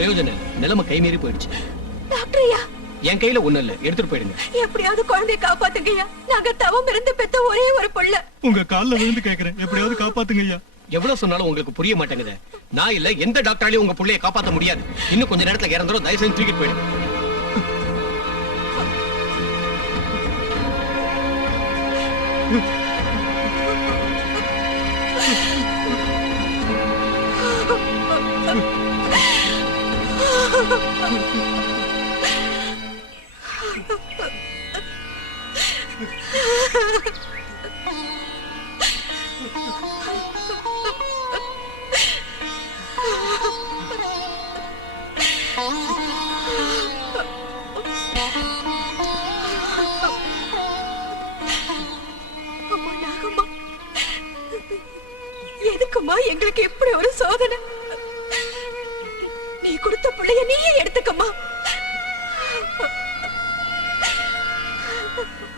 பிரயோஜனம் இல்ல, நிலைமை கை மீறி போயிடுச்சு. டாக்டர் ஐயா, என் கையில ஒண்ணு இல்ல, எடுத்துட்டு போயிடுங்க. எப்படியாவது குழந்தைய காப்பாத்துங்க ஐயா. நாங்க தவம் இருந்து பெத்த ஒரே ஒரு புள்ள. உங்க கால்ல விழுந்து கேக்குறேன், எப்படியாவது காப்பாத்துங்க ஐயா. எவ்வளவு சொன்னாலும் உங்களுக்கு புரிய மாட்டேங்குது. நான் இல்ல, எந்த டாக்டராலையும் உங்க புள்ளைய காப்பாத்த முடியாது. இன்னும் கொஞ்ச நேரத்துல இறந்துரும். தயவு செஞ்சு தூக்கிட்டு போயிடுங்க. அம்மா நாகம்மா, எதுக்குமா எங்களுக்கு இப்படி ஒரு சோதனை? நீ கொடுத்த பிள்ளைய நீயே எடுத்துக்கம்மா.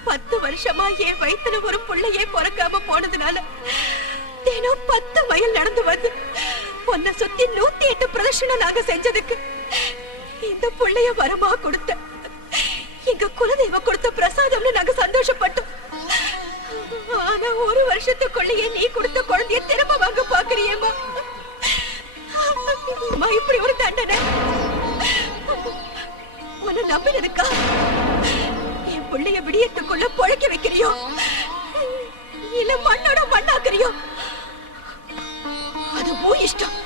10 வருஷமா என் வயித்துல ஒரு பிள்ளையே பிறக்காம போனதுனால தினம் 10 மைல் நடந்து வந்து உன்னை சுத்தி 108 பிரதர்ஷனம் நாங்க செஞ்சதுக்கு இந்த பிள்ளைய வரமா கொடுத்த எங்க குலதெய்வ கொடுத்த பிரசாதம்னு நாங்க சந்தோஷப்பட்டோம். ஆனா ஒரு வருஷத்துக்குள்ளேயே நீ கொடுத்த குழந்தைய திரும்ப வாங்க பாக்குறியேம்மா. இப்படி ஒரு தண்டனை உன்னை நம்பினதுக்கா என் பிள்ளைய விடியத்துக்குள்ள பொழைக்க வைக்கிறியோ இல்ல மண்ணோட மண்ணாக்குறியோ? அது உன் இஷ்டம்.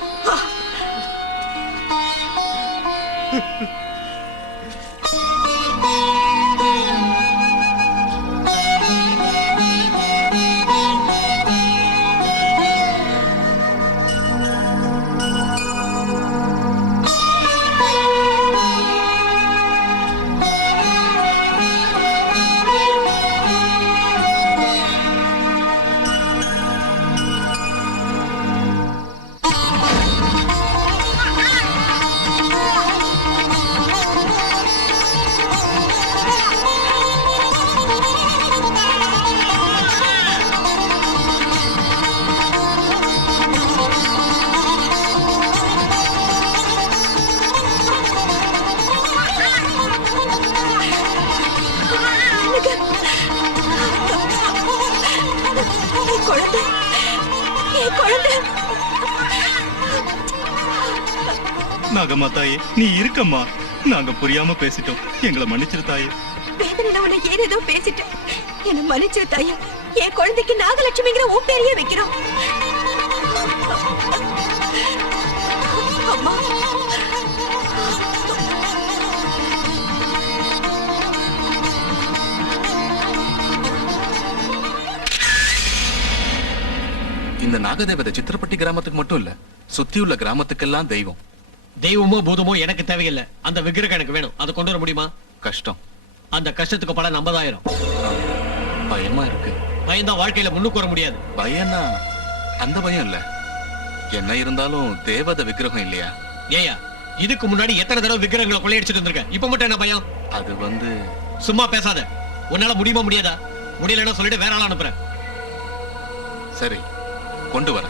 நாகம்மா தாயே, நீ இருக்கம்மா. நாங்க புரியாம பேசிட்டோம், எங்களை மன்னிச்சிரு தாயே. வேதனையில உன்னை ஏதேதோ பேசிட்டேன், என்ன மன்னிச்சிரு தாயா. என் குழந்தைக்கு நாகலட்சுமிங்கிற உன் பேரையே வைக்கிறோம். அம்மா, இந்த நாகதேவதை சித்திரப்பட்டி கிராமத்துக்கு மட்டும் இல்ல, சுத்தியுள்ள கிராமத்துக்கெல்லாம் தெய்வம். தெய்வமோ பூதமோ எனக்கு தேவையில்லை. அந்த விக்கிரகம் எனக்கு வேணும். அதை கொண்டு வர முடியுமா? கஷ்டம். அந்த கஷ்டத்துக்கு பலன் 50,000. பயமா இருக்கு. பயம்தான் வாழ்க்கையில முன்னுக்கு வர முடியாது. பயம்னா அந்த பயம் இல்ல, என்ன இருந்தாலும் தேவதை விக்கிரகம் இல்லையா? ஏயா, இதுக்கு முன்னாடி எத்தனை தடவை விக்கிரகங்களை கொள்ளையடிச்சிட்டு இருந்திருக்க? இப்ப மட்டும் என்ன பயம்? அது சும்மா பேசாத. உன்னால முடியுமா முடியாதா? முடியலன்னா சொல்லிட்டு வேற ஆள அனுப்புறேன். சரி, கொண்டு வர.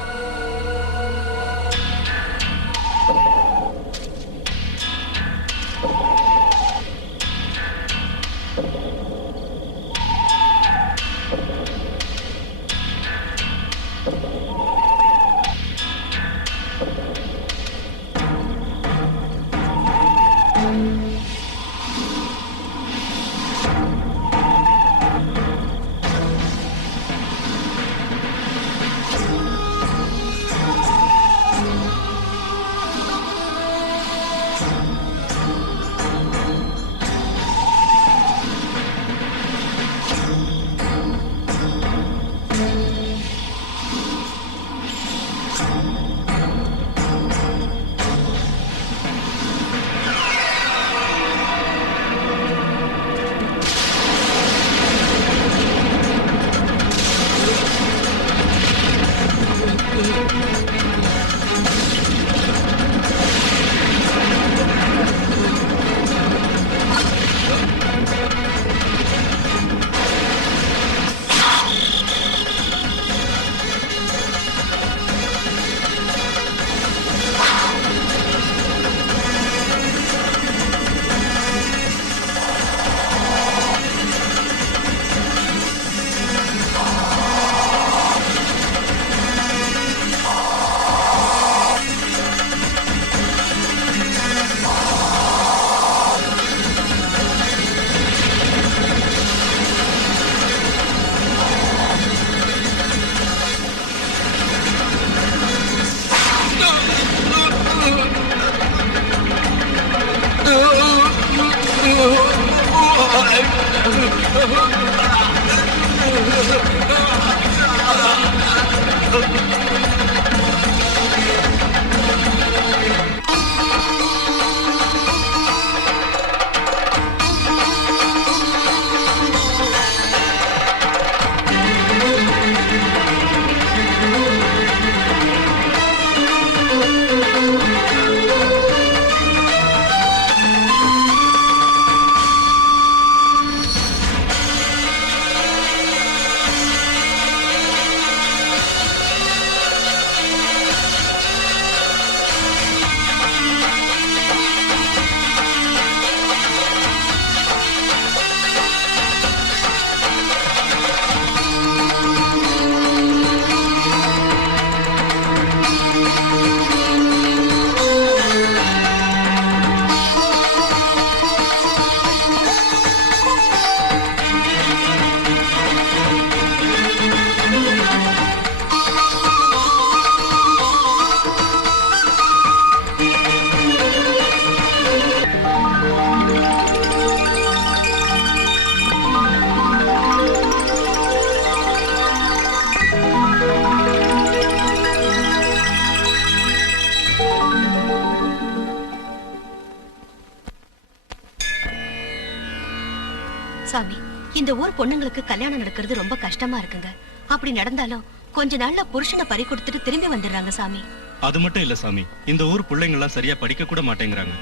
சாமி, இந்த ஊர் பொண்ணுங்களுக்கு கல்யாணம் நடக்கிறது ரொம்ப கஷ்டமா இருக்குங்க. அப்படி நடந்தாலும் கொஞ்ச நாள்ல புருஷனை பறி கொடுத்துட்டு திரும்பி வந்துடுறாங்க சாமி. அது மட்டும் இல்ல சாமி, இந்த ஊர் பிள்ளைங்க எல்லாம் சரியா படிக்க கூட மாட்டேங்கிறாங்க.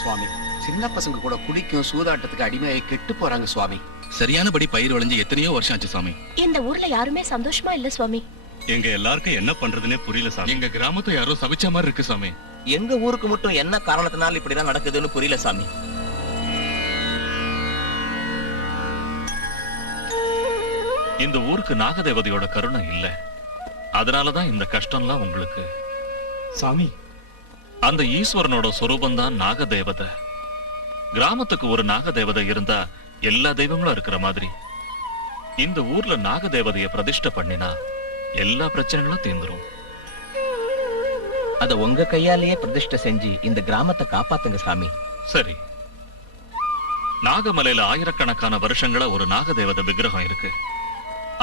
சுவாமி, சின்ன பசங்க கூட குடிக்கும் சூதாட்டத்துக்கு அடிமையாகி கெட்டு போறாங்க சுவாமி. சரியானபடி பயிர் விளைஞ்சு எத்தனையோ வருஷம் ஆச்சு சாமி. இந்த ஊர்ல யாருமே சந்தோஷமா இல்ல சுவாமி. எங்க எல்லாருக்கும் என்ன பண்றதுன்னே புரியல சாமி. எங்க கிராமத்தை யாரோ சபிச்ச மாதிரி இருக்கு சாமி. எங்க ஊருக்கு மட்டும் என்ன காரணத்தினால இப்படி எல்லாம் நடக்குதுன்னு புரியல சாமி. இந்த ஊருக்கு நாகதேவதையோட கருணை இல்ல, அதனாலதான் இந்த கஷ்டம்லாம் உங்களுக்கு. சாமி, அந்த ஈஸ்வரனோட சொரூபம் தான் நாகதேவதை. கிராமத்துக்கு ஒரு நாகதேவதை இருந்தா எல்லா தெய்வங்களும் இருக்கிற மாதிரி இந்த ஊர்ல நாகதேவதைய பிரதிஷ்டை பண்ணினா எல்லா பிரச்சனைகளும் தீர்ந்துரும். அத உங்க கையாலேயே பிரதிஷ்டை செஞ்சு இந்த கிராமத்தை காப்பாத்துங்க சாமி. சரி, நாகமலையில ஆயிரக்கணக்கான வருஷங்களா ஒரு நாகதேவதை விக்கிரகம் இருக்கு.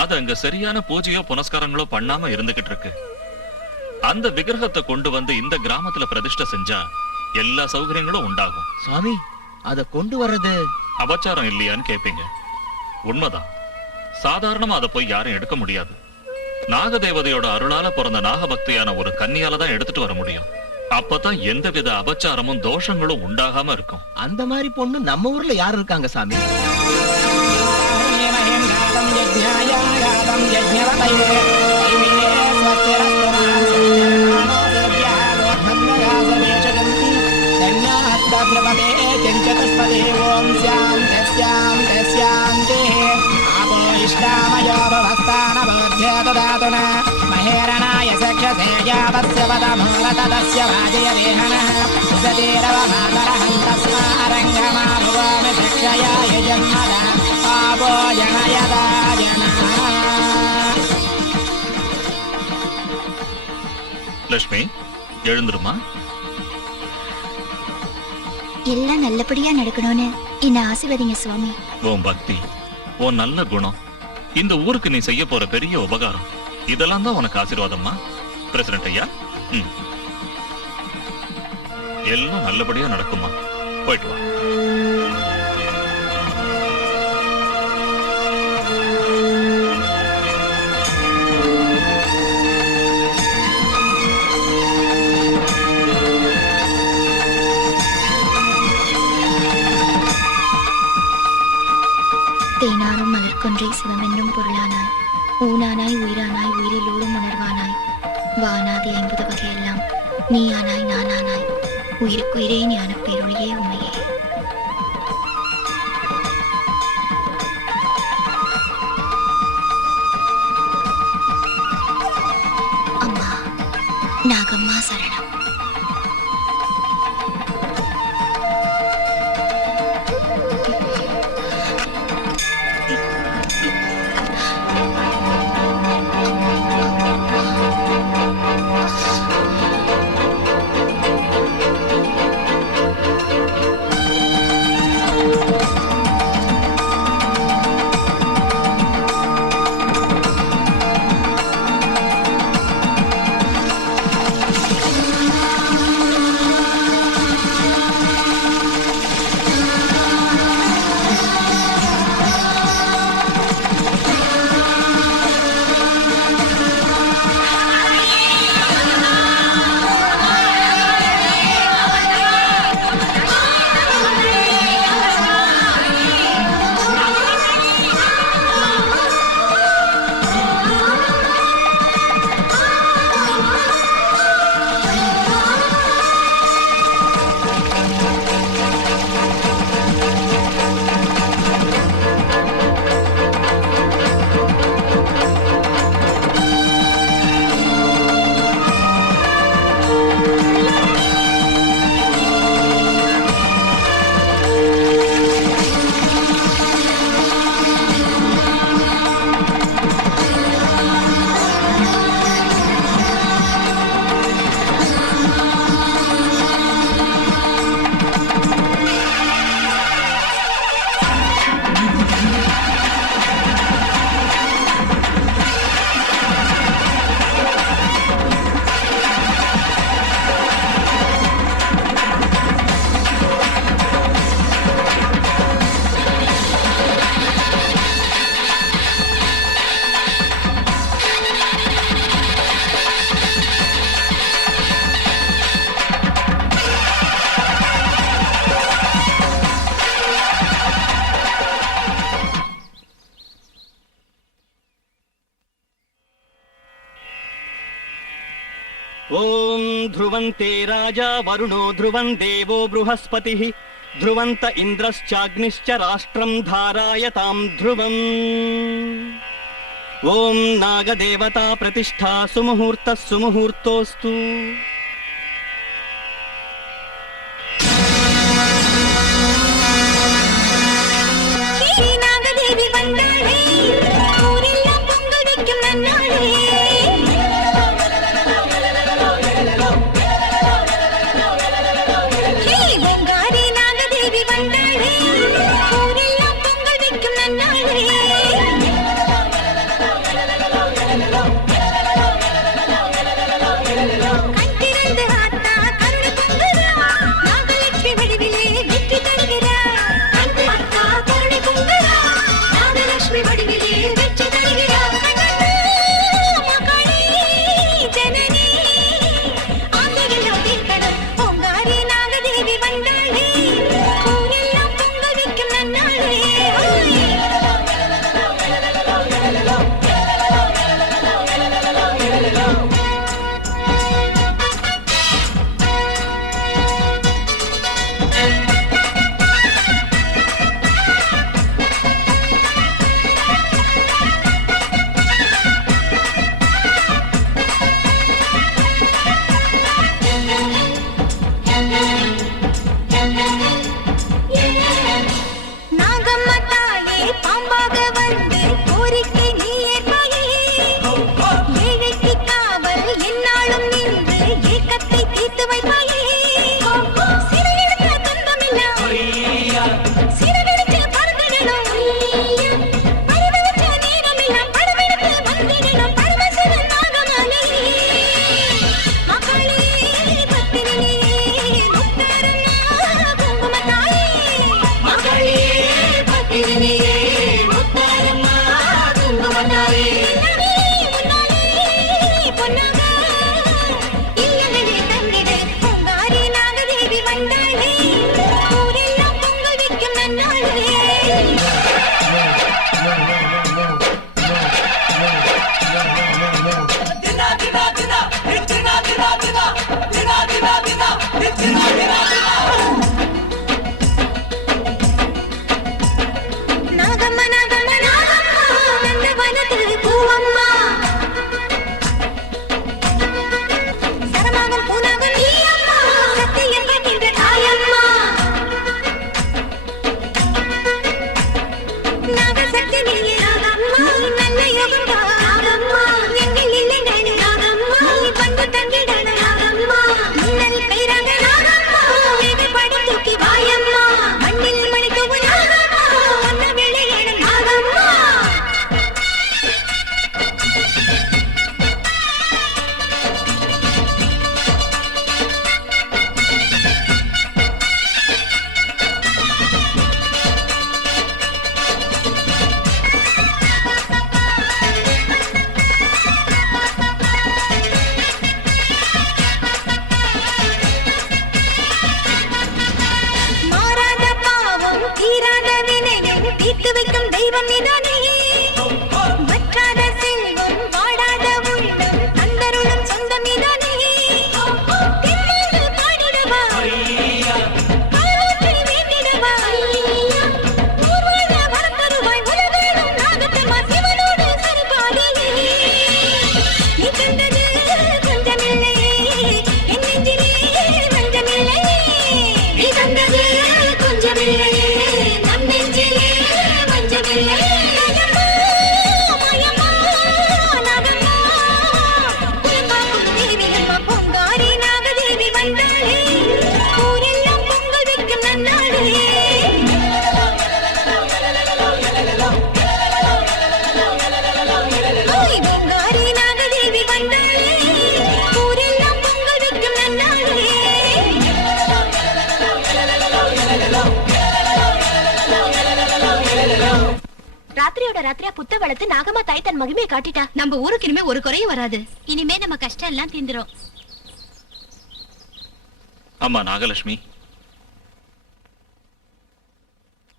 அது அங்க சரியான பூஜையோ புனஸ்காரங்களோ பண்ணாம இருந்துகிட்டு இருக்கு. அந்த விக்கிரகத்தை கொண்டு வந்து இந்த கிராமத்துல பிரதிஷ்டை செஞ்சா எல்லா சௌகரியங்களும் உண்டாகும். சுவாமி, அத கொண்டு வர்றது அபச்சாரம் இல்லையான்னு கேட்பீங்க. உண்மைதான். சாதாரணமா அதை போய் யாரும் எடுக்க முடியாது. நாகதேவதையோட அருளால பிறந்த நாகபக்தியான ஒரு கன்னியால தான் எடுத்துட்டு வர முடியும். அப்பதான் எந்தவித அபச்சாரமும் தோஷங்களும் உண்டாகாம இருக்கும். அந்த மாதிரி பொண்ணு நம்ம ஊர்ல யாரு இருக்காங்க சாமி? महेरणाय सख्यसे यावस्य वदमूलतदस्य वाजय देहनः सुधीरवमातरहन्तस्मारङ्गमा भुवामि शिक्षयाय जन्मदा पापो जनयदा जनः. லட்சுமி, எழுந்துருமா. எல்லாம் நல்லபடியா நடக்கணும்னு என்ன ஆசீர்வதிங்க சுவாமி. உன் பக்தி, உன் நல்ல குணம் இந்த ஊருக்கு நீ செய்ய போற பெரிய உபகாரம், இதெல்லாம் தான் உனக்கு ஆசீர்வாதம்மா. பிரசிடென்ட் ஐயா, எல்லாம் நல்லபடியா நடக்குமா. போயிட்டு வா. தேனாரும் மலர்கொன்றை சிவமென்னும் பொருளானாய் ஊனானாய் உயிரானாய் உயிரிலூடும் உணர்வானாய் வானாதி 50 வகையெல்லாம் நீயானாய் நானானாய் உயிருக்குயிரே ஞான பேரொழியே உமையே. அம்மா நாகம்மா சரணம். ॐ ध्रुवन्ते राजा वरुणो ध्रुवं देवो बृहस्पतिः ध्रुवन्त इन्द्रश्चाग्निश्च राष्ट्रं धारायतां ध्रुवम् ॐ नागदेवता प्रतिष्ठा सुमुहूर्तः सुमुहूर्तोऽस्तु நாகதேவி வந்தாளே ஊரெல்லாம் பொங்கல் வைக்கும் நன்னாளே பொங்காரி நாகதேவி வந்தாளே ஊரெல்லாம் பொங்கல் வைக்கும் நன்னாளே கண் திறந்து ஆத்தா கருணை பொங்குறா நாகலட்சுமி வடிவிலே வெற்றி தருகிறா ஆத்தா கருணை பொங்குறா நாகலட்சுமி வடிவிலே வெற்றி தருகிறா மகளே ஜனனி ஆசைகள் தீர்க்கணும் பொங்காரி நாகதேவி வந்தாளே ஊரெல்லாம் பொங்கல் வைக்கும் நன்னாளே நாகம்மா தாயே பாம்பாக வந்து கோரிக்கை நீ ஏற்பாயே ஏழைக்கு காவல் என்னாலும் நின்று ஏக்கத்தை தீர்த்து வைப்பாயே சிறையெடுத்த துன்பமெல்லாம் சிறகடிச்ச பறந்துடணும் பரிவழிச்ச நேரமெல்லாம் படமெடுத்து வந்திடணும் பரமசிவன் நாகமானே மகளே பத்தினியே முத்தாரம்மா குங்குமத்தாயே மகளே பத்தினியே முத்தாரம்மா குங்குமத்தாயே பொன்னாக இல்லங்களே தந்திடு பொங்காரி நாகதேவி வந்தாளே ஊரெல்லாம் பொங்கல் வைக்கும் நன்னாளே நாகம்மா நாகம்மா நாகம்மா நந்தவனத்தில் பூவம்மா சரமாகும் பூனாகும் நீ அம்மா சத்தியம் கேட்கின்ற தாயம்மா நாகசக்தி நீயே நாகம்மா நல்ல யோகம் தா நாகம்மா எங்கள் இல்லைகள் நாகம்மா வந்து தங்கிடன நாகம்மா மின்னல் கைராக நாகம்மா வேகப்படி தூக்கி வாயம்மா மண்ணில் மணி தூவு நாகம்மா ஒன்ன விளையாட நாகம்மா மாறாத பாவம் தீராத வினையும் தீர்த்து வைக்கும் தெய்வம் நீதானே வற்றாத செல்வம் வாடாத உள்ளம் தந்தருளும் சொந்தம் நீதானே தென்னாடு பாடிடவா பாலூற்றி வேண்டிடவா ஊர்வாழ வரம் தருவாய் உலகாடும் நாகத்தம்மா சிவனோடு சரிபாடியே நீ கண்டது கொஞ்சமில்லை என் நெஞ்சிலே மஞ்சமில்லை நீ கண்டது கொஞ்சமில்லை நம் நெஞ்சிலே மஞ்சமில்லை நாகம்மா, மாயம்மா, நாகம்மா, குலங்காக்கும் தேவியம்மா பொங்காரி நாகதேவி வந்தாளே ஊரெல்லாம் பொங்கல் வைக்கும் நன்னாளே ஓய் பொங்காரி நாகதேவி வந்தாளே ஊரெல்லாம் பொங்கல் வைக்கும் நன்னாளே ராத்திரியோட ராத்திரியா புத்த வளர்த்து நாகம்மா தாய் தன் மகிமையை காட்டிட்டா நம்ம ஊருக்கு இனிமே ஒரு குறையும் வராது இனிமே நம்ம கஷ்டம் எல்லாம் தீந்துரும் அம்மா நாகலட்சுமி,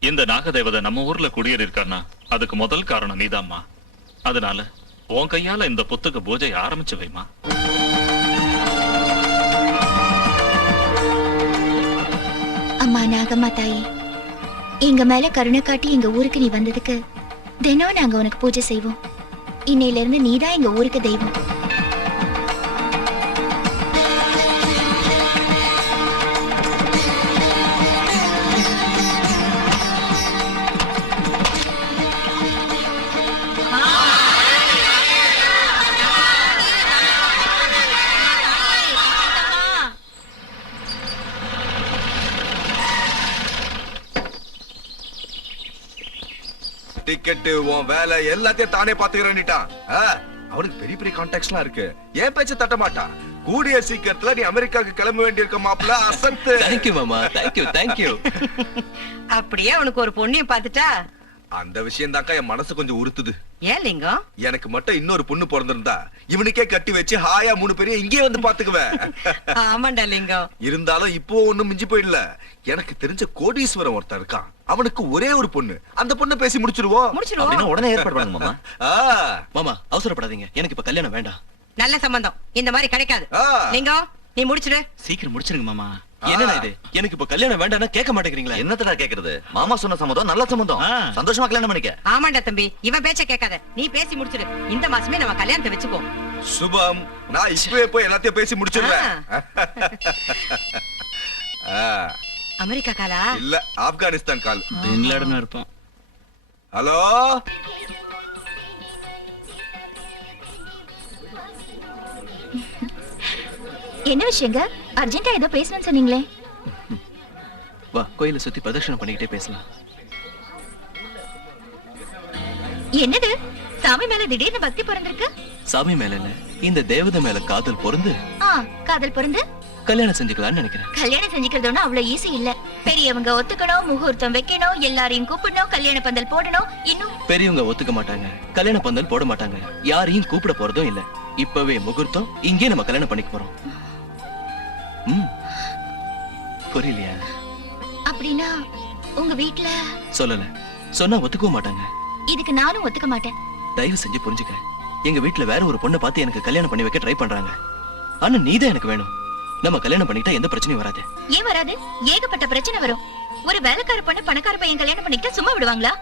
இந்த நாகதேவதை நம்ம ஊர்ல குடியேறியிருக்கான்னா அதுக்கு முதல் காரணம் நீதாம்மா. அதனால உன் கையால இந்த புத்துக்கு பூஜை ஆரம்பிச்சு வைமா. அம்மா நாகம்மா தாயி, எங்க மேல கருணை காட்டி எங்க ஊருக்கு நீ வந்ததுக்கு தினம் நாங்க உனக்கு பூஜை செய்வோம். இன்னையில இருந்து நீதான் எங்க ஊருக்கு தெய்வம். டிக்கெட் உன் வேலை எல்லாத்தையும் தானே பாத்துக்கிறேன்னுட்டான். அவனுக்கு பெரிய பெரிய கான்டாக்ட்ஸ்லாம் இருக்கு. ஏன் பேச்ச தட்ட மாட்டான். கூடிய சீக்கிரத்துல நீ அமெரிக்காவுக்கு கிளம்ப வேண்டியிருக்க மாப்பிள்ள. அசத்து. தேங்க்யூ மாமா, தேங்க்யூ. அப்படியே அவனுக்கு ஒரு பொண்ணையும் பாத்துட்டா? அந்த விஷயம் தாக்கா என் மனசு கொஞ்சம் உறுத்துது. ஏன் லிங்கம்? எனக்கு மட்டும் இன்னொரு பொண்ணு பிறந்திருந்தா இவனுக்கே கட்டி வச்சு ஹாயா 3 பேரையும் இங்கே வந்து பாத்துக்குவேன். ஆமாண்டா லிங்கம். இருந்தாலும் இப்போ ஒண்ணும் மிஞ்சி போயிடல. எனக்கு தெரிஞ்ச கோடீஸ்வரன் ஒருத்தன் இருக்கான். அவனுக்கு ஒரே ஒரு பொண்ணு. அந்த பொண்ணை பேசி முடிச்சிருவோம். உடனே ஏற்பாடு பண்ணுங்க மாமா. மாமா அவசரப்படாதீங்க, எனக்கு இப்ப கல்யாணம் வேண்டாம். நல்ல சம்பந்தம் இந்த மாதிரி கிடைக்காது. லிங்கம் நீ முடிச்சிடு. சீக்கிரம் முடிச்சிருங்க மாமா. என்னடா இது, எனக்கு இப்ப கல்யாணம் வேண்டாம்னா கேட்க மாட்டேங்கிறீங்களா? என்னத்தடா கேக்குறது? மாமா சொன்ன சம்மதம் நல்ல சம்மதம். சந்தோஷமா கல்யாணம் பண்ணிக்க. ஆமாண்டா தம்பி, இவன் பேச்ச கேட்காத. நீ பேசி முடிச்சிடு. இந்த மாசமே நம்ம கல்யாணத்தை வச்சுக்கோ. சுபம், நான் இப்பவே போய் எல்லாத்தையும் பேசி முடிச்சிடுறேன். அமெரிக்கா காலா இல்ல ஆப்கானிஸ்தான் கால். பின்லாடன் இருப்பான். ஹலோ, என்ன விஷயங்க? அர்ஜென்ட்டா ஏதோ பேசணும்னு சொன்னீங்களே. வா, கோயிலை சுத்தி பிரதர்ஷனம் பண்ணிக்கிட்டே பேசலாம். என்னது, சாமி மேல திடீர்னு பக்தி பிறந்திருக்கு? சாமி மேல இல்ல, இந்த தேவதை மேல காதல் பொருந்து காதல் பிறந்து கல்யாணம் செஞ்சுக்கலாம்னு நினைக்கிறேன். கல்யாணம் செஞ்சுக்கிறது ஒண்ணும் அவ்வளவு ஈஸி இல்ல. பெரியவங்க ஒத்துக்கணும், முகூர்த்தம் வைக்கணும், எல்லாரையும் கூப்பிடணும், கல்யாண பந்தல் போடணும். இன்னும் பெரியவங்க ஒத்துக்க மாட்டாங்க, கல்யாண பந்தல் போட மாட்டாங்க, யாரையும் கூப்பிட போறதும் இல்ல. இப்பவே முகூர்த்தம், இங்கே நம்ம கல்யாணம் பண்ணிக்க போறோம். புரியலையா? அப்படின்னா உங்க வீட்ல சொல்லல, சொன்னா ஒத்துக்கவும் மாட்டாங்க. இதுக்கு நானும் ஒத்துக்க மாட்டேன். தயவு செஞ்சு புரிஞ்சுக்க. எங்க வீட்ல வேற ஒரு பொண்ணை பார்த்து எனக்கு கல்யாணம் பண்ணி வைக்க ட்ரை பண்றாங்க. ஆனா நீதான் எனக்கு வேணும். நம்ம கல்யாணம் பண்ணிக்கிட்டா எந்த பிரச்சனையும் வராது. ஏன் வராது? ஏகப்பட்ட பிரச்சனை வரும். ஒரு வேலைக்கார பொண்ணு பணக்கார பையன் கல்யாணம் பண்ணிக்கிட்டா சும்மா விடுவாங்களா?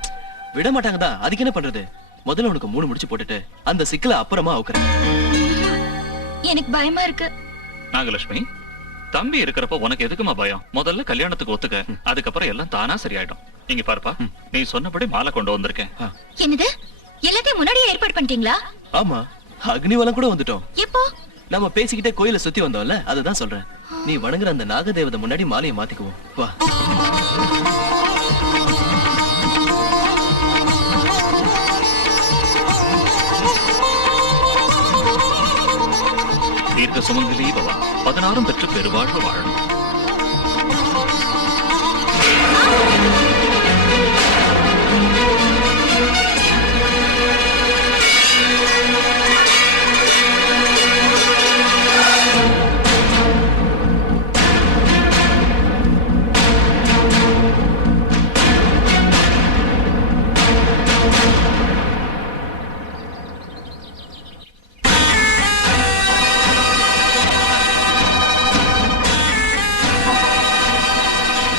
விட மாட்டாங்க தான். அதுக்கு என்ன பண்றது? முதல்ல உனக்கு 3 முடிச்சு போட்டுட்டு அந்த சிக்கலை அப்புறமா அவுக்குறேன். எனக்கு பயமா இருக்கு. நாகலட்சுமி, தம்பி இருக்கிறப்ப உனக்கு எதுக்குமா பயம்? முதல்ல கல்யாணத்துக்கு ஒத்துக்க, அதுக்கப்புறம் எல்லாம் தானா சரியாயிடும். நீங்க பாருப்பா, நீ சொன்னபடி மாலை கொண்டு வந்திருக்கேன். என்னது, எல்லாத்தையும் முன்னாடியே ஏற்பாடு பண்ணிட்டீங்களா? ஆமா, அக்னிவலம் கூட வந்துட்டோம். எப்போ? நம்ம பேசிக்கிட்டே கோயிலை சுத்தி வந்தோம்ல, அதுதான் சொல்றேன். நீ வணங்குற அந்த நாகதேவதை முன்னாடி மாலையை மாத்திக்குவோம். வா. தீர்க்க சுமங்கலி பவா, 16 பெற்று பெருவாழ்வு வாழணும்.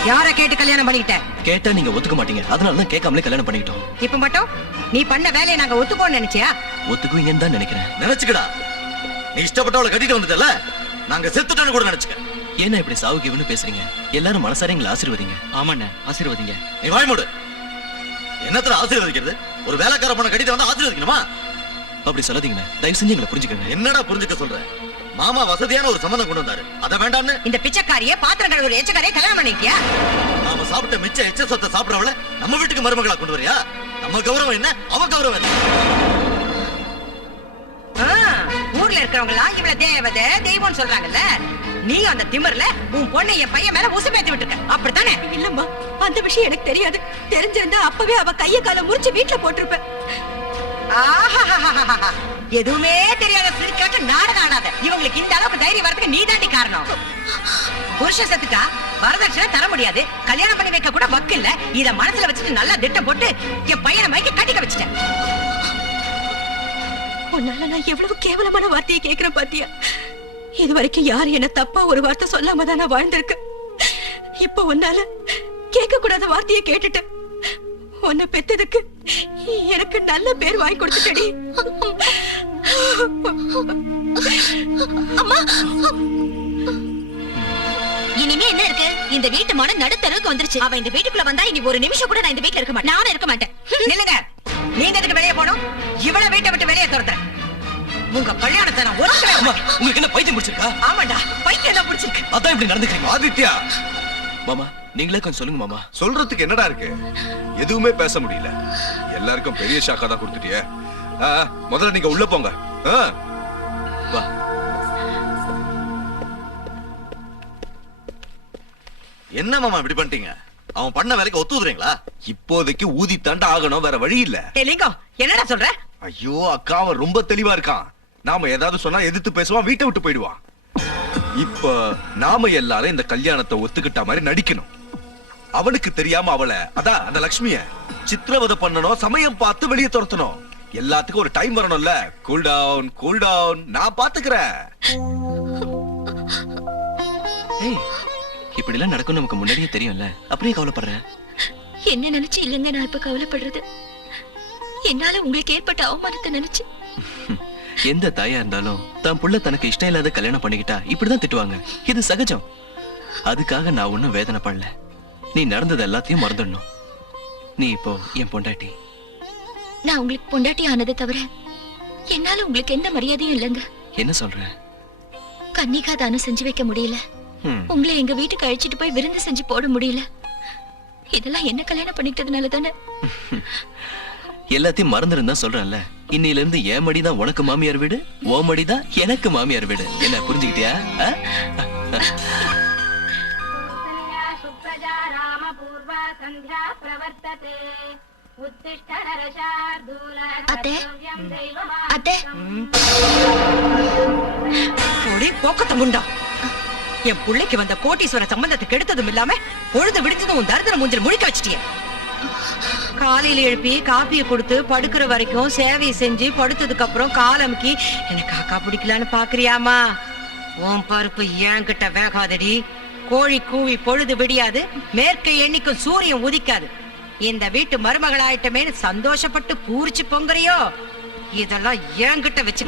யார கேட்டு கல்யாணம் பண்ணிக்கிட்ட? கேட்டா நீங்க ஒத்துக்க மாட்டீங்க, அதனாலதான் கேட்காமலே கல்யாணம் பண்ணிக்கிட்டோம். இப்ப மட்டும் நீ பண்ண வேலையை நாங்க ஒத்துப்போன்னு நினைச்சியா? ஒத்துக்குவீங்கன்னு தான் நினைக்கிறேன். நினைச்சுக்கடா, நீ இஷ்டப்பட்டவளை கட்டிட்டு வந்துட்டல, நாங்க செத்துட்டோன்னு கூட நினைச்சுக்க. ஏன்னா இப்படி சாவுகிவன்னு பேசுறீங்க? எல்லாரும் மனசார எங்களை ஆசீர்வதிங்க. ஆமாண்ணே, ஆசீர்வதிங்க. நீ வாய் மூடு. என்னத்துல ஆசீர்வதிக்கிறது? ஒரு வேலைக்கார பொண்ணை கட்டிட்டு வந்தா ஆசீர்வதிக்கணுமா? அப்படி சொல்லாதீங்கண்ணே, தயவு செஞ்சு எங்களை புரிஞ்சுக்கங்க. என்னடா புரிஞ்சுக்க சொல்ற? மாமா வசதியான ஒரு சம்பந்தம் கொண்டு வந்தாரு, அத வேண்டான்னு இந்த பிச்சைக்காரியே பாத்திரம் கழுவுற எச்சக்காரியே கல்யாணம் பண்ணிக்கியா? நாம சாப்பிட்ட மிச்ச எச்ச சொத்தை சாப்பிடறவள நம்ம வீட்டுக்கு மருமகளா கொண்டு வரியா? நம்ம கௌரவம் என்ன, அவ கௌரவம் என்ன? ஊர்ல இருக்கிறவங்க எல்லாம் இவள தேவதை தெய்வம்னு சொல்றாங்கல்ல, நீ அந்த திமிர்ல உன் பொண்ணை என் பையன் மேல உசுமேத்தி விட்டுருக்க, அப்படித்தானே? இல்லம்மா, அந்த விஷயம் எனக்கு தெரியாது. தெரிஞ்சிருந்தா அப்பவே அவ கைய கால முறிச்சு வீட்டுல போட்டிருப்ப. எதுவுமே தெரியாத சிரிக்காட்டு நாடகம் ஆடாத. இவங்களுக்கு இந்த அளவுக்கு தைரியம் வரதுக்கு நீ தாண்டி காரணம். புருஷன் செத்துட்டா வரதட்சணை தர முடியாது, கல்யாணம் பண்ணி வைக்க கூட வக்கு இல்ல. இத மனசுல வச்சுட்டு நல்லா திட்டம் போட்டு என் பையனை மைக்க கட்டிக்க வச்சுட்டேன். உன்னால நான் எவ்வளவு கேவலமான வார்த்தையை கேட்கிறேன் பாத்தியா? இது வரைக்கும் யாரு என்ன தப்பா ஒரு வார்த்தை சொல்லாம தான் நான் வாழ்ந்திருக்கேன். இப்ப உன்னால கேட்க கூடாத வார்த்தையை கேட்டுட்டு உன்னை பெத்ததுக்கு எனக்கு நல்ல பேர் வாங்கி கொடுத்துட்டடி. அம்மா, இனிமே என்ன இருக்கு? இந்த வீட்டு மனம் நடுத்தரவுக்கு வந்துருச்சு. அவ இந்த வீட்டுக்குள்ள வந்தா இனி ஒரு நிமிஷம் கூட நான் இந்த வீட்டுல இருக்க மாட்டேன். நானும் இருக்க மாட்டேன். நில்லுங்க. நீங்க எதுக்கு வெளியே போகணும்? இவ்வளவு வீட்டை விட்டு வெளியே துரத்துறேன். உங்க கல்யாணத்தை நான் ஒருத்தர. உங்களுக்கு என்ன பைத்தியம் பிடிச்சிருக்கா? ஆமாண்டா, பைத்தியம் தான் பிடிச்சிருக்கு. அதான் இப்படி நடந்துக்கிறீங்க. ஆதித்யா, மாமா நீங்களே கொஞ்சம் சொல்லுங்க மாமா. சொல்றதுக்கு என்னடா இருக்கு? எதுவுமே பேச முடியல. எல்லாருக்கும் பெரிய ஷாக்கா தான் கொடுத்துட்டியே. முதல்ல நீங்க உள்ள போங்க. வா. என்ன மாமா இப்படி பண்ணிட்டீங்க? அவன் பண்ண வேலைக்கு ஒத்துதுறீங்களா? இப்போதைக்கு ஊதி தாண்டா ஆகணும், வேற வழி இல்ல. லிங்கம், என்னடா சொல்ற? ஐயோ அக்கா, அவன் ரொம்ப தெளிவா இருக்கான். நாம ஏதாவது சொன்னா எதிர்த்து பேசுவான், வீட்டை விட்டு போயிடுவான். இப்ப நாம எல்லாரும் இந்த கல்யாணத்தை ஒத்துக்கிட்ட மாதிரி நடிக்கணும். அவனுக்கு தெரியாம அவளை, அதான் அந்த லட்சுமிய சித்திரவதை பண்ணணும், சமயம் பார்த்து வெளியே துரத்தணும். எல்லாத்துக்கும் ஒரு டைம் வரணும்ல. கூல் டவுன், கூல் டவுன், நான் பாத்துக்கிறேன். ஏய், இப்படி எல்லாம் நடக்கும் நமக்கு முன்னாடியே தெரியும்ல, அப்படியே கவலைப்படுறேன். என்ன நினைச்சு இல்லைங்க நான் இப்ப கவலைப்படுறது? என்னால உங்களுக்கு ஏற்பட்ட அவமானத்தை நினைச்சு. எந்த தாயா இருந்தாலும் தான் புள்ள தனக்கு இஷ்டம் இல்லாத கல்யாணம் பண்ணிக்கிட்டா இப்படிதான் திட்டுவாங்க. இது சகஜம். அதுக்காக நான் ஒண்ணும் வேதனை பண்ணல. நீ நடந்தது எல்லாத்தையும் மறந்துடணும். நீ இப்போ என் பொண்டாட்டி. நான் உங்களுக்கு பொண்டாட்டி ஆனதை தவிர என்னால உங்களுக்கு எந்த மரியாதையும் இல்லைங்க. என்ன சொல்ற? கன்னிகா தானம் செஞ்சு வைக்க முடியல. உங்களை எங்க வீட்டுக்கு அழைச்சிட்டு போய் விருந்து செஞ்சு போட முடியல. இதெல்லாம் என்ன கல்யாணம் பண்ணிக்கிட்டதுனால தானே. எல்லாத்தையும் மறந்துருந்தா சொல்றேன்ல. இன்னையில இருந்து என் மடிதான் உனக்கு மாமியார் வீடு, ஓ மடிதான் எனக்கு மாமியார் வீடு. என்ன புரிஞ்சுக்கிட்டியா? போக்கத்த முண்டா, என் பிள்ளைக்கு வந்த கோட்டீஸ்வர சம்பந்தத்தை கெடுத்ததும் இல்லாம பொழுது விடுத்ததும் உன் தரித்திர மூஞ்சில முழிக்க வச்சிட்டிய. காலையில எழுப்பி காப்பியை கொடுத்து படுக்கிற வரைக்கும் சேவையை செஞ்சு படுத்ததுக்கு அப்புறம் காலமுக்கி எனக்கு காக்கா பிடிக்கலான்னு பாக்குறியாமா? உன் பருப்பு ஏன் கிட்ட வேகாதடி. கோழி கூவி பொழுது விடியாது, மேற்கு எண்ணிக்கும் சூரியன் உதிக்காது. இந்த வீட்டு மருமகளாயிட்டமேனு சந்தோஷப்பட்டு பூரிச்சு பொங்குறியோ? இதெல்லாம் ஏன் கிட்ட வச்சு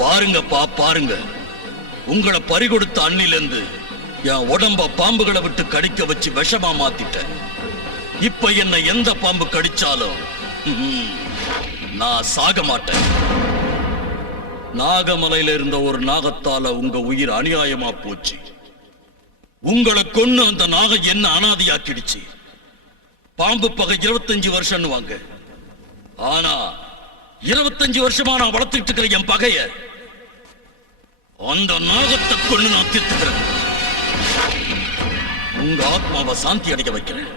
பாருங்கப்பா பாருங்க, உங்களை பறிகொடுத்த அன்னிலிருந்து என் உடம்ப பாம்புகளை விட்டு கடிக்க வச்சு விஷமா மாத்திட்டேன். இப்ப என்ன எந்த பாம்பு கடிச்சாலும் நான் சாக மாட்டேன். நாகமலையில இருந்த ஒரு நாகத்தால உங்க உயிர் அநியாயமா போச்சு. உங்களை கொன்னு அந்த நாகம் என்ன அனாதையாக்கிடுச்சு. பாம்பு பகை 25 வருஷம் வாங்க. ஆனா 25 வருஷமா நான் வளர்த்துட்டு இருக்கிற என் பகைய அந்த நாகத்தை கொண்டு நான் தீர்த்துக்கிறேன். உங்க ஆத்மாவை சாந்தி அடைய வைக்கிறேன்.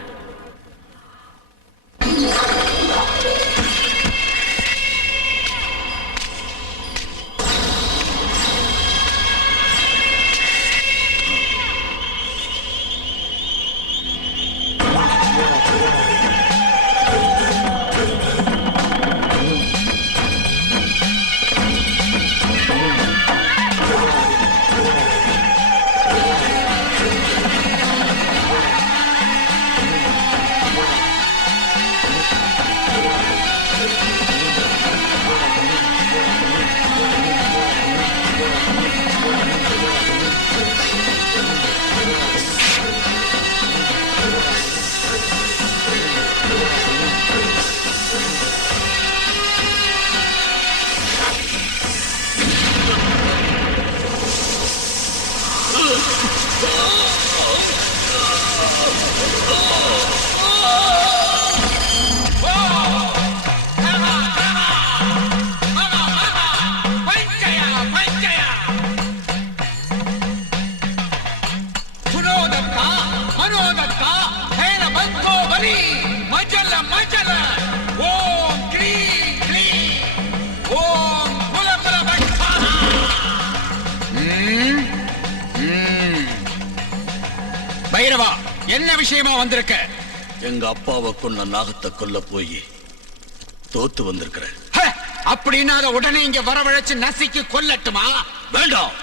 நாகக்கா ஹேன பங்கோ பலி மஜல மஜல ஓம் க்ரீ க்ரீ ஓம் புலபல பட்டா. பைரவா, என்ன விஷயமா வந்திருக்க? எங்க அப்பாவை கொன்ன நாகத்தை கொல்ல போய் தோத்து வந்திருக்கிறேன். அப்படின்னா அதை உடனே இங்க வரவழைச்சு நசுக்கி கொல்லட்டுமா? வேண்டாம்,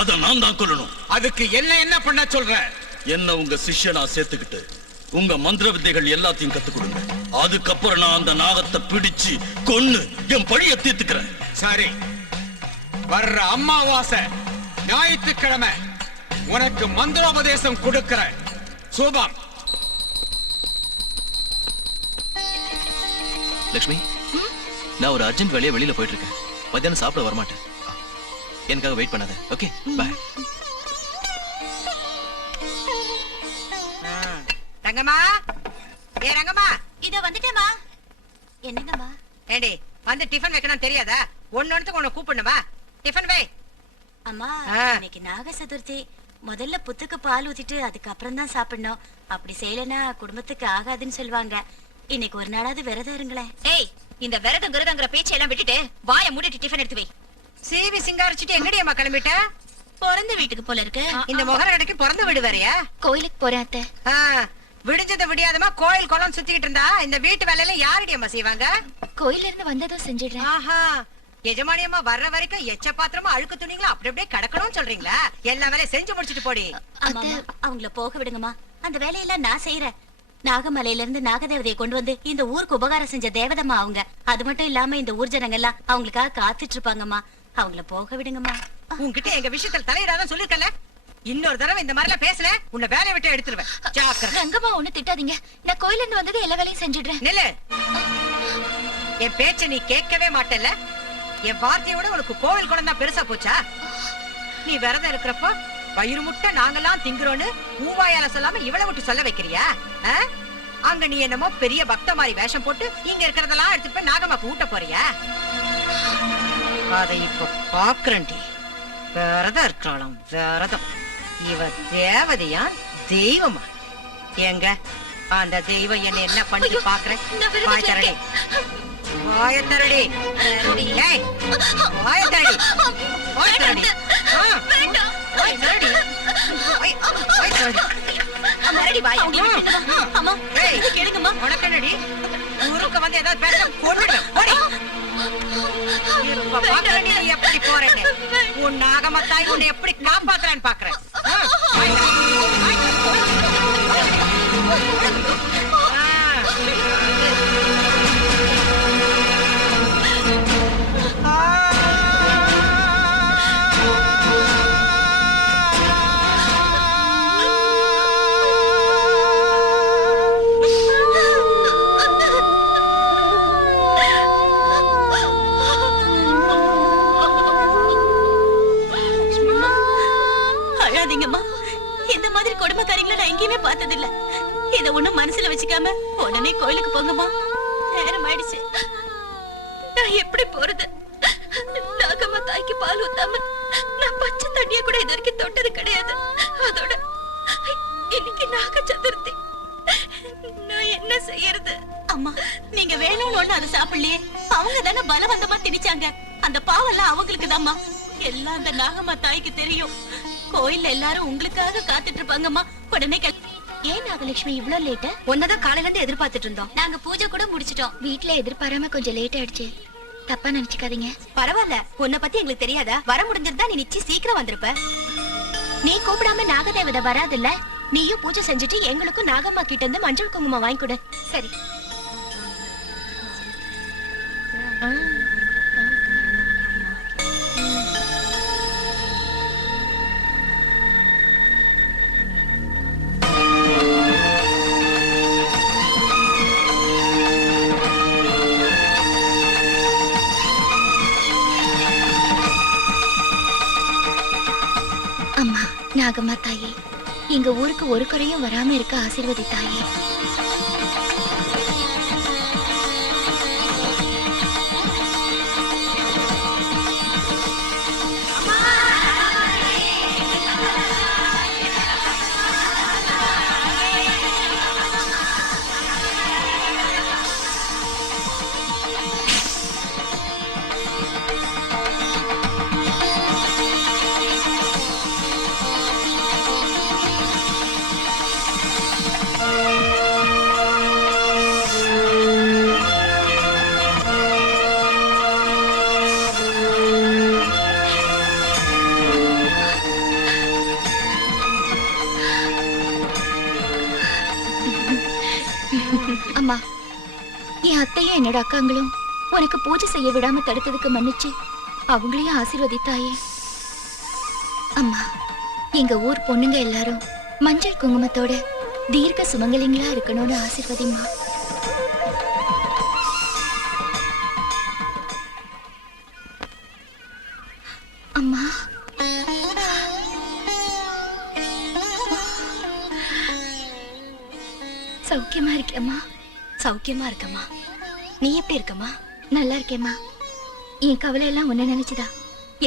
அத நான் தான் கொல்லணும். அதுக்கு என்ன பண்ண சொல்ற? என்ன உங்க சிஷ்யனா சேர்த்துக்கிட்டு உங்க மந்திர வித்தைகள் எல்லாத்தையும் கத்துக் கொடுங்க. அதுக்கப்புறம் நான் அந்த நாகத்தை பிடிச்சு கொன்னு என் பழிய தீர்த்துக்கிறேன். சரி, வர்ற அமாவாசை ஞாயிற்றுக்கிழமை உனக்கு மந்திரோபதேசம் கொடுக்கிற சூபம். லக்ஷ்மி, நான் ஒரு அர்ஜென்ட் வேலையா வெளியில போயிட்டு இருக்கேன். மத்தியானம் சாப்பிட வரமாட்டேன். எனக்காக வெயிட் பண்ணாத. Okay, bye. ரங்கம்மா, ஏ ரங்கம்மா, இத வந்துட்டேமா. என்னங்கம்மா? ஏண்டி வந்து டிஃபன் வைக்கணும் தெரியாதா? ஒன்னொன்னுக்கு உன்னை கூப்பிடணுமா? டிஃபன் வை. அம்மா, இன்னைக்கு நாக சதுர்த்தி. முதல்ல புத்துக்கு பால் ஊத்திட்டு அதுக்கப்புறம் தான் சாப்பிடணும். அப்படி செய்யலனா குடும்பத்துக்கு ஆகாதுன்னு சொல்லுவாங்க. இன்னைக்கு ஒரு நாளாவது விரதம் இருங்களேன். ஏய், இந்த விரதம் விரதங்கிற பேச்செல்லாம் விட்டுட்டு வாயை மூடிட்டு டிஃபன் எடுத்து வை. சீவி சிங்காரிச்சிட்டு எங்கடி அம்மா கிளம்பிட்ட? பிறந்த வீட்டுக்கு போல இருக்கு. இந்த முகரடைக்கு பிறந்த வீடு வேறயா? கோயிலுக்கு போறேன் அத்தை. விடிஞ்சத விடியாதமா கோயில் குளம் சுத்திக்கிட்டு இருந்தா இந்த வீட்டு வேலையில யாரடி அம்மா செய்வாங்க? கோயில்ல இருந்து வந்ததும் செஞ்சிடுறேன். ஆஹா, எஜமானியம்மா வர்ற வரைக்கும் எச்ச பாத்திரமா அழுக்கு துணிங்களா அப்படி அப்படியே கிடக்கணும்னு சொல்றீங்களா? எல்லா வேலையும் செஞ்சு முடிச்சிட்டு போடி. அவங்கள போக விடுங்கம்மா, அந்த வேலையெல்லாம் நான் செய்யறேன். நாகமலையில இருந்து நாகதேவதையை கொண்டு வந்து இந்த ஊருக்கு உபகாரம் செஞ்ச தேவதம்மா அவங்க. அது மட்டும் இல்லாம இந்த ஊர் ஜனங்க எல்லாம் அவங்களுக்காக காத்துட்டு இருப்பாங்கம்மா. அவங்கள போக விடுங்கம்மா. உன்கிட்ட எங்க விஷயத்துல தலையிடாதான் சொல்லிருக்கல. இன்னொரு தடவை இந்த மாதிரி எல்லாம் பேசல, உன்னை வேலையை விட்டு எடுத்துருவேன். ஜாக்கிரதை. ரங்கம்மா, ஒண்ணு திட்டாதீங்க. நான் கோயில இருந்து வந்தது எல்லா வேலையும் செஞ்சிடுறேன். நில்லு. என் பேச்ச நீ கேட்கவே மாட்டல. என் வார்த்தையோட உனக்கு கோவில் குளம் தான் பெருசா போச்சா? நீ விரதம் இருக்கிறப்போ வயிறு முட்டை நாங்கெல்லாம் திங்குறோன்னு ஊவாயால சொல்லாம இவளை விட்டு சொல்ல வைக்கிறியா? அங்க நீ என்னமோ பெரிய பக்த மாதிரி வேஷம் போட்டு இங்க இருக்கிறதெல்லாம் எடுத்துட்டு போய் நாகம்மாக்கு ஊட்ட போறியா? அதை இப்ப பாக்குறேன்டி. விரதம் இருக்கலாம் விரதம். இவ தேவதையா தெய்வமா? எங்க அந்த தெய்வம் என்ன பண்ணி பாக்குறேன்? வாய் தரடி, வாய தரடி, வாய தரடி, வாய தரடி, வாய தரடி, வாய தரடி. உனக்கு என்னடி ஊருக்கு வந்து ஏதாவது பேச கொண்டுடுவேன். எப்படி போறேன்னு உன் நாகமத்தாய் உன்னை எப்படி காப்பாத்துறான்னு பாக்குறேன். இந்த மாதிரி கொடுமைக்காரிகளை நான் எங்கேயுமே பார்த்ததில்ல. இத ஒண்ணும் மனசுல வச்சுக்காம உடனே கோயிலுக்கு போங்கம்மா. நேரம் ஆயிடுச்சு. நான் எப்படி போறது? நாகம்மா தாய்க்கு பால் ஊத்தாம நான் பச்சை தண்ணிய கூட இது வரைக்கும் தொட்டது கிடையாது. அதோட இன்னைக்கு நாக சதுர்த்தி. நான் என்ன செய்யறது? அம்மா, நீங்க வேணும்னு ஒண்ணு அதை சாப்பிடலையே. அவங்க தானே பலவந்தமா திணிச்சாங்க. அந்த பாவெல்லாம் அவங்களுக்கு தான்மா. எல்லாம் அந்த நாகம்மா தாய்க்கு தெரியும். கோயில்ல எல்லாரும் உங்களுக்காக காத்துட்டு இருப்பாங்கம்மா. உடனே ஏன் நாகலட்சுமி இவ்ளோ லேட்? ஒன்னதான் காலையில இருந்து எதிர்பார்த்துட்டு இருந்தோம். நாங்க பூஜை கூட முடிச்சிட்டோம். வீட்ல எதிர்பாராம கொஞ்சம் லேட் ஆயிடுச்சு. தப்பா நினைச்சுக்காதீங்க. பரவாயில்ல, உன்னை பத்தி எங்களுக்கு தெரியாதா? வர முடிஞ்சிருந்தா நீ நிச்சயம் சீக்கிரம் வந்திருப்ப. நீ கூப்பிடாம நாகதேவதை வராதுல்ல. நீயும் பூஜை செஞ்சுட்டு எங்களுக்கும் நாகம்மா கிட்ட இருந்து மஞ்சள் குங்குமம் வாங்கி கொடு. சரி. அம்மா, நாகம்மா தாயே, எங்க ஊருக்கு ஒரு குறையும் வராம இருக்க ஆசீர்வதி தாயே. அம்மா, என் அத்தையும் என்னோட அக்காங்களும் உனக்கு பூஜை செய்ய விடாம தடுத்ததுக்கு மன்னிச்சு அவங்களையும் ஆசீர்வதித்தாயே. அம்மா, எங்க ஊர் பொண்ணுங்க எல்லாரும் மஞ்சள் குங்குமத்தோட தீர்க்க சுமங்கலிங்களா இருக்கணும்னு ஆசீர்வதிம்மா. அம்மா, சௌக்கியமா இருக்கேம்மா? சௌக்கியமா இருக்கம்மா. நீ எப்படி இருக்கம்மா? நல்லா இருக்கேம்மா. என் கவலை எல்லாம் உன்ன நினைச்சுதா.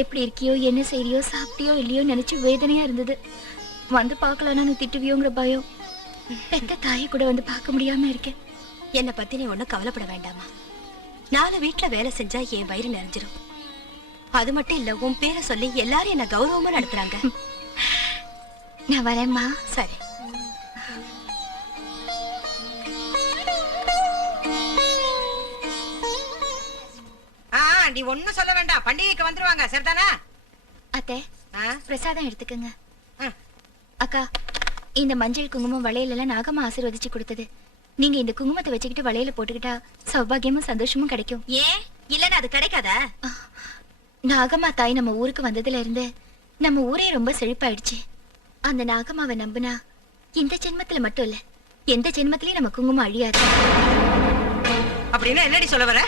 எப்படி இருக்கியோ, என்ன செய்யறியோ, சாப்பிட்டியோ இல்லையோ நினைச்சு வேதனையா இருந்தது. வந்து பார்க்கலாம்னா நீ திட்டுவியோங்கிற பயம். பெத்த தாயை கூட வந்து பார்க்க முடியாம இருக்கேன். என்னை பத்தி நீ ஒண்ணும் கவலைப்பட வேண்டாமா. 4 வீட்டுல வேலை செஞ்சா என் வயிறு நிறைஞ்சிரும். அது மட்டும் இல்ல, உன் பேரை சொல்லி எல்லாரும் என்ன கௌரவமா நடத்துறாங்க. நான் வரேம்மா. சரி. நீ ஒண்ணும் சொல்ல வேண்டாம், பண்டிகைக்கு வந்துருவாங்க, சரிதானா? அத்தை, பிரசாதம் எடுத்துக்கங்க. அக்கா, இந்த மஞ்சள் குங்குமம் வளையல் எல்லாம் நாகம்மா ஆசீர்வதிச்சு கொடுத்தது. நீங்க இந்த குங்குமத்தை வச்சுக்கிட்டு வளையல போட்டுக்கிட்டா சௌபாகியமும் சந்தோஷமும் கிடைக்கும். ஏன் இல்லன்னா அது கிடைக்காதா? நாகம்மா தாய் நம்ம ஊருக்கு வந்ததுல இருந்து நம்ம ஊரே ரொம்ப செழிப்பாயிடுச்சு. அந்த நாகம்மாவை நம்பினா இந்த ஜென்மத்துல மட்டும் இல்ல, எந்த ஜென்மத்திலயும் நம்ம குங்குமம் அழியாது. அப்படின்னா என்னடி சொல்ல வர?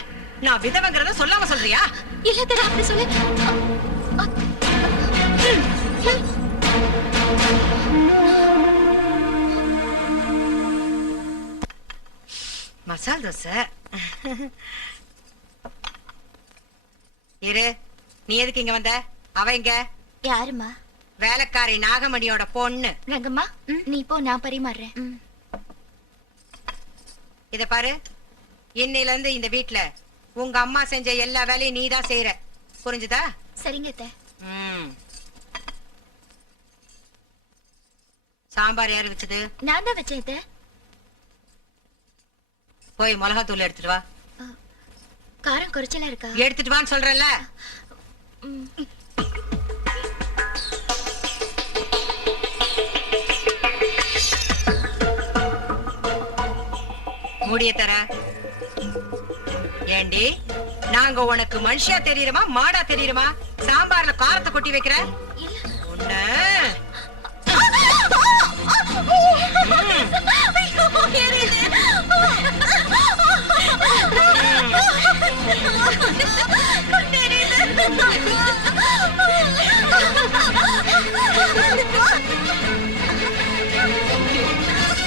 நான் விதவங்கிறத சொல்லாம சொல்றியா? இல்ல தர, அப்படி சொல்லு. மசால் தோசை. இரு, நீ எதுக்கு இங்க வந்த? அவ இங்க யாருமா? வேலைக்காரி நாகமணியோட பொண்ணு. ரங்கம்மா, நீ போ, நான் பரிமாறுறேன். இத பாரு, இன்னையில இருந்து இந்த வீட்டுல உங்க அம்மா செஞ்ச எல்லா வேலையும் நீதான் செய்யற, புரிஞ்சுதா? சரிங்க அத்தை. சாம்பார் யாரு வச்சது? நான் தான் வச்சேன் அத்தை. போய் மிளகாத்தூள் எடுத்துட்டு வா. காரம் குறைச்சலா இருக்கா? எடுத்துட்டு வான்னு சொல்றேன்ல. மூடிய தர. ஏண்டி, நாங்க உனக்கு மனுஷியா தெரியுறமா மாடா தெரியுறமா? சாம்பார்ல காரத்தை கொட்டி வைக்கிற உன்ன.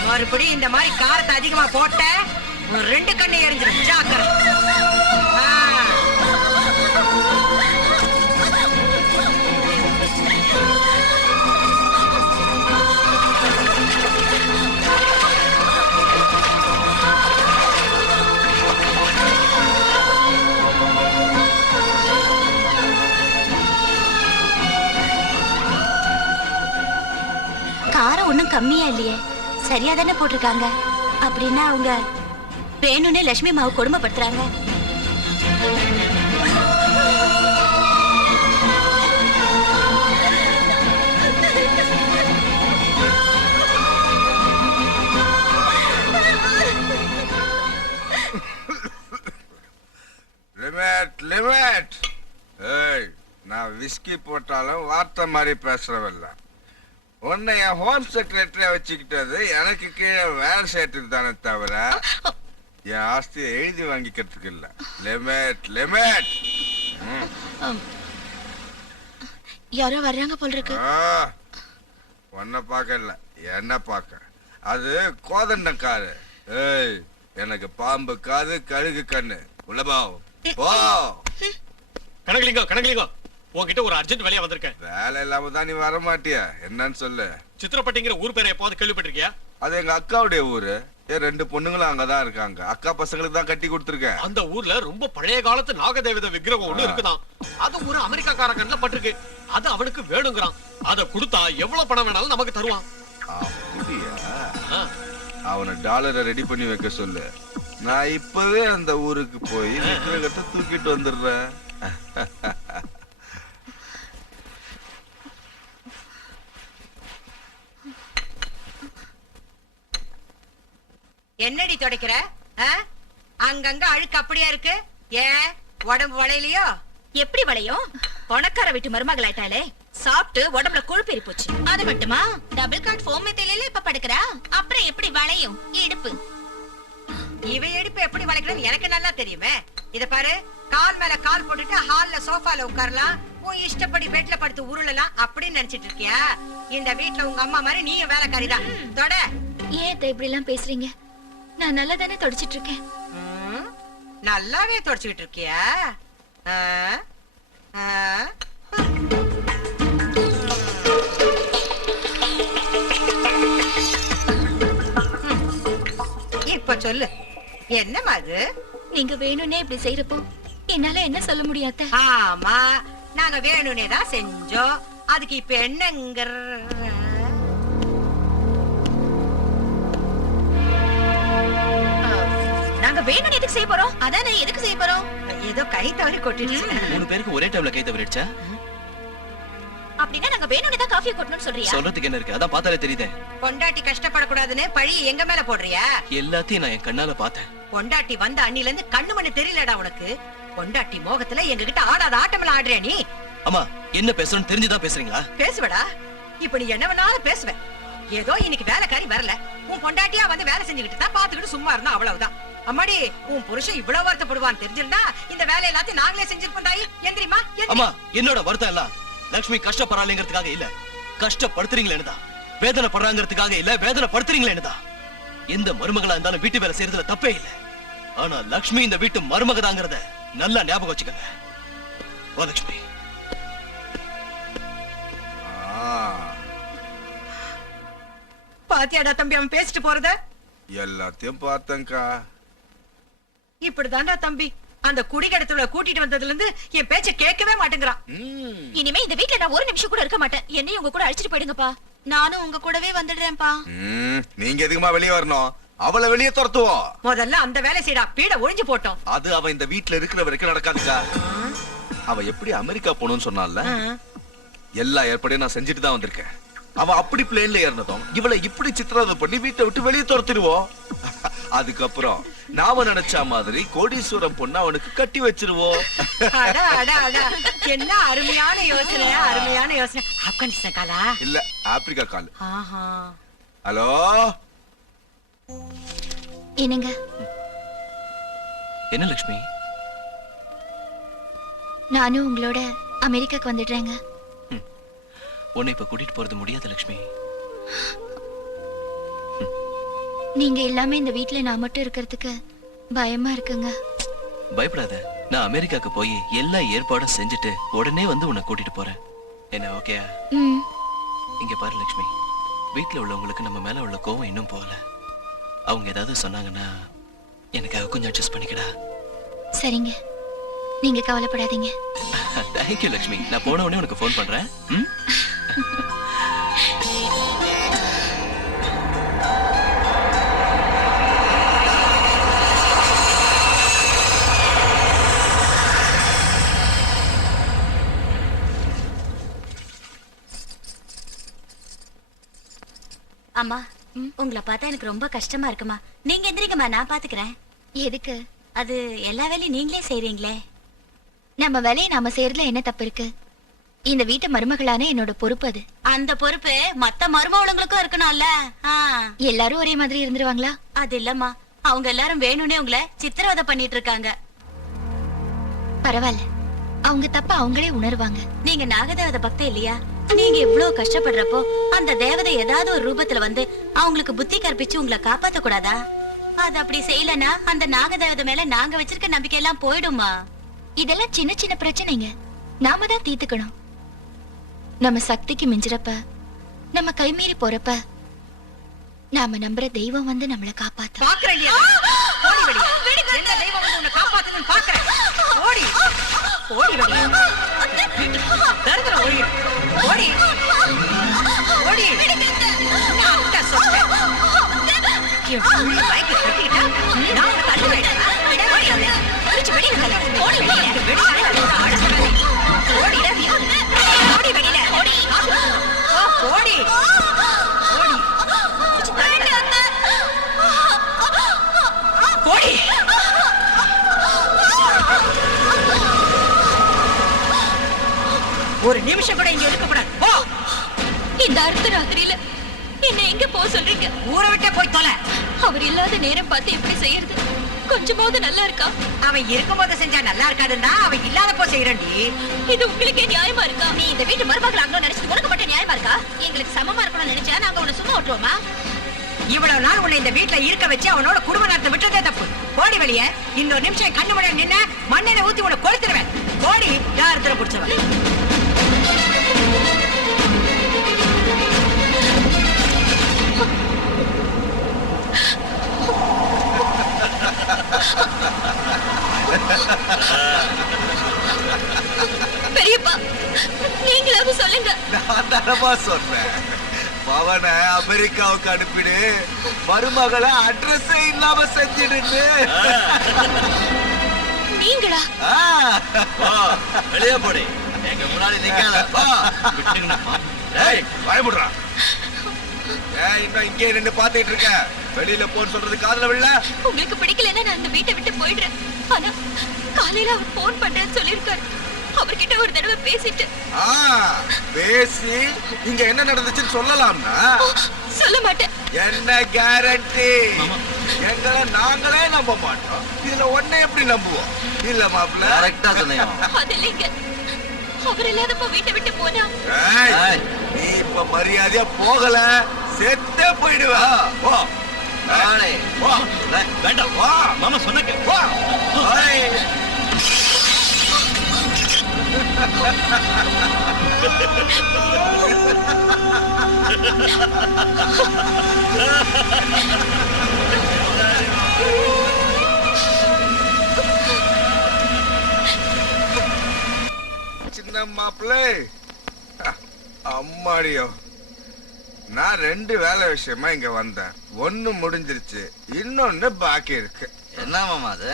மறுபடி இந்த மாதிரி காரத்தை அதிகமா போட்ட 2 கண்ணை எரிஞ்சிடும், ஜாக்கிரதை. காரம் ஒண்ணும் கம்மியா இல்லையே, சரியா தானே போட்டிருக்காங்க. அப்படின்னா அவங்க வேணும்னே லட்சுமி மாவு கொடுமைப்படுத்துறாங்க. Limit limit. ஏய், நான் விஸ்கி போட்டாலும் வார்த்தை மாதிரி பேசுறவல்ல. உன்னை என் ஹோம் செக்ரட்டரியா வச்சுக்கிட்டது எனக்கு கீழே வேலை செய்யறதுக்கு தானே தவிர என் ஆஸ்தியை எழுதி வாங்கிக்கிறதுக்கு இல்ல. Limit limit. யாரோ வர்றாங்க போல இருக்கு. உன்னை பார்க்க இல்ல, என்ன பார்க்க. அது கோதண்டக்காரு. ஏய், எனக்கு பாம்பு காது கழுகு கண்ணு. உள்ளபா போ. கனகலிங்கம், கனகலிங்கம், உன்கிட்ட ஒரு அர்ஜென்ட் வேலையா வந்திருக்கேன். வேலை இல்லாம தான் நீ வர மாட்டியா? என்னன்னு சொல்லு. சித்திரப்பட்டிங்கிற ஊர் பேரை எப்போது கேள்விப்பட்டிருக்கியா? அது எங்க அக்காவுடைய ஊரு. என் 2 பொண்ணுங்களும் அங்கதான் இருக்காங்க. அக்கா பசங்களுக்கு தான் கட்டி கொடுத்துருக்கேன். அந்த ஊர்ல ரொம்ப பழைய காலத்து நாகதேவத விக்கிரகம் ஒண்ணு இருக்குதான். அது ஒரு அமெரிக்காக்கார கண்ணுல பட்டிருக்கு. அது அவனுக்கு வேணுங்கிறான். அத கொடுத்தா எவ்வளவு பணம் வேணாலும் நமக்கு தருவான். அப்படியா? அவனை டாலரை ரெடி பண்ணி வைக்க சொல்லு. நான் இப்பவே அந்த ஊருக்கு போய் விக்கிரகத்தை தூக்கிட்டு வந்துடுறேன். என்னடி துடைக்கிற? ஆ? அங்கங்க அழுக்கு அப்படியே இருக்கு. ஏன் உடம்பு வளையலையோ? எப்படி வளையும்? பணக்கார வீட்டு மருமகளாயிட்டாலே சாப்பிட்டு உடம்புல கொழுப்பேறி போச்சு. அது மட்டுமா டபுள் காட் ஃபோம் மெத்தையில இப்ப படுக்கறா, அப்புறம் எப்படி வளையும் இடுப்பு? இவ எடுப்பு எப்படி வளைக்கணும்னு எனக்கு நல்லா தெரியுமே. இத பாரு, கால் மேல கால் போட்டுட்டு ஹால்ல சோஃபால உட்காரலாம், உன் இஷ்டப்படி பெட்ல படுத்து உருளலாம் அப்படின்னு நினைச்சிட்டு இருக்கியா? இந்த வீட்ல உங்க அம்மா மாதிரி நீயும் வேலைக்காரிதான். தொட. ஏன் இப்படி எல்லாம் பேசுறீங்க? நான் நல்லா தானே தொடச்சிட்டு இருக்கேன். நல்லாவே தொடச்சுக்கிட்டு இருக்கியா? ஆ? ஆ? இப்ப சொல்லு, என்னமா அது? நீங்க வேணும்னே இப்படி செய்யறப்போ என்னால என்ன சொல்ல முடியாத? ஆமா, நாங்க வேணும்னே தான் செஞ்சோம். அதுக்கு இப்ப என்னங்கிற? நாங்க வேணும்னு எதுக்கு செய்ய போறோம்? அதான் நான் எதுக்கு செய்ய போறோம்? ஏதோ கை தவறி கொட்டிடுச்சு. 3 பேருக்கு ஒரே டைம்ல கை தவறிடுச்சா? அப்படின்னா நாங்க வேணும்னே தான் காஃபி கொட்டணும்னு சொல்றியா? சொல்றதுக்கு என்ன இருக்கு? அதான் பார்த்தாலே தெரியுதே. பொண்டாட்டி கஷ்டப்படக்கூடாதுன்னு பழி எங்க மேல போடுறியா? எல்லாத்தையும் நான் என் கண்ணால பார்த்தேன். பொண்டாட்டி வந்த அண்ணில இருந்து கண்ணு மண்ணு தெரியலடா உனக்கு. பொண்டாட்டி மோகத்துல எங்க கிட்ட ஆடாத ஆட்டமெல்லாம் ஆடுறியா நீ? அம்மா, என்ன பேசணும்னு தெரிஞ்சுதான் பேசுறீங்களா? பேசுவடா, இப்ப நீ என்ன வேணாலும் பேசுவ. ஏதோ இன்னைக்கு வேலைக்காரி வரல, உன் பொண்டாட்டியா வந்து வேலை செஞ்சுக்கிட்டு தான் பாத்துக்கிட்டு சும்மா இருந்தா அவ்வளவுதான். அம்மாடி, உன் புருஷன் இவ்வளவு வருத்தப்படுவான்னு தெரிஞ்சிருந்தா இந்த வேலை எல்லாத்தையும் நாங்களே செஞ்சிருப்போம் தாயி. எந்திரிமா. அம்மா, என்னோட வருத்தம் எல்லாம் லட்சுமி கஷ்டப்படாதீங்கிறதுக்காக இல்ல, கஷ்டப்படுத்துறீங்களேன்னு தான். வேதனை படுறாங்கிறதுக்காக இல்ல, வேதனை படுத்துறீங்களேன்னு தான். எந்த மருமகளா இருந்தாலும் வீட்டு வேலை செய்யறதுல தப்பே இல்ல. ஆனா லட்சுமி இந்த வீட்டு மருமகதாங்கிறத நல்லா ஞாபகம் வச்சுக்கங்க. வா லட்சுமி. பாத்தியாடா தம்பி அவன் பேசிட்டு போறத? எல்லாத்தையும் பார்த்தேன்க்கா. இப்படிதான்டா தம்பி, அந்த குடிகடத்துல கூட்டிட்டு வந்ததுல இருந்து என் பேச்ச கேட்கவே மாட்டேங்கிறான். இனிமே இந்த வீட்ல நான் ஒரு நிமிஷம் கூட இருக்க மாட்டேன். என்னையும் உங்க கூட அழைச்சிட்டு போயிடுங்கப்பா. நானும் உங்க கூடவே வந்துடுறேன்ப்பா. நீங்க எதுக்குமா வெளியே வரணும்? அவளை வெளியே துரத்துவோம். முதல்ல அந்த வேலை செய்யடா, பீட ஒழிஞ்சு போட்டோம். அது அவ இந்த வீட்டுல இருக்கிற வரைக்கும் நடக்காதுக்கா. அவ எப்படி அமெரிக்கா போகணும்னு சொன்னால, எல்லா ஏற்பாடையும் நான் செஞ்சுட்டு தான் வந்திருக்கேன். அவ அப்படி பிளேன்ல ஏறினதும் இவளை இப்படி சித்திரவதை பண்ணி வீட்டை விட்டு வெளியே துரத்திடுவோம். அதுக்கப்புறம் நாம நினைச்ச மாதிரி கோடீஸ்வரம் பொண்ணு அவனுக்கு கட்டி வச்சிருவோம். என்ன அருமையான யோசனை, அருமையான யோசனை. ஆப்கானிஸ்தான் காலா? இல்ல, ஆப்பிரிக்கா கால். ஹலோ, என்னங்க? என்ன லட்சுமி? நானும் உங்களோட அமெரிக்காக்கு வந்துடுறேங்க. உன்னை இப்ப கூட்டிட்டு போறது முடியாது லட்சுமி. நீங்க இல்லாம இந்த வீட்ல நான் மட்டும் இருக்கிறதுக்கு பயமா இருக்குங்க. பயப்படாத, நான் அமெரிக்காக்கு போய் எல்லா ஏற்பாடும் செஞ்சுட்டு உடனே வந்து உன்னை கூட்டிட்டு போறேன். என்ன ஓகேயா? இங்க பாரு லட்சுமி, வீட்டுல உள்ளவங்களுக்கு நம்ம மேல உள்ள கோவம் இன்னும் போகல. அவங்க ஏதாவது சொன்னாங்கன்னா எனக்காக கொஞ்சம் அட்ஜஸ்ட் பண்ணிக்கடா. சரிங்க, நீங்க கவலைப்படாதீங்க. தேங்க்யூ லட்சுமி. நான் போன உடனே உனக்கு ஃபோன் பண்றேன். அம்மா, உங்களை பார்த்தா எனக்கு ரொம்ப கஷ்டமா இருக்குமா. நீங்க எந்திரிக்கமா, நான் பாத்துக்கிறேன். எதுக்கு? அது எல்லா வேலையும் நீங்களே செய்றீங்களே. நம்ம வேலையை நாம செய்யறதுல என்ன தப்பு இருக்கு? இந்த வீட்டு மருமகளான என்னோட பொறுப்பு அது. அந்த பொறுப்பு மத்த மருமகளுங்களுக்கும் இருக்கணும்ல. எல்லாரும் ஒரே மாதிரி இருந்துருவாங்களா? அது இல்லம்மா, அவங்க எல்லாரும் வேணும்னே உங்களை சித்திரவதை பண்ணிட்டு இருக்காங்க. பரவாயில்ல, அவங்க தப்ப அவங்களே உணர்வாங்க. நீங்க நாகதேவதை பக்தே இல்லையா? நீங்க இவ்வளவு கஷ்டப்படுறப்போ அந்த தேவதை ஏதாவது ஒரு ரூபத்துல வந்து அவங்களுக்கு புத்தி கற்பிச்சு உங்களை காப்பாத்த கூடாதா? அது அப்படி செய்யலன்னா அந்த நாகதேவதை மேல நாங்க வச்சிருக்க நம்பிக்கை எல்லாம் போயிடுமா? இதெல்லாம் சின்ன சின்ன பிரச்சனைங்க, நாம தான் தீர்த்துக்கணும். நம்ம சக்திக்கு மிஞ்சிறப்ப, நம்ம கைமீறி போறப்ப நாம நம்புற தெய்வம் வந்து நம்மளை காப்பாத்த. போடி. ஒரு நிமிஷம் கூட இங்க இருக்க கூடாது போ. இந்த அர்த்த ராத்திரியில என்ன எங்க போக சொல்றீங்க? ஊரை விட்டே போய் தொலை. அவர் இல்லாத நேரம் பார்த்து எப்படி செய்யறது? கொஞ்சமாவது நல்லா இருக்கா? அவன் இருக்கும்போது செஞ்சா நல்லா இருக்காதுன்னா அவன் இல்லாத போ செய்யறண்டி. இது உங்களுக்கே நியாயமா இருக்கா? நீ இந்த வீட்டு மருமகள் ஆகணும்னு நினைச்சது உனக்கு மட்டும் நியாயமா இருக்கா? எங்களுக்கு சமமா இருக்கணும்னு நினைச்சா நாங்க உன்னை சும்மா விட்டுருவோமா? இவ்வளவு நாள் உன்னை இந்த வீட்டுல இருக்க வச்சு அவனோட குடும்ப நடத்த விட்டதே தப்பு. போடி வெளியே. இன்னொரு நிமிஷம் கண்ணு முன்னாடி நின்ன மண்ணெண்ணெய் ஊத்தி உன்னை கொளுத்துருவேன். போடி யாரத்துல பிடிச்சவன். பெரியப்பா நீங்களாவது சொல்லுங்க. நான் தரமா சொன்னேன், பவனை அமெரிக்காவுக்கு அனுப்பிடு, மருமகளை அட்ரஸே இல்லாம செஞ்சிடுன்னு. நீங்களா? வெளியே போடி, எங்க முன்னாடி நிக்காத. பயமுடுறா. ஏன் இன்னும் இங்கே நின்னு பாத்துட்டு இருக்க? வெளியில போன்னு சொல்றது காதுல விழல? உங்களுக்கு பிடிக்கலன்னா நான் இந்த வீட்டை விட்டு போயிடுறேன். ஆனா காலையில அவர் போன் பண்றேன்னு சொல்லிருக்காரு. அவர்கிட்ட ஒரு தடவை பேசிட்டு பேசி இங்க என்ன நடந்துச்சுன்னு சொல்லலாம்னா? சொல்ல மாட்டேன். என்ன கேரண்டி? எங்களை நாங்களே நம்ப மாட்டோம், இதுல ஒன்ன எப்படி நம்புவோம்? இல்ல மாப்பிள்ள, கரெக்டா சொன்னீங்க. அது இல்லைங்க, அவர் இல்லாதப்ப வீட்டை விட்டு போனா நீ இப்ப மரியாதையா போகல செத்தே போயிடுவ. போ. வேண்டாம், வா. மாமா சொன்ன வா. சின்ன மாப்பிள்ளை, அம்மாடியோ, நான் 2 வேலை விஷயமா இங்க வந்தேன். ஒண்ணு முடிஞ்சிருச்சு, இன்னொன்னு பாக்கி இருக்கு. என்ன மாமா அது?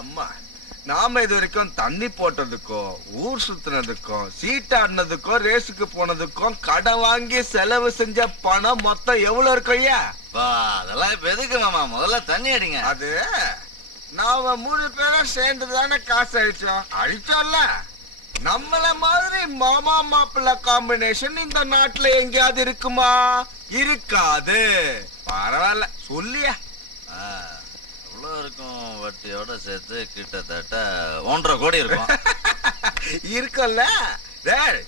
அம்மா, நாம இது வரைக்கும் தண்ணி போட்டதுக்கும், ஊர் சுத்தினதுக்கும், சீட்டாடினதுக்கும், ரேஸுக்கு போனதுக்கும், கடன் வாங்கி செலவு செஞ்ச பணம் மொத்தம் எவ்வளவு இருக்கும் ஐயா? அதெல்லாம் இப்ப எதுக்கு மாமா? முதல்ல தண்ணி அடிங்க. அது நாம 3 பேரும் சேர்ந்து தானே காசு அழிச்சோம்ல. நம்மள மாதிரி மாமா மாப்பிள்ள காம்பினேஷன் இந்த நாட்டுல எங்கேயாவது இருக்குமா? இருக்காது. பரவாயில்ல, சொல்லியா? எவ்வளவு இருக்கும்? வட்டியோட சேர்த்து கிட்டத்தட்ட 1.5 கோடி இருக்கும். இருக்குல்ல. டேய்,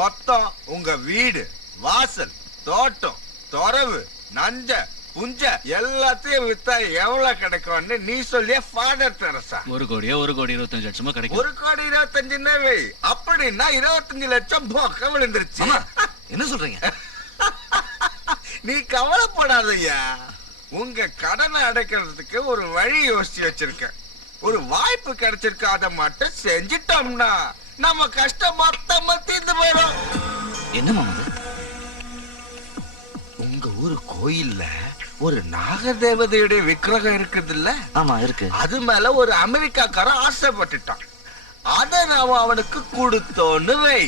மொத்தம் உங்க வீடு, வாசல், தோட்டம், தொரவு, நஞ்ச, புஞ்ச எல்லாத்தையும் வித்தா எவ்வளவு கிடைக்கும்னு நீ சொல்லிய ஃபாதர் தெரசா? 1 கோடியோ 1,25,00,000 கிடைக்கும். 1,25,00,000 வை. அப்படின்னா 25 லட்சம் போக்க விழுந்துருச்சு. என்ன சொல்றீங்க? நீ கவலைப்படாதய்யா, உங்க கடனை அடைக்கிறதுக்கு ஒரு வழி யோசிச்சு வச்சிருக்கேன். ஒரு வாய்ப்பு கிடைச்சிருக்கு, அதை மட்டும் செஞ்சிட்டோம்னா நம்ம கஷ்டம் மொத்தமா தீர்ந்து போயிடும். என்ன மாமா? உங்க ஊரு கோயில்ல ஒரு நாகதேவதையுடைய விக்கிரகம் இருக்குது இல்ல? ஆமா இருக்கு. அது மேல ஒரு அமெரிக்காக்காரன் ஆசைப்பட்டுட்டான். அத நாம அவனுக்கு கொடுத்தோன்னு வை,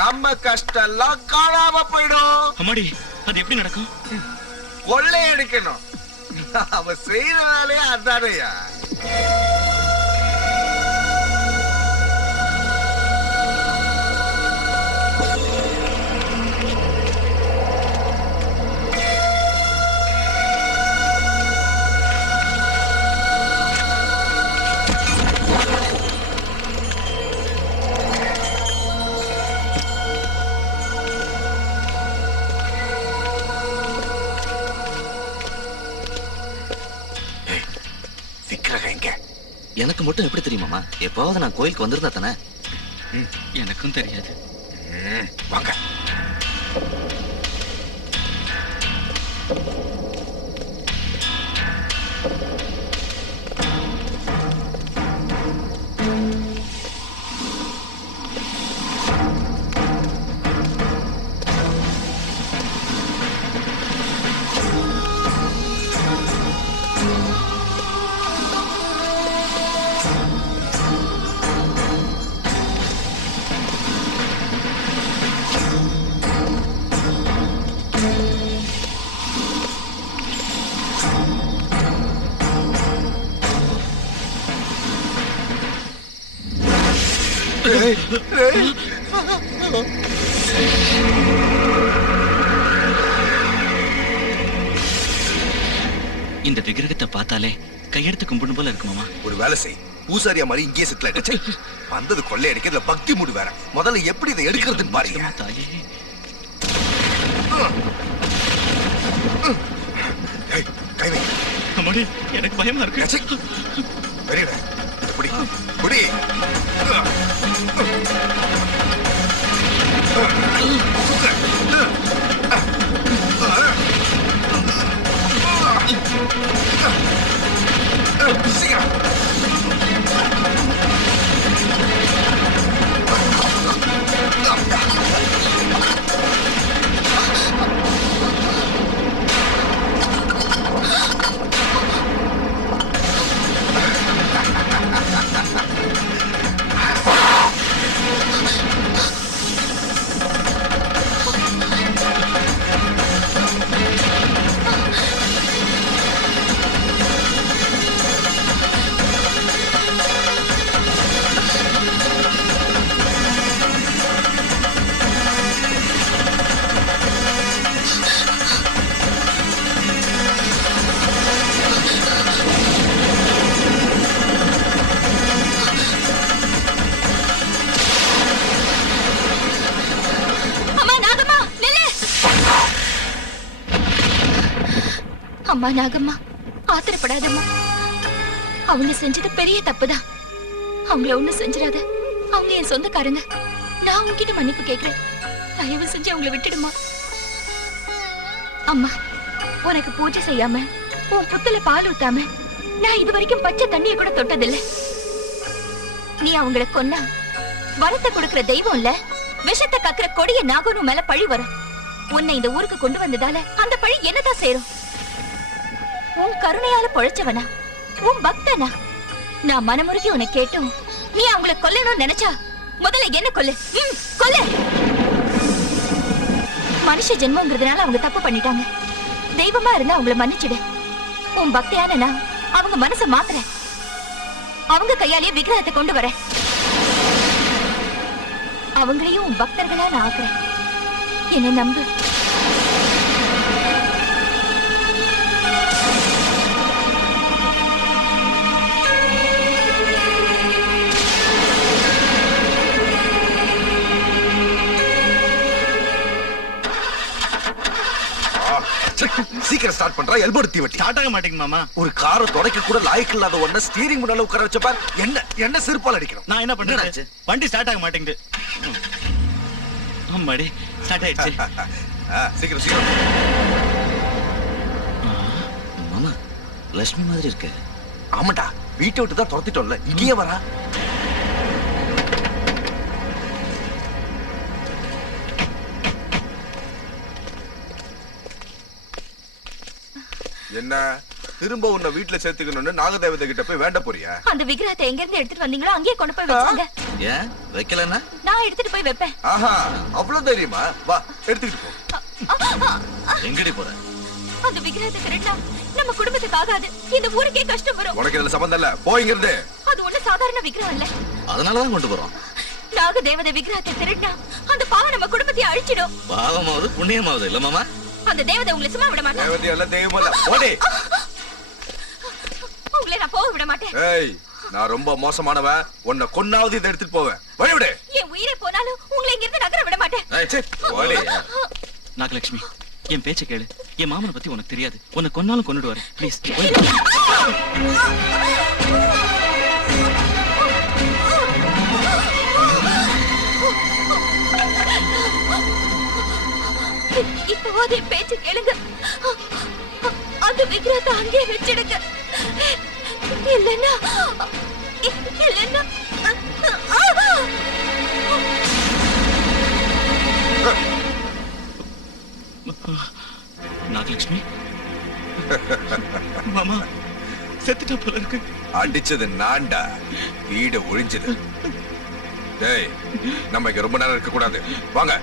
நம்ம கஷ்டம் எல்லாம் காணாம போயிடும். அம்மாடி, அது எப்படி நடக்கும்? கொள்ளையடிக்கணும். நாம செய்யற வேலையா அதானையா? எனக்கு மட்டும் எப்படி தெரியுமாமா? எப்பாவது நான் கோயிலுக்கு வந்திருந்தா தானே? எனக்கும் தெரியாது. வாங்க. இந்த விக்கிரகத்தை பார்த்தாலே கையெடுத்து கும்பிடும் போல இருக்கு மாமா. ஒரு வேலை செய், பூசாரியா மாதிரி இங்கே செட்டில் ஆயிடுச்சு. வந்தது கொள்ளை அடிக்கிறதுல பக்தி மூடு வேற. முதல்ல எப்படி இதை எடுக்கிறதுன்னு பாருங்க. தாயே, கை வை. அம்மாடி, எனக்கு பயமா இருக்கு. வெறியடா, புடி புடி. சீக்கிரம். அம்மா நாகம்மா, ஆத்திரப்படாதம்மா. அவங்க செஞ்சது பெரிய தப்புதான். அவங்கள ஒண்ணு செஞ்சிடாத. அவங்க என் சொந்தக்காரங்க. நான் உங்ககிட்ட மன்னிப்பு கேட்கிறேன். தயவு செஞ்சு அவங்கள விட்டுடுமா. அம்மா, உனக்கு பூஜை செய்யாம, உன் புத்துல பால் ஊத்தாம நான் இது வரைக்கும் பச்சை தண்ணிய கூட தொட்டதில்லை. நீ அவங்கள கொன்னா வரத்தை கொடுக்கிற தெய்வம் இல்ல, விஷத்தை கக்குற கொடிய நாகனு மேல பழி வரும். உன்னை இந்த ஊருக்கு கொண்டு வந்ததால அந்த பழி என்னதான் சேரும்? உன் கருணையால பொழைச்சவனா, உன் பக்தனா? நான் மனமுருகி உன்னை கேட்டும் நீ அவங்கள கொல்லணும்னு நினைச்சா முதல்ல என்ன கொல்லு. கொல்லு. மனுஷ ஜென்மங்கிறதுனால அவங்க தப்பு பண்ணிட்டாங்க. தெய்வமா இருந்தா அவங்கள மன்னிச்சிடு. உன் பக்தியான நான் அவங்க மனசை மாத்துறேன். அவங்க கையாலேயே விக்கிரகத்தை கொண்டு வர அவங்களையும் உன் பக்தர்களா நான் ஆக்குறேன். என்ன நம்பு. சீக்கிரம் ஸ்டார்ட் பண்றா. எல்போ எடுத்து வெட்டி. ஸ்டார்ட் ஆக மாட்டேங்க மாமா. ஒரு காரை தொடக்க கூட லாய்க்கு இல்லாத ஒண்ண ஸ்டீரிங் முன்னால உட்கார வச்ச பார். என்ன செருப்பால் அடிக்கணும். நான் என்ன பண்றேன்? வண்டி ஸ்டார்ட் ஆக மாட்டேங்குது. அம்மாடி, ஸ்டார்ட் ஆயிடுச்சு. சீக்கிரம் சீக்கிரம். மாமா, லட்சுமி மாதிரி இருக்கு. ஆமாடா, வீட்டை விட்டு தான் துரத்திட்டோம்ல, இங்கேயே வரா. என்ன திரும்ப உன்னை வீட்டுல சேர்த்துக்கணும்னு நாகதேவதை கிட்ட போய் வேண்ட போறியா? அந்த விக்கிரகத்தை எங்க இருந்து எடுத்துட்டு வந்தீங்களோ அங்கேயே கொண்டு போய் வச்சுங்க. ஏன் வைக்கலன்னா? நான் எடுத்துட்டு போய் வைப்பேன். ஆஹா, அவ்வளவு தைரியமா? வா, எடுத்துக்கிட்டு போ. எங்கடி போற? அந்த விக்கிரகத்தை திருட்டா நம்ம குடும்பத்துக்கு ஆகாது. இந்த ஊருக்கே கஷ்டம் வரும். உனக்கு இதுல சம்பந்தம் இல்ல, போயிங்கிறது. அது ஒண்ணு சாதாரண விக்கிரகம் இல்ல. அதனாலதான் கொண்டு போறோம். நாகதேவதை விக்கிரகத்தை திருட்டா அந்த பாவம் நம்ம குடும்பத்தை அழிச்சிடும். பாவமாவது புண்ணியமாவது இல்ல மாமா? அந்த தேவதை உங்களை சும்மா விட மாட்டேன். தேவதை அல்ல, தெய்வம் அல்ல. போடி. உங்களை நான் போக விட மாட்டேன். ஏய், நான் ரொம்ப மோசமானவன். உன்னை கொன்னாவது இதை எடுத்துட்டு போவேன். வழி விடு. என் உயிரே போனாலும் உங்களை இங்க இருந்து நகர விட மாட்டேன். ஏய், சீ, போடி. நாகலட்சுமி, என் பேச்ச கேளு. என் மாமனை பத்தி உனக்கு தெரியாது. உன்னை கொன்னாலும் கொன்னுடுவாரு. ப்ளீஸ். இப்போது என் பேச்சு கேளுங்க. அந்த விக்கிரகத்தை அங்கே வச்சிடுங்க. இல்லைன்னா நாகலட்சுமி, மாமா செத்துட்டா போல இருக்கு. அடிச்சது நான்டா, வீடு ஒழிஞ்சது. டேய், நம்ம இங்க ரொம்ப நேரம் இருக்க கூடாது. வாங்க.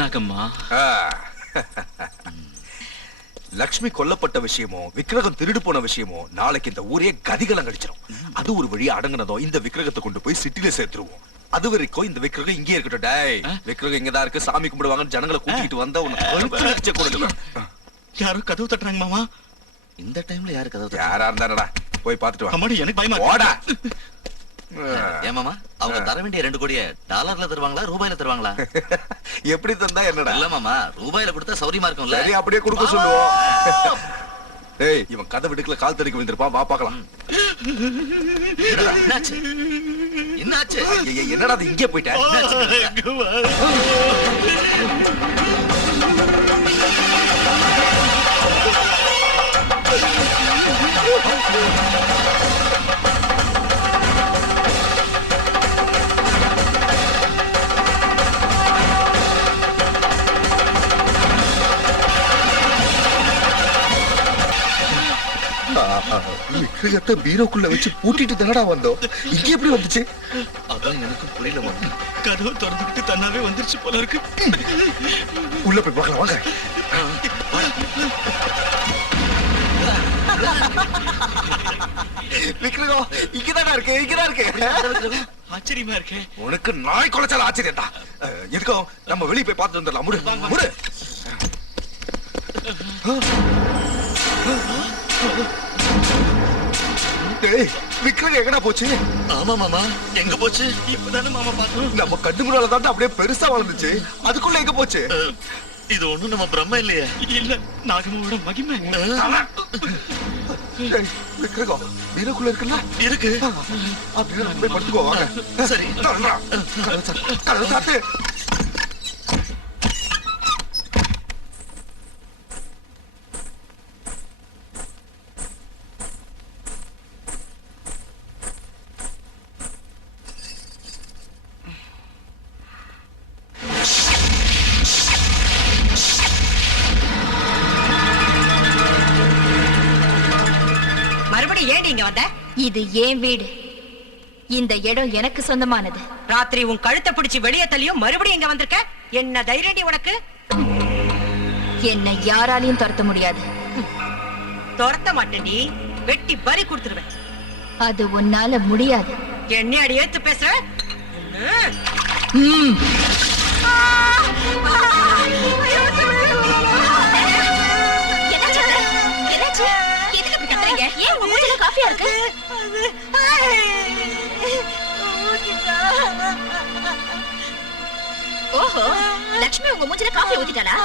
நாகம்மா, ஆ. லக்ஷ்மி கொல்லப்பட்ட விஷயமோ விக்கிரகம் திருடு போன விஷயமோ நாளைக்கு இந்த ஊரே கதிகலம் கடிச்சிடும். அது ஒரு வழியா அடங்குனதோ இந்த விக்கிரகத்தை கொண்டு போய் சிட்டில சேர்த்துருவோம். அது வரைக்கும் இந்த விக்கிரகம் இங்கே இருக்கட்டும். டேய், விக்கிரகம் இங்கதான் இருக்கு, சாமி கும்பிடுவாங்க, ஜனங்களை கூட்டிட்டு வந்தா உனக்கு கொடுக்கலாம். யாரோ கதவு தட்டுறாங்க மாமா. இந்த டைம்ல யாரு கதவு யாரா இருந்தாடா, போய் பாத்துட்டு வா. அம்மாடி எனக்கு பயமா ஓடா. ஏமாமா அவங்க தர வேண்டிய 2 கோடியை டாலர்ல தருவாங்களா ரூபாயில தருவாங்களா? எப்படி தந்தா என்னடா? இல்ல மாமா, ரூபாயில கொடுத்தா சௌரியமா இருக்கும்ல. சரி, அப்படியே கொடுக்க சொல்லுவோம். ஏய், இவன் கதை விடுக்கல கால் தடிக்க விழுந்திருப்பான், வா பாக்கலாம். என்னாச்சு என்னாச்சு? என்னடா அது இங்கே போயிட்ட? விக்கிரகத்தை பீரோக்குள்ள வச்சு பூட்டிட்டு தானடா வந்தோம், இங்க எப்படி வந்துச்சு? அதான் எனக்கு புரியல மாமா. கதவு திறந்துக்கிட்டு தன்னாவே வந்துருச்சு போல இருக்கு. உள்ள போய் பார்க்கலாம் வாங்க. விக்கிரகம் இங்கதாடா இருக்கு, இங்கதான் இருக்கு. ஆச்சரியமா இருக்கே. உனக்கு நாய் குலைச்சால ஆச்சரியம்டா. எதுக்கும் நம்ம வெளியே போய் பார்த்துட்டு வந்துடலாம். முடு முடு. டேய், விக்கிரகம் எங்கடா போச்சு? ஆமா மாமா, எங்க போச்சு? இப்பதானே மாமா பார்த்தோம். நம்ம கண்ணு முன்னால தான் அப்படியே பெருசா வளர்ந்துச்சு, அதுக்குள்ள எங்க போச்சு? இது ஒண்ணும் நம்ம பிரம்ம இல்லையே. இல்ல, நாகமாவோட மகிமை. டேய், விக்கிரகம் பீரோக்குள்ள இருக்குல்ல? இருக்கு. அப்படியே நம்ம போய் படுத்துக்கோ வாங்க. சரி. கதவு சாத்து. மறுபடியும் ஏன் நீங்க வந்த? இது என் வீடு. இந்த இடம் எனக்கு சொந்தமானது. ராத்திரி உன் கழுத்தை பிடிச்சு வெளியே தள்ளியும் மறுபடியும் இங்க வந்திருக்க. என்ன தைரியடி உனக்கு? என்னை யாராலையும் துரத்த முடியாது. துரத்த மாட்டேன்டி, வெட்டி பறி கொடுத்துருவேன். அது உன்னால முடியாது. என்ன அடி ஏத்து பேசுற? காஃபியா இருக்கு? ஓஹோ, லட்சுமி உங்க மூஞ்சில காஃபி ஊத்திட்டாளா?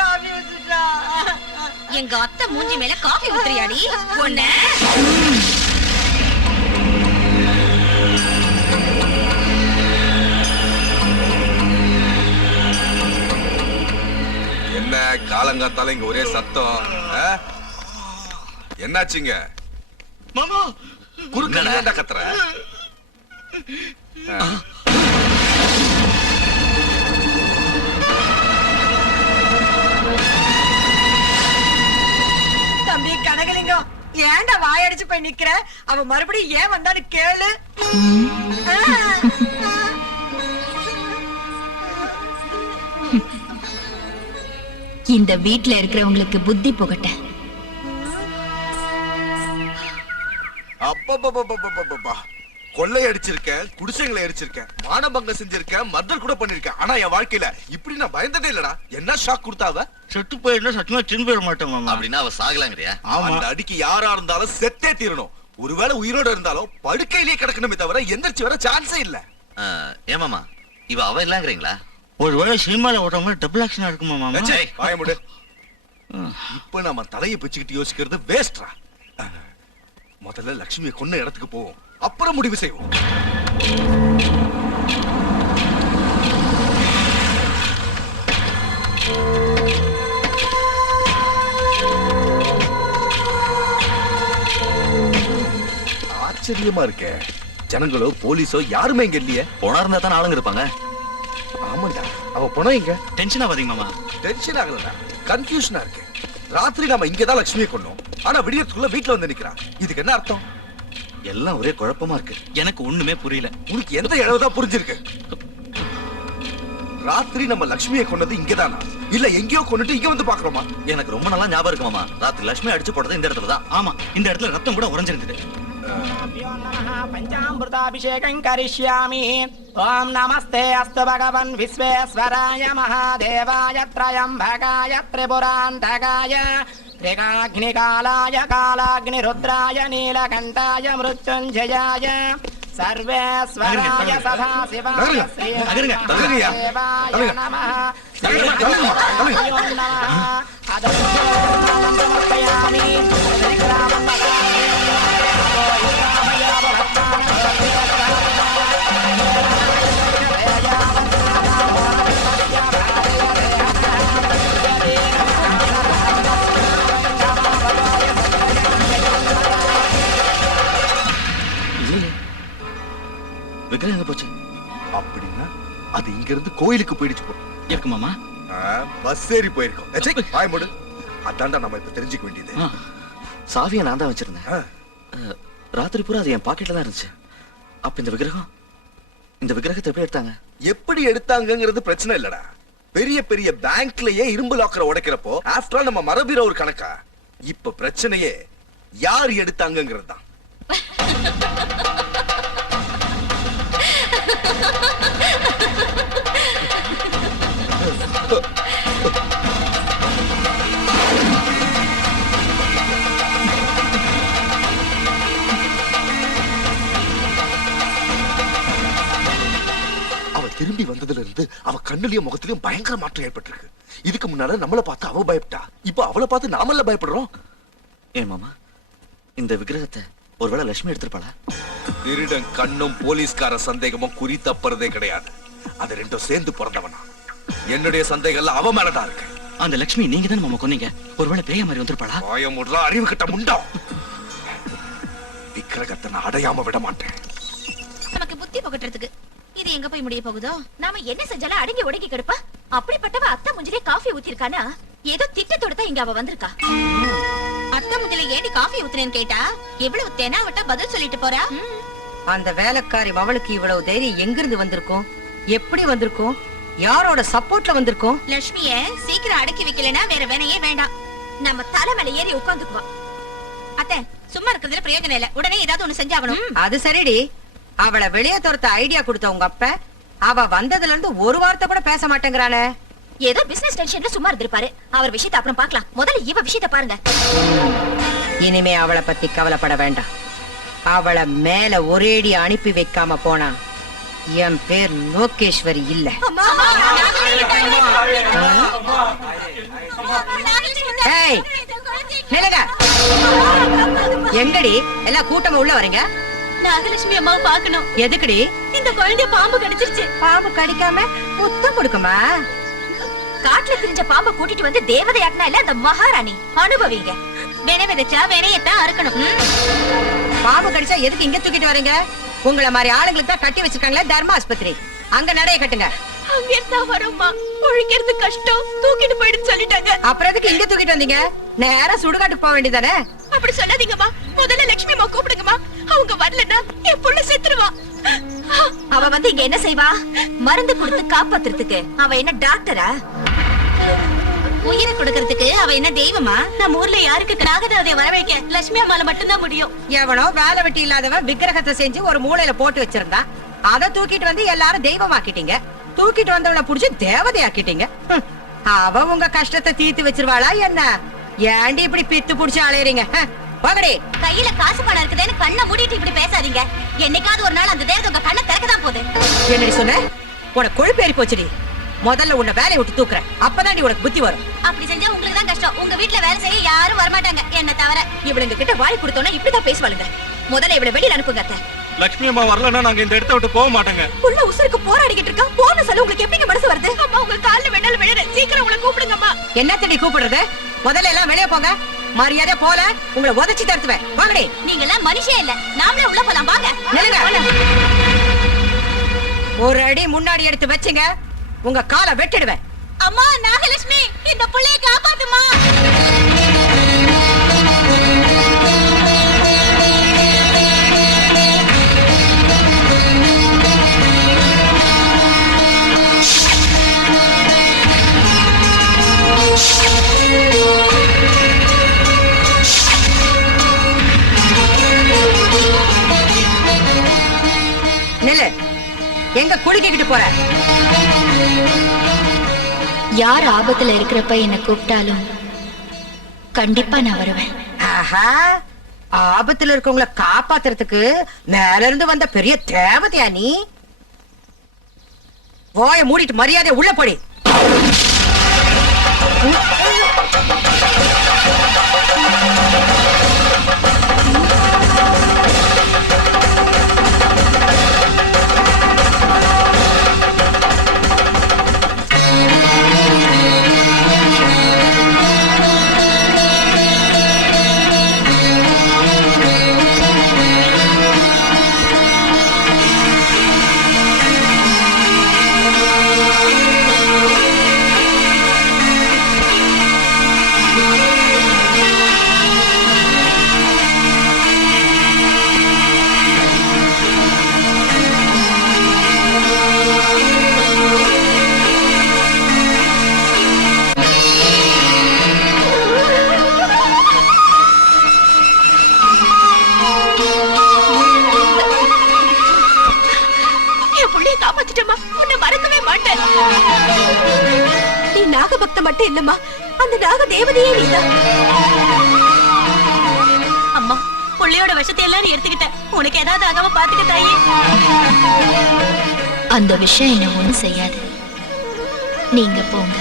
காஃபி ஊத்திட்டா. எங்க அத்தை மூஞ்சி மேல காஃபி ஊத்துறியாடி? ஒண்ணு என்ன காலங்காத்தால இங்க ஒரே சத்தம்? என்னாச்சுங்க மாமா? குறுக்கடா கத்துற? தம்பி கனகலிங்கம், ஏன்டா வாயடிச்சு போய் நிக்கிற? அவ மறுபடியும் ஏன் வந்தான்னு கேளு. இந்த வீட்ல இருக்கிறவங்களுக்கு புத்தி புகட்ட. அப்பா, கொள்ளை அடிச்சிருக்கேன், குடிசைகளை அடிச்சிருக்கேன், மானபங்கம் செஞ்சிருக்கேன், மர்டர் கூட பண்ணிருக்கேன். ஆனா என் வாழ்க்கையில இப்படி நான் பயந்ததே இல்லடா. என்ன ஷாக் கொடுத்தாவ? செத்து போயிருந்தா சத்தியமா திரும்பி வர மாட்டேன் மாமா. அப்படின்னா அவ சாகலாங்கறியா? அந்த அடிக்கு யாரா இருந்தாலும் செத்தே தீரணும். ஒருவேளை உயிரோட இருந்தாலும் படுக்கையிலேயே கிடக்கணுமே தவிர எந்திரிச்சு வர சான்ஸே இல்ல. ஏமாமா, இவ அவ இல்லங்கறீங்களா? ஒருவேளை சினிமால ஓடுற மாதிரி டபுள் ஆக்ஷனா இருக்குமா மாமா? வாய மூடு. இப்ப நாம தலையை பிச்சுக்கிட்டு யோசிக்கிறது வேஸ்ட்ரா. முதல்ல லட்சுமியை கொன்ன இடத்துக்கு போவோம், அப்புறம் முடிவு செய்வோம். ஆச்சரியமா இருக்க. ஜனங்களோ போலீஸோ யாருமே இங்க இல்லையே. போனா இருந்தா தான் ஆளுங்க இருப்பாங்க. ஆமாண்டா, அவ போனா இங்க. டென்ஷன் ஆகாதீங்க மாமா. டென்ஷன் ஆகலடா, கன்ஃபியூஷனா இருக்கு. ராத்திரி நாம இங்கதான் லட்சுமியை கொன்னோம், ஆனா விடியத்துக்குள்ள வீட்டுல வந்து நிக்கிறா. இதுக்கு என்ன அர்த்தம்? எல்லாம் ஒரே குழப்பமா இருக்கு. எனக்கு ஒண்ணுமே புரியல. உனக்கு எந்த இழவுதான் புரிஞ்சிருக்கு? ராத்திரி நம்ம லட்சுமியை கொண்டது இங்கதானா இல்ல எங்கேயோ கொண்டுட்டு இங்க வந்து பாக்குறோமா? எனக்கு ரொம்ப நல்லா ஞாபகம் இருக்கு மாமா. ராத்திரி லட்சுமி அடிச்சு போட்டது இந்த இடத்துல தான். ஆமா, இந்த இடத்துல ரத்தம் கூட உறைஞ்சிருந்தது. பஞ்சாமிருதாபிஷேகம் கரிஷ்யாமி. ஓம் நமஸ்தே அஸ்து பகவன் விஸ்வேஸ்வராய மகாதேவாய த்ரயம்பகாய திரிபுராந்தகாய திரிகாக்னிகாலாய காலாக்னிருத்ராய நீலகண்டாய மிருத்யுஞ்சயாய சர்வேஸ்வராய சதாசிவாய ஸ்ரீமகாதேவாய நமः. அதோயாமி விக்கிரம் எங்க போச்சு? அப்படின்னா அது இங்க இருந்து கோயிலுக்கு போயிடுச்சு போ. இருக்கு மாமா. பஸ் ஏறி போயிருக்கோம். வாய் மூடு. அதான்டா நம்ம இப்ப தெரிஞ்சுக்க வேண்டியது. சாவியை நான் தான் வச்சிருந்தேன். ராத்திரி பூரா அது என் பாக்கெட்ல தான் இருந்துச்சு. அப்ப இந்த விக்கிரகத்தை எப்படி எடுத்தாங்க? எப்படி எடுத்தாங்கங்கிறது பிரச்சனை இல்லடா. பெரிய பெரிய பேங்க்லயே இரும்பு லாக்கரை உடைக்கிறப்போ ஆஃப்டர் ஆல் நம்ம மரபீர ஒரு கணக்கா. இப்ப பிரச்சனையே யார் எடுத்தாங்கங்கிறது தான். திரும்பி வந்ததுல இருந்து அவ கண்ணுலயும் முகத்திலயும் பயங்கர மாற்றம் ஏற்பட்டிருக்கு. இதுக்கு முன்னால நம்மள பார்த்து அவ பயப்பட்டா, இப்ப அவளை பார்த்து நாமல்ல பயப்படுறோம். ஏன் மாமா, இந்த விக்கிரகத்தை ஒருவேளை லட்சுமி எடுத்திருப்பாளா? திருடன் கண்ணும் போலீஸ்கார சந்தேகமும் குறி தப்புறதே கிடையாது. அது ரெண்டும் சேர்ந்து பிறந்தவனா. என்னுடைய சந்தேகம் அவ மேலதான் இருக்கு. அந்த லட்சுமி நீங்க தானே மாமா கொன்னீங்க. ஒருவேளை பேய மாதிரி வந்திருப்பாளா? பயமுடுறா, அறிவு கிட்ட முண்டம். விக்கிரகத்தை நான் அடையாம விட மாட்டேன். நமக்கு புத்தி புகட்டுறதுக்கு இது எங்க போய் முடிய போகுதோ? நாம என்ன செஞ்சாலும் அடங்கி ஒடுங்கி கிடப்பா. அப்படிப்பட்டவ அத்தை முஞ்சிலே காஃபி ஊத்திருக்கானா? ஏதோ திட்டத்தோட தான் இங்க அவ வந்திருக்கா. அத்தை முஞ்சில ஏடி காஃபி ஊத்துறேன்னு கேட்டா எவ்வளவு தெனாவட்ட பதில் சொல்லிட்டு போறா. அந்த வேலைக்காரி அவளுக்கு இவ்வளவு தைரியம் எங்கிருந்து வந்திருக்கும்? எப்படி வந்திருக்கும்? யாரோட சப்போர்ட்ல வந்திருக்கும்? லட்சுமிய சீக்கிரம் அடக்கி வைக்கலனா வேற வேணையே வேண்டாம். நம்ம தலை மேல ஏறி உட்கார்ந்துக்குவா. அத்தை சும்மா இருக்கிறதுல பிரயோஜனம் இல்ல. உடனே ஏதாவது ஒண்ணு செஞ்சாகணும். அது சரிடி. அவளை வெளியே துரத்த ஐடியா கொடுத்த உங்க அப்ப அவ வந்ததுல இருந்து ஒரு வார்த்தை கூட பேச மாட்டேங்கிறானே. ஏதோ பிசினஸ் டென்ஷன்ல சும்மா இருந்திருப்பாரு. அவர் விஷயத்தை அப்புறம் பார்க்கலாம். முதல்ல இவ விஷயத்தை பாருங்க. இனிமே அவளை பத்தி கவலைப்பட வேண்டாம். அவளை மேல ஒரேடி அனுப்பி வைக்காம போனா என் பேர் லோகேஸ்வரி இல்ல. எங்கடி எல்லாம் கூட்டமா உள்ள வரீங்க? நாகலட்சுமி அம்மாவை பார்க்கணும். எதுக்குடி? இந்த குழந்தைய பாம்பு கடிச்சிருச்சு. பாம்பு கடிக்காம முத்தம் கொடுக்குமா? காட்டுல திரிஞ்ச பாம்பை கூட்டிட்டு வந்து தேவதையாக்குனா இல்ல அந்த மகாராணி. அனுபவிங்க. வேணை விதைச்சா வேணையத்தான் அறுக்கணும். பாம்பு கடிச்சா எதுக்கு இங்க தூக்கிட்டு வரீங்க? உங்களை மாதிரி ஆளுங்களுக்கு தான் கட்டி வச்சிருக்காங்களே தர்ம ஆஸ்பத்திரி. அங்க நடைய கட்டுங்க. அங்க தான் வரும்மா. ஒழிக்கிறது கஷ்டம். தூக்கிட்டு போயிடுன்னு சொல்லிட்டாங்க. அப்புறம் எதுக்கு இங்க தூக்கிட்டு வந்தீங்க? நேரா சுடுகாட்டுக்கு போக வேண்டியதானே? அப்படி சொல்லாதீங்கம்மா. முதல்ல லட்சுமி அம்மா கூப்பிடுங்கம்மா. அவங்க வரலன்னா என் புள்ள செத்துருவா. அவ வந்து இங்க என்ன செய்வா? மருந்து கொடுத்து காப்பாத்துறதுக்கு. அவ என்ன டாக்டரா? உயிரை கொடுக்கறதுக்கு அவ என்ன தெய்வமா? நம்ம ஊர்ல யாருக்கு நாகதேவதைய வரவைக்க லட்சுமி அம்மால மட்டும்தான் முடியும். எவனோ வேலை வெட்டி இல்லாதவன் விக்கிரகத்தை செஞ்சு ஒரு மூலையில போட்டு வச்சிருந்தா. அதை தூக்கிட்டு வந்து எல்லாரும் தெய்வமாக்கிட்டீங்க. தூக்கிட்டு வந்தவளை புடிச்சு தேவதையாக்கிட்டீங்க. அவ உங்க கஷ்டத்தை தீர்த்து வச்சிருவாளா என்ன? ஏண்டி இப்படி பித்து புடிச்சு அலையறீங்க? போகடி. கையில காசு பணம் இருக்குதுன்னு கண்ணை மூடிட்டு இப்படி பேசாதீங்க. என்னைக்காவது ஒரு நாள் அந்த தேவதை உங்க கண்ணை திறக்கதான் போகுது. என்னடி சொன்ன? உனக்கு கொழுப்பேறி போச்சுடி. முதல்ல உன்னை வேலையை விட்டு தூக்குறேன். அப்பதான் நீ உனக்கு புத்தி வரும். அப்படி செஞ்சா உங்களுக்கு தான் கஷ்டம். உங்க வீட்டுல வேலை செய்ய யாரும் வரமாட்டாங்க என்ன தவிர. இவளுங்க கிட்ட வாய் கொடுத்தோம்னா இப்படிதான் பேசுவாளுங்க. முதல்ல இவளை வெளியில அனுப்புங்க அத்தை. லட்சுமி அம்மா வரலன்னா நாங்க இந்த இடத்த விட்டு போக மாட்டாங்க. உள்ள உசுருக்கு போராடிக்கிட்டு இருக்கா. போன சொல்ல உங்களுக்கு எப்படிங்க மனசு வருது? அம்மா உங்க கால்ல வேணாலும் விழுறேன். சீக்கிரம் உங்களை கூப்பிடுங்கம்மா. என்னத்தடி கூப்பிடுறது? முதல்ல எல்லாம் வெளியே போங்க. மரியாதை போல உங்களை உதச்சி தருத்துவேன். வாங்கடி. நீங்க எல்லாம் மனுஷே இல்ல. நாமளே உள்ள போலாம் வாங்க. ஒரு அடி முன்னாடி எடுத்து வச்சுங்க. உங்க காலை வெட்டிடுவேன். அம்மா நாகலட்சுமி இந்த புள்ளைய காப்பாத்துமா. எங்க குளிக்கிட்டு போற? யார் ஆபத்துல இருக்கிறப்ப என்ன கூப்பிட்டாலும் கண்டிப்பா நான் வருவேன். ஆஹா, ஆபத்துல இருக்கவங்கள காப்பாத்துறதுக்கு மேல இருந்து வந்த பெரிய தேவதையா நீ? வாய மூடிட்டு மரியாதை உள்ள போடி. நீ நாகபக்த மட்டும் இல்லம்மா, அந்த நாக தேவதையே நீதான். அம்மா, புள்ளையோட விஷத்தை எல்லாரும் எடுத்துக்கிட்ட. உனக்கு ஏதாவது ஆகாம பாத்துக்க தாயே. அந்த விஷயம் என்ன ஒண்ணும் செய்யாது. நீங்க போங்க.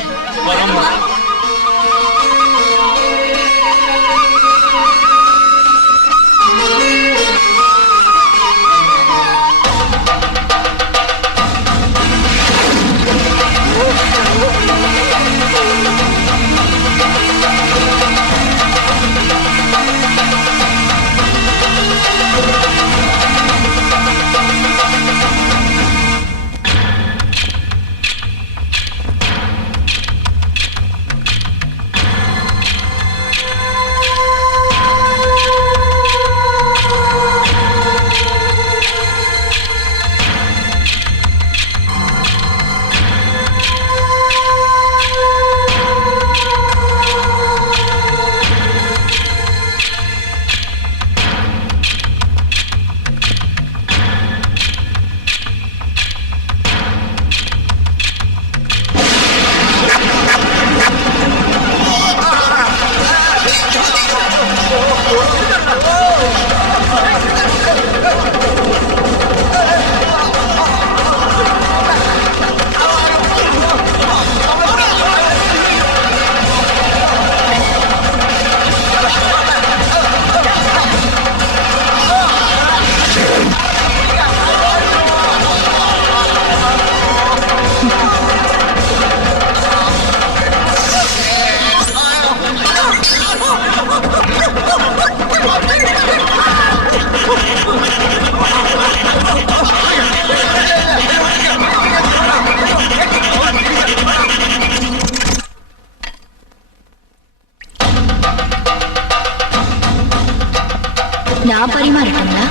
நான் பரிமாறட்டுங்களா?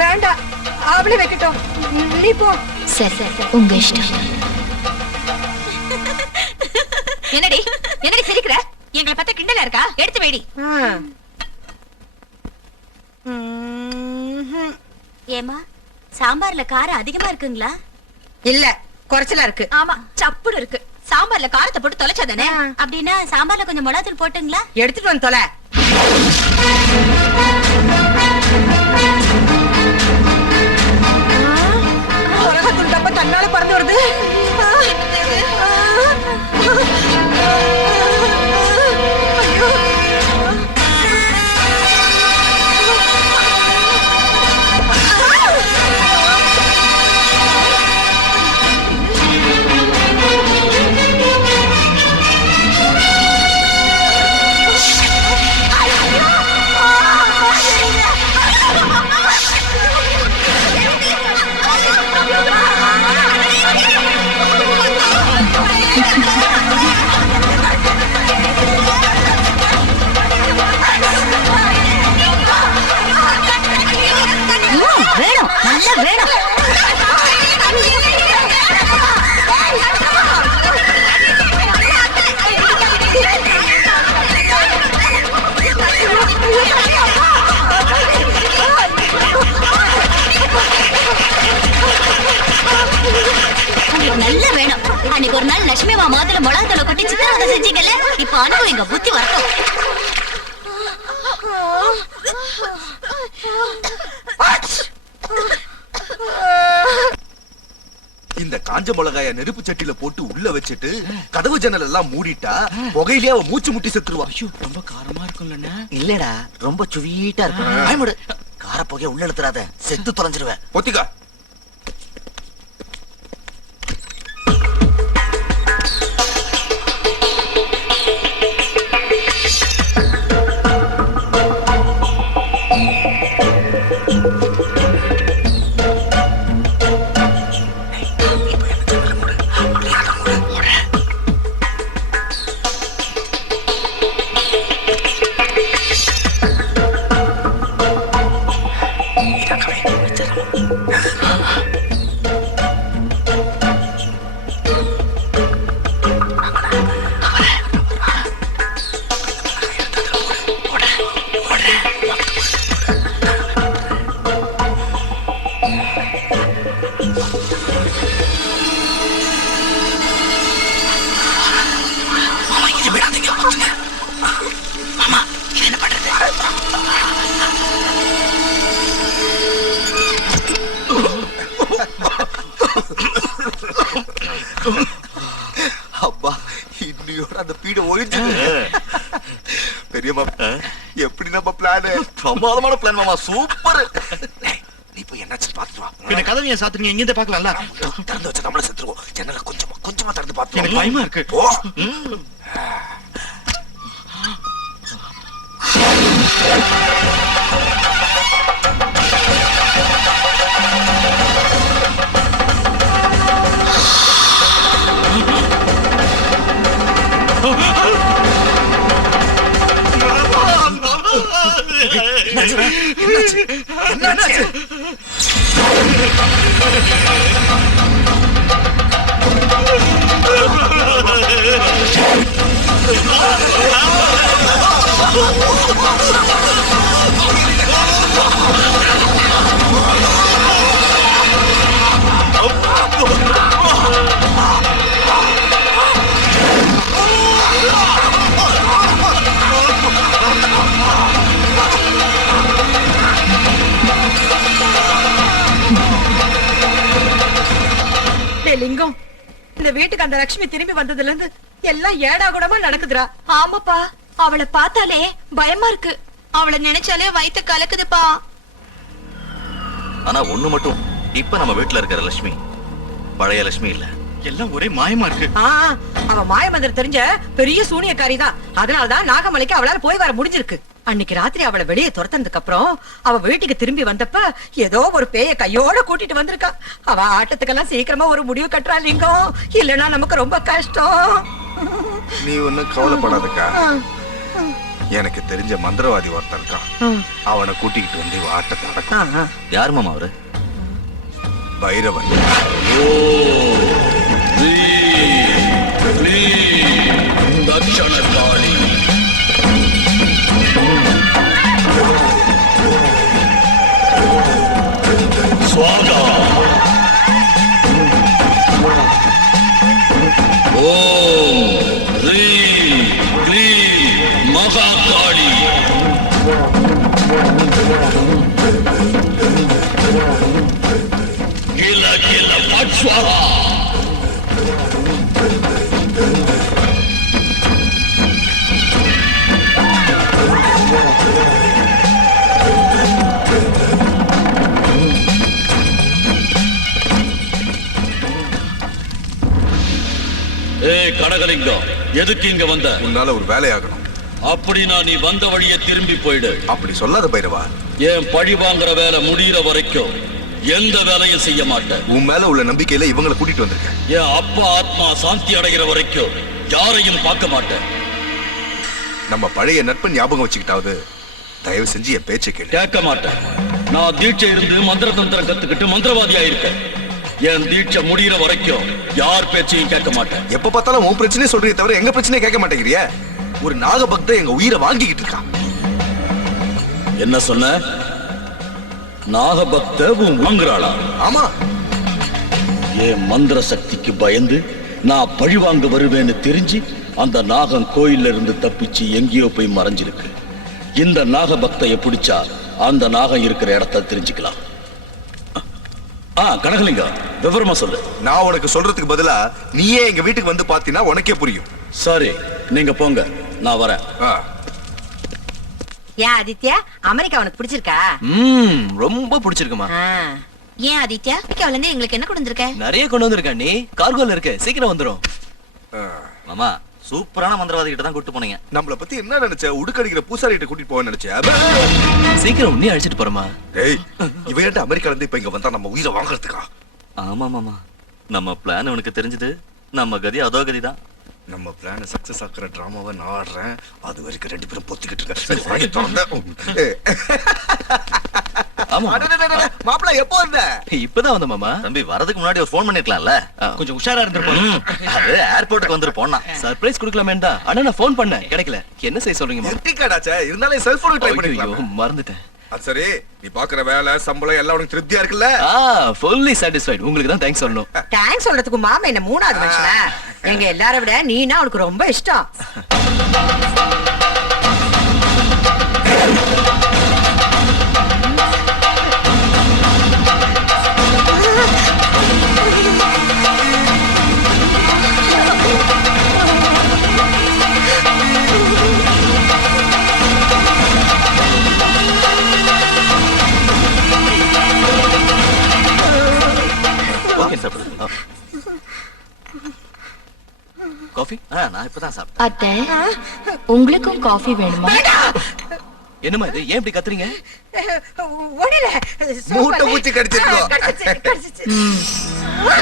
வேண்டாம், அவளே வைக்கட்டும். நீ போ. சரி, உங்க இஷ்டம். என்னடி என்னடி சிரிக்கிற? எங்களை பார்த்தா கிண்டலா இருக்கா? எடுத்து வைடி. ஏமா, சாம்பார்ல காரம் அதிகமா இருக்குங்களா? இல்ல, குறைச்சலா இருக்கு. ஆமா, சப்புடு இருக்கு. சாம்பார்ல காரத்தை போட்டு தொலைச்சாதானே? அப்படின்னா சாம்பார்ல கொஞ்சம் மிளகாத்தூள் போட்டுங்களா? எடுத்துட்டு வந்து தொலை. மிளகாத்தூள் டப்பா தன்னால பறந்து வருது. வேணும், நல்லா வேணும். அன்னைக்கு ஒரு நாள் லட்சுமி மாமாத்துல மொளாத்தல கொட்டி சித்திரவதை செஞ்சீங்கல்ல, இப்ப அனுபவிங்க, புத்தி வரட்டும். இந்த காஞ்ச மிளகாய நெருப்பு சட்டியில போட்டு உள்ள வச்சுட்டு கதவு ஜன்னல் எல்லாம் மூடிட்டா புகையிலே அவ மூச்சு முட்டி செத்துருவா. ஐயோ ரொம்ப காரமா இருக்கும்லண்ணா. இல்லடா ரொம்ப சுவீட்டா இருக்கும். பயமுடு கார புகைய உள்ள இழுத்துறாத, செத்து தொலைஞ்சிருவேன். பொத்திக்கா. அப்பா இன்னையோட அந்த பீட ஒழிஞ்சு. பெரியம்மா எப்படி நம்ம பிளான்? பிரமாதமான பிளான் மாமா, சூப்பர். நீ போய் என்னாச்சு பாத்துட்டு வா. இந்த கதவையை சாத்துறீங்க, இங்க இருந்து பாக்கலாம்ல. திறந்து வச்சா நம்மள செத்துருவோம். ஜன்னல கொஞ்சமா திறந்து பாத்து. எனக்கு பயமா இருக்கு. ஓ என்னாச்சு? லிங்கம், இந்த வீட்டுக்கு அந்த லட்சுமி திரும்பி வந்ததுல இருந்து எல்லாம் ஏடா கூடமா நடக்குதுடா. ஆமாப்பா, அவளை பார்த்தாலே பயமா இருக்கு. அவளை நினைச்சாலே வயித்து கலக்குதுப்பா. ஆனா ஒண்ணு மட்டும், இப்ப நம்ம வீட்டுல இருக்கிற லட்சுமி பழைய லட்சுமி இல்ல. எல்லாம் ஒரே மாயமா இருக்கு. அவ மாயமந்திரம் தெரிஞ்ச பெரிய சூனியக்காரிதான். அதனாலதான் நாகமலைக்கு அவளால போய் வர முடிஞ்சிருக்கு. அன்னைக்கு ராத்திரி அவளை வெளியே துரத்தனதுக்கு அப்புறம் அவ வீட்டுக்கு திரும்பி வந்தப்ப ஏதோ ஒரு பேய கையோட கூட்டிட்டு வந்திருக்கா. அவ ஆட்டத்துக்கெல்லாம் சீக்கிரமா ஒரு முடிவு கட்டுறா லிங்கம், இல்லன்னா நமக்கு ரொம்ப கஷ்டம். நீ ஒன்னும் கவலைப்படாதக்கா. எனக்கு தெரிஞ்ச மந்திரவாதி ஒருத்தன் இருக்கான். அவனை கூட்டிக்கிட்டு வந்து ஆட்டத்தை நடக்கும். யார் மாமா அவரு? பைரவன். தட்சணகாளி ஸ்வாகா. ஓம் ரீம் க்ளீம் மகாகாளி. கில கில பட்ஸ்வாகா. ஏய் கடகலிங்கம், எதுக்கு இங்க வந்த? உன்னால ஒரு வேலையாகணும். அப்படின்னா நீ வந்த வழியே திரும்பி போயிடு. அப்படி சொல்லாத பைரவா. ஏன் பழி வாங்குற வேலை முடிகிற வரைக்கும் எந்த வேலையும் செய்ய மாட்டேன். உன் மேல உள்ள நம்பிக்கையில இவங்களை கூட்டிட்டு வந்திருக்கேன். என் அப்பா ஆத்மா சாந்தி அடைகிற வரைக்கும் யாரையும் பார்க்க மாட்டேன். நம்ம பழைய நட்பை ஞாபகம் வச்சுக்கிட்டாவது தயவு செஞ்சு என் பேச்சை கேளு. கேட்க மாட்டேன். நான் தீட்சை இருந்து மந்திர தந்திரம் கத்துக்கிட்டு மந்திரவாதியா இருக்கேன். என் தீட்சை முடிகிற வரைக்கும் யார் பேச்சையும் கேட்க மாட்டேன். எப்ப பார்த்தாலும் உன் பிரச்சனையே சொல்றீங்க தவிர எங்க பிரச்சனையை கேட்க மாட்டேங்கிறிய. ஒரு நாகபக்த எங்க உயிரை வாங்கிக்கிட்டு இருக்கான். என்ன சொன்ன? நாகபக்த வாங்குறாளா? ஆமா. என் மந்திர சக்திக்கு பயந்து நான் பழிவாங்க வருவேன்னு தெரிஞ்சு அந்த நாகம் கோயில்ல இருந்து தப்பிச்சு எங்கேயோ போய் மறைஞ்சிருக்கு. இந்த நாக பக்தைய பிடிச்சா அந்த நாகம் இருக்கிற இடத்த தெரிஞ்சுக்கலாம். கனகலிங்கம், விவரமா சொல்லு. நான் உனக்கு சொல்றதுக்கு பதிலா நீயே எங்க வீட்டுக்கு வந்து பாத்தீங்கன்னா உனக்கே புரியும். சரி, நீங்க போங்க, நான் வரேன். ஏன் ஆதித்யா, அமெரிக்கா உனக்கு பிடிச்சிருக்கா? ரொம்ப பிடிச்சிருக்குமா. ஏன் ஆதித்யா, அமெரிக்கால இருந்து எங்களுக்கு என்ன கொண்டு வந்திருக்க? நிறைய கொண்டு வந்திருக்கா. நீ கார்கோல இருக்க, சீக்கிரம் வந்துரும். மாமா சூப்பரான மந்திரவாதி கிட்ட தான் கூட்டு போனீங்க. நம்மள பத்தி என்ன நினைச்ச? உடுக்கடிக்கிற பூசாரி கிட்ட கூட்டிட்டு போக நினைச்ச? சீக்கிரம் உன்னை அழைச்சிட்டு போறமா. ஏய், இவன் ஏன்டா அமெரிக்கால இருந்து இப்ப இங்க வந்தா நம்ம உயிரை வாங்குறதுக்கா? ஆமா மாமா, நம்ம பிளான் உனக்கு தெரிஞ்சது. நம்ம கதி அதோ கதிதான். நம்ம பிளான் சக்சஸ் ஆக்குற டிராமாவை நான் ஆடுறேன். அது வரைக்கும் ரெண்டு பேரும் பொத்திக்கிட்டு இருக்க. மாப்பிள்ள எப்போ வந்த? இப்பதான் வந்த மாமா. தம்பி வரதுக்கு முன்னாடி ஒரு போன் பண்ணிருக்கலாம்ல. கொஞ்சம் உஷாரா இருந்திருப்போம். அது ஏர்போர்ட்டுக்கு வந்துருப்போம். சர்ப்ரைஸ் கொடுக்கலாமே தான். ஆனா நான் போன் பண்ணேன், கிடைக்கல. என்ன செய்ய சொல்றீங்க? இருந்தாலும் செல்போன் ட்ரை பண்ணிக்கலாம். மறந்துட்டேன். சரி, நீ பாக்குற வேலை சம்பளம் எல்லாம் உனக்கு திருப்தியா இருக்குல்ல? Fully satisfied. உங்களுக்கு தான் தேங்க்ஸ் சொல்லணும். தேங்க்ஸ் சொல்றதுக்கு மாமா என்ன மூணாவது மனுஷனா? எங்க எல்லாரை விட நீனா உனக்கு ரொம்ப இஷ்டம். காஃபி? நான் இப்பதான் சாப்பிட்டேன். அத்தை, உங்களுக்கும் காஃபி வேணுமா? என்னமா இது? ஏன் இப்படி கத்துறீங்க? மூட்டை பூச்சி கடிச்சிருக்கோம்.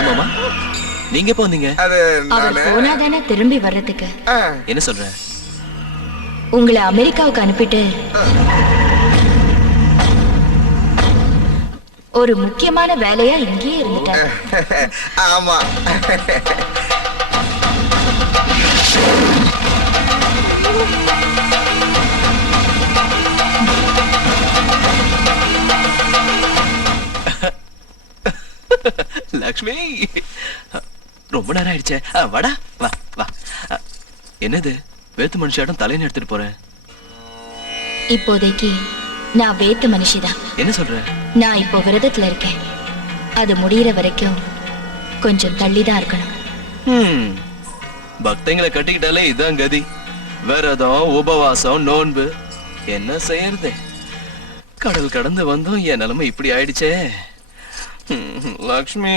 மாமா, நீங்க எப்ப வந்தீங்க? அவர் போனாதானே திரும்பி வர்றதுக்கு. என்ன சொல்ற? உங்களை அமெரிக்காவுக்கு அனுப்பிட்டு ஒரு முக்கியமான வேலையா இங்கேயே இருந்துட்டார். ஆமா. லக்ஷ்மி, ரொம்ப நேரம் ஆயிடுச்சே. வாடா, வா வா. என்னது வேத்து மனுஷாட்டம் தலையை எடுத்துட்டு போறேன்? இப்போதைக்கு நான் வேத்து மனுஷிதான். என்ன சொல்ற? நான் இப்போ விரதத்துல இருக்கேன். அது முடியற வரைக்கும் கொஞ்சம் தள்ளிதான் இருக்கணும். பக்தங்களை கட்டிக்கிட்டாலே இதான் கதி. விரதம், உபவாசம், நோன்பு. என்ன செய்யறது? கடல் கடந்து வந்தோம், என் நிலைமை இப்படி ஆயிடுச்சே. லக்ஷ்மி,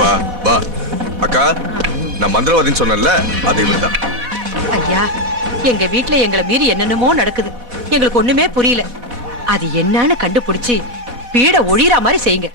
வா வா. அக்கா, நான் மந்திரவாதின்னு சொன்னேன்ல, அது இவர்தான். ஐயா, எங்க வீட்டுல எங்களை மீறி என்னென்னமோ நடக்குது. எங்களுக்கு ஒண்ணுமே புரியல. அது என்னன்னு கண்டுபிடிச்சு பீட ஒழியற மாதிரி செய்யுங்க.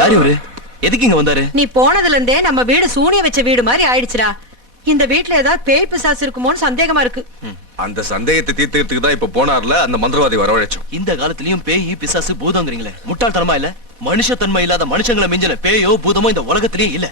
யார் இவரு? எதுக்கு இங்க வந்தாரு? நீ போனதுல இருந்தே நம்ம வீடு சூனிய வச்ச வீடு மாதிரி ஆயிடுச்சுடா. இந்த வீட்டுல ஏதாவது பேய் பிசாசு இருக்குமோன்னு சந்தேகமா இருக்கு. அந்த சந்தேகத்தை தீர்த்துக்கிறதுக்கு தான் இப்ப போனார்ல அந்த மந்திரவாதி வரவழைச்சோம். இந்த காலத்திலயும் பேய் பிசாசு பூதங்கிறீங்களே, முட்டாள்தனமா இல்ல? மனுஷத்தன்மை இல்லாத மனுஷங்களை மிஞ்சின பேயோ பூதமோ இந்த உலகத்திலேயே இல்ல.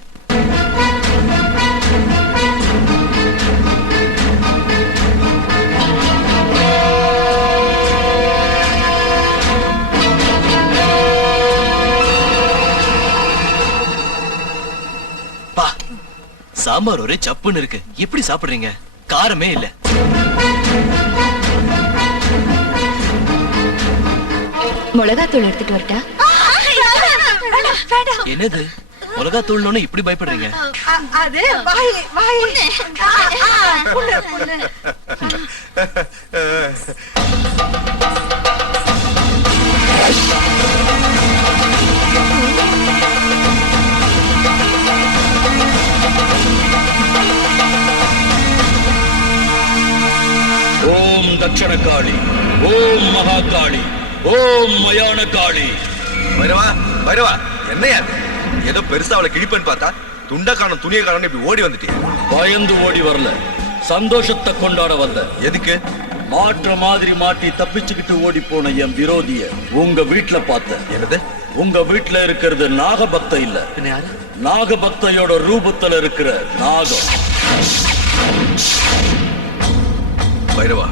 சாம்பார் ஒரே சப்புன்னு இருக்கு. எப்படி சாப்பிடுறீங்க? காரமே இல்ல. மிளகாத்தூள் எடுத்துட்டு வரட்டா? என்னது மிளகாத்தூள்னு இப்படி பயப்படுறீங்க? அது வாய் வாய். லட்சண காளி, ஓம் மகாகாளி, ஓம் மயான காளி. பைரவா பைரவா, என்னையா அது? ஏதோ பெருசா அவளை கிழிப்பேன்னு பார்த்தா துண்ட காணும் துணியை காணும் இப்படி ஓடி வந்துட்டியா? பயந்து ஓடி வரல, சந்தோஷத்தை கொண்டாட வந்த. எதுக்கு? மாற்ற மாதிரி மாட்டி தப்பிச்சுக்கிட்டு ஓடி போன என் விரோதிய உங்க வீட்டுல பார்த்த. என்னது? உங்க வீட்டுல இருக்கிறது நாகபக்த இல்ல, நாகபக்தையோட ரூபத்துல இருக்கிற நாகம். பைரவா,